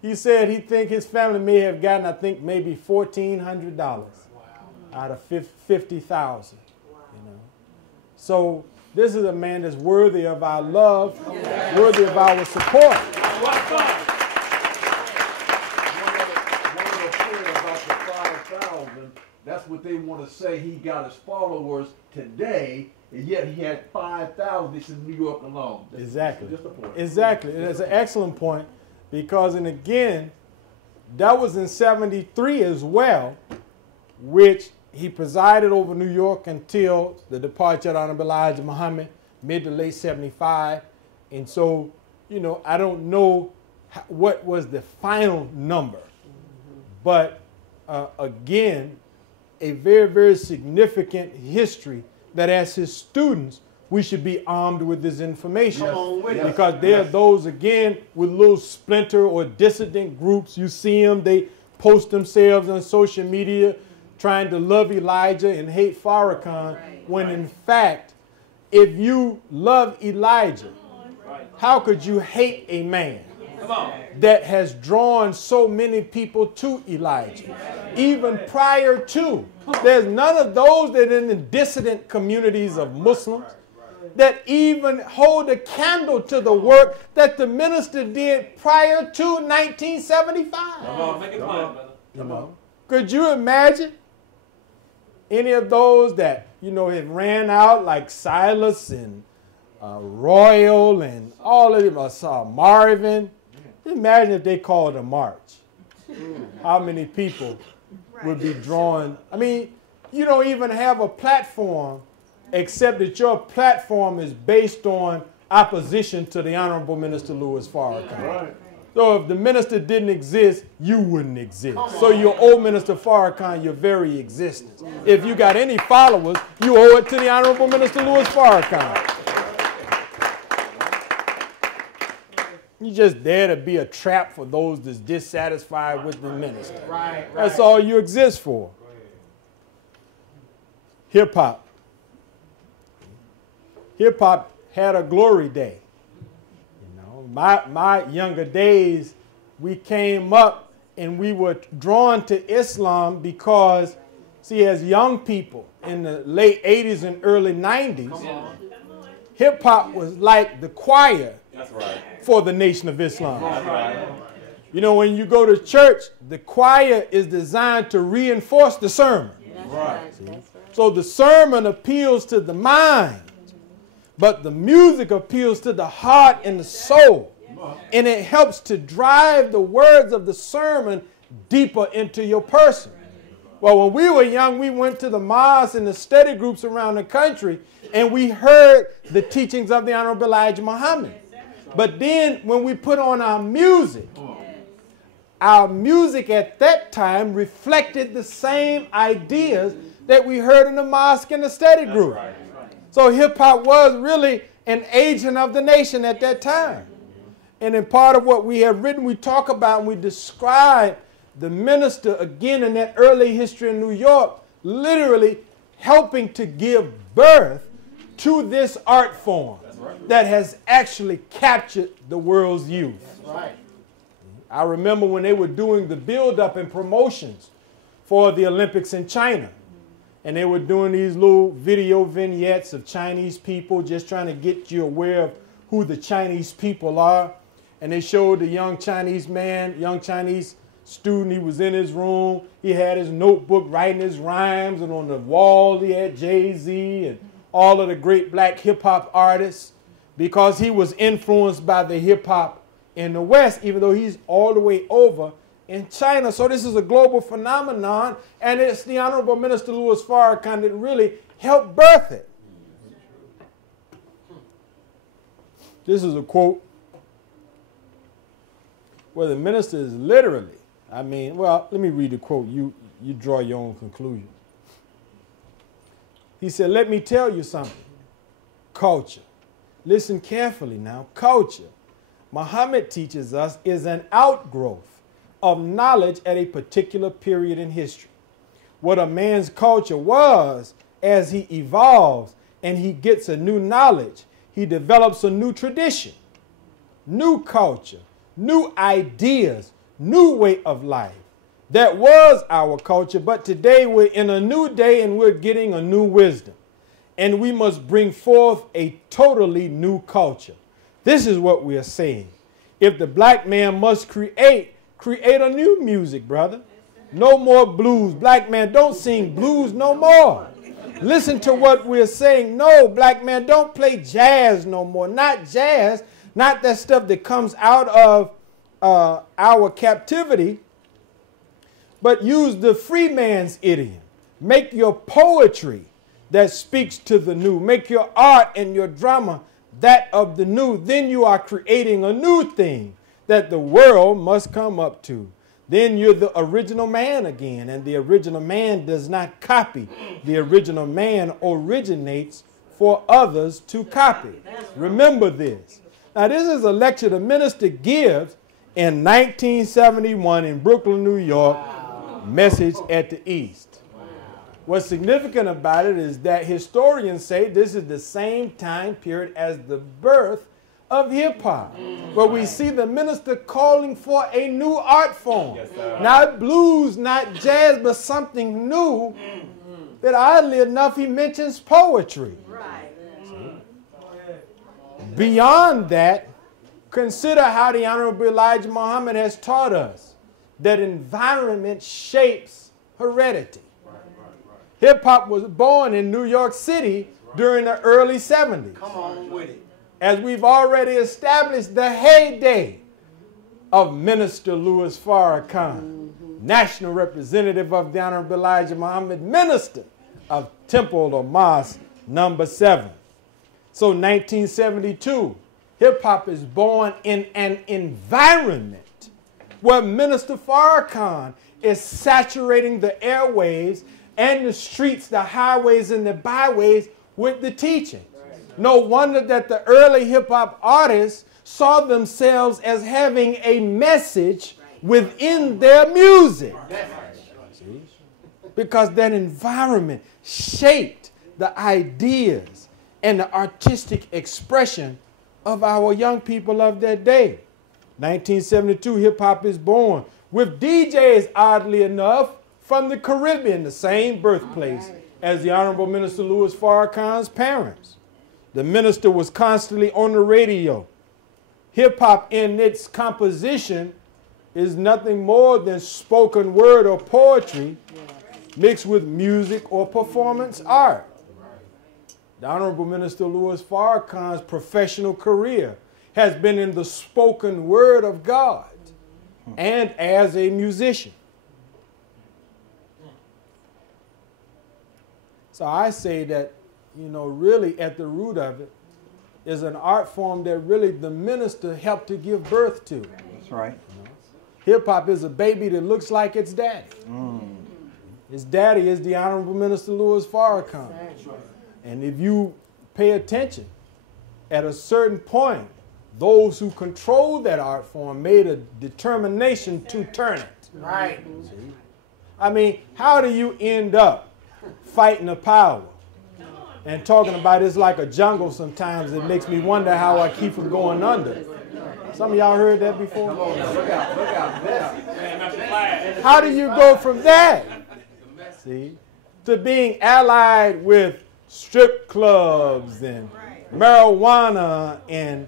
He said he think his family may have gotten, I think, maybe $1,400 out of 50,000. You know, so this is a man that's worthy of our love, worthy of our support. That's what they want to say. He got his followers today, and yet he had 5,000 in New York alone. Exactly. Just a point. Exactly. And it's an excellent point because, and again, that was in 73 as well, which he presided over New York until the departure of Honorable Elijah Muhammad, mid to late 75. And so, you know, I don't know what was the final number, but again, a very, very significant history that as his students, we should be armed with this information. Because there are those, again, with little splinter or dissident groups. You see them, they post themselves on social media trying to love Elijah and hate Farrakhan, when in fact, if you love Elijah, how could you hate a man that has drawn so many people to Elijah? Even prior to, there's none of those that are in the dissident communities of Muslims that even hold a candle to the work that the minister did prior to 1975. Make it fun, brother. You know, could you imagine any of those that, you know, have ran out like Silas and Royal and all of them, Marvin? Imagine if they called a march. How many people would be drawn? I mean, you don't even have a platform except that your platform is based on opposition to the Honorable Minister Louis Farrakhan. So if the minister didn't exist, you wouldn't exist. So you owe Minister Farrakhan your very existence. If you got any followers, you owe it to the Honorable Minister Louis Farrakhan. You're just there to be a trap for those that's dissatisfied with the minister. That's all you exist for. Hip-hop. Hip-hop had a glory day. You know, my younger days, we came up and we were drawn to Islam because, see, as young people in the late 80s and early 90s, hip-hop was like the choir for the Nation of Islam. You know, when you go to church, the choir is designed to reinforce the sermon. So the sermon appeals to the mind, but the music appeals to the heart and the soul. And it helps to drive the words of the sermon deeper into your person. Well, when we were young, we went to the mosques and the study groups around the country, and we heard the teachings of the Honorable Elijah Muhammad. But then when we put on our music at that time reflected the same ideas that we heard in the mosque and the study group. So hip-hop was really an agent of the nation at that time. And in part of what we have written, we talk about and we describe the minister, again, in that early history in New York, literally helping to give birth to this art form that has actually captured the world's youth. I remember when they were doing the build-up and promotions for the Olympics in China. And they were doing these little video vignettes of Chinese people, just trying to get you aware of who the Chinese people are. And they showed the young Chinese man, young Chinese student. He was in his room. He had his notebook writing his rhymes. And on the wall, he had Jay-Z and all of the great black hip-hop artists, because he was influenced by the hip-hop in the West, even though he's all the way over in China. So this is a global phenomenon, and it's the Honorable Minister Louis Farrakhan that really helped birth it. This is a quote where the minister is literally, I mean, well, let me read the quote. You draw your own conclusion. He said, let me tell you something. Culture. Listen carefully now. Culture, Muhammad teaches us, is an outgrowth of knowledge at a particular period in history. What a man's culture was, as he evolves and he gets a new knowledge, he develops a new tradition, new culture, new ideas, new way of life. That was our culture, but today we're in a new day and we're getting a new wisdom. And we must bring forth a totally new culture. This is what we are saying. If the black man must create a new music, brother. No more blues. Black man, don't sing blues no more. Listen to what we're saying. No, black man, don't play jazz no more. Not jazz, not that stuff that comes out of our captivity, but use the free man's idiom. Make your poetry that speaks to the new. Make your art and your drama that of the new. Then you are creating a new thing that the world must come up to. Then you're the original man again, and the original man does not copy. The original man originates for others to copy. Remember this. Now, this is a lecture the minister gives in 1971 in Brooklyn, New York, Message at the East. What's significant about it is that historians say this is the same time period as the birth of hip-hop, where we see the minister calling for a new art form. Yes, not blues, not jazz, but something new that, oddly enough, he mentions poetry. Right. Beyond that, consider how the Honorable Elijah Muhammad has taught us that environment shapes heredity. Hip-hop was born in New York City during the early 70s. Come on with it. As we've already established, the heyday of Minister Louis Farrakhan, national representative of the Honorable Elijah Muhammad, minister of Temple or Mosque number 7. So 1972, hip-hop is born in an environment where Minister Farrakhan is saturating the airwaves and the streets, the highways and the byways with the teaching. No wonder that the early hip-hop artists saw themselves as having a message within their music. See? Because that environment shaped the ideas and the artistic expression of our young people of that day. 1972, hip-hop is born with DJs, oddly enough, from the Caribbean, the same birthplace as the Honorable Minister Louis Farrakhan's parents. The minister was constantly on the radio. Hip-hop in its composition is nothing more than spoken word or poetry mixed with music or performance art. The Honorable Minister Louis Farrakhan's professional career has been in the spoken word of God and as a musician. So I say that, you know, really at the root of it is an art form that really the minister helped to give birth to. That's right. You know? Hip-hop is a baby that looks like its daddy. Its daddy is the Honorable Minister Louis Farrakhan. And if you pay attention, at a certain point, those who control that art form made a determination to turn it. Right. See? I mean, how do you end up fighting the power and talking about it's like a jungle sometimes? It makes me wonder how I keep from going under. Some of y'all heard that before? How do you go from that, see, to being allied with strip clubs and marijuana and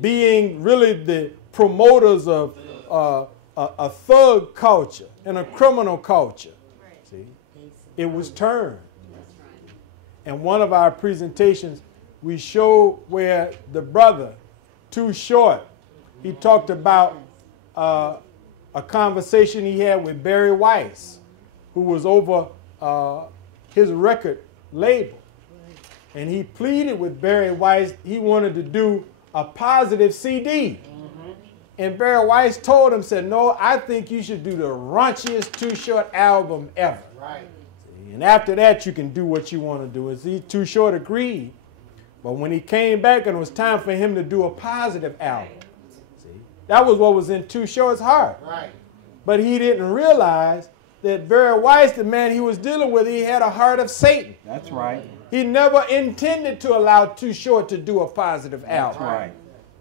being really the promoters of a thug culture and a criminal culture? See, it was turned. And one of our presentations, we showed where the brother, Too Short, he talked about a conversation he had with Barry Weiss, who was over his record label. And he pleaded with Barry Weiss, he wanted to do a positive CD. And Barry Weiss told him, said, no, I think you should do the raunchiest Too Short album ever. Right. And after that, you can do what you want to do. And see, Too Short agreed. But when he came back and it was time for him to do a positive album, see, that was what was in Too Short's heart. Right. But he didn't realize that Barry Weiss, the man he was dealing with, he had a heart of Satan. That's right. He never intended to allow Too Short to do a positive album. That's right.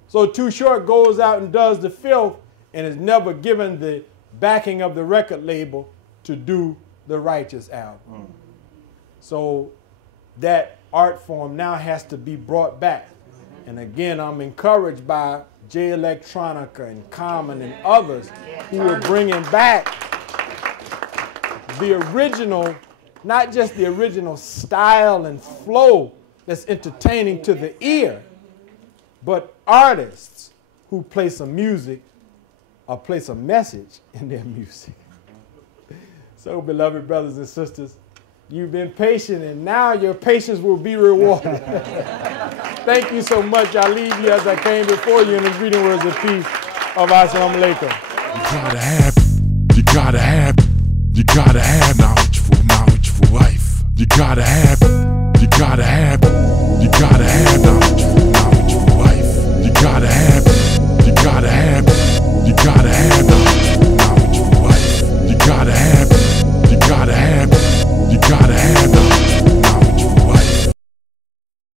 So Too Short goes out and does the filth and is never given the backing of the record label to do the righteous album. So that art form now has to be brought back. And again, I'm encouraged by J Electronica and Common and others who are bringing back the original, not just the original style and flow that's entertaining to the ear, but artists who play some music or place a message in their music. So, beloved brothers and sisters, you've been patient, and now your patience will be rewarded. Thank you so much. I leave you as I came before you in the greeting words of peace of Assalamu Alaikum. You gotta have knowledge for life. You gotta have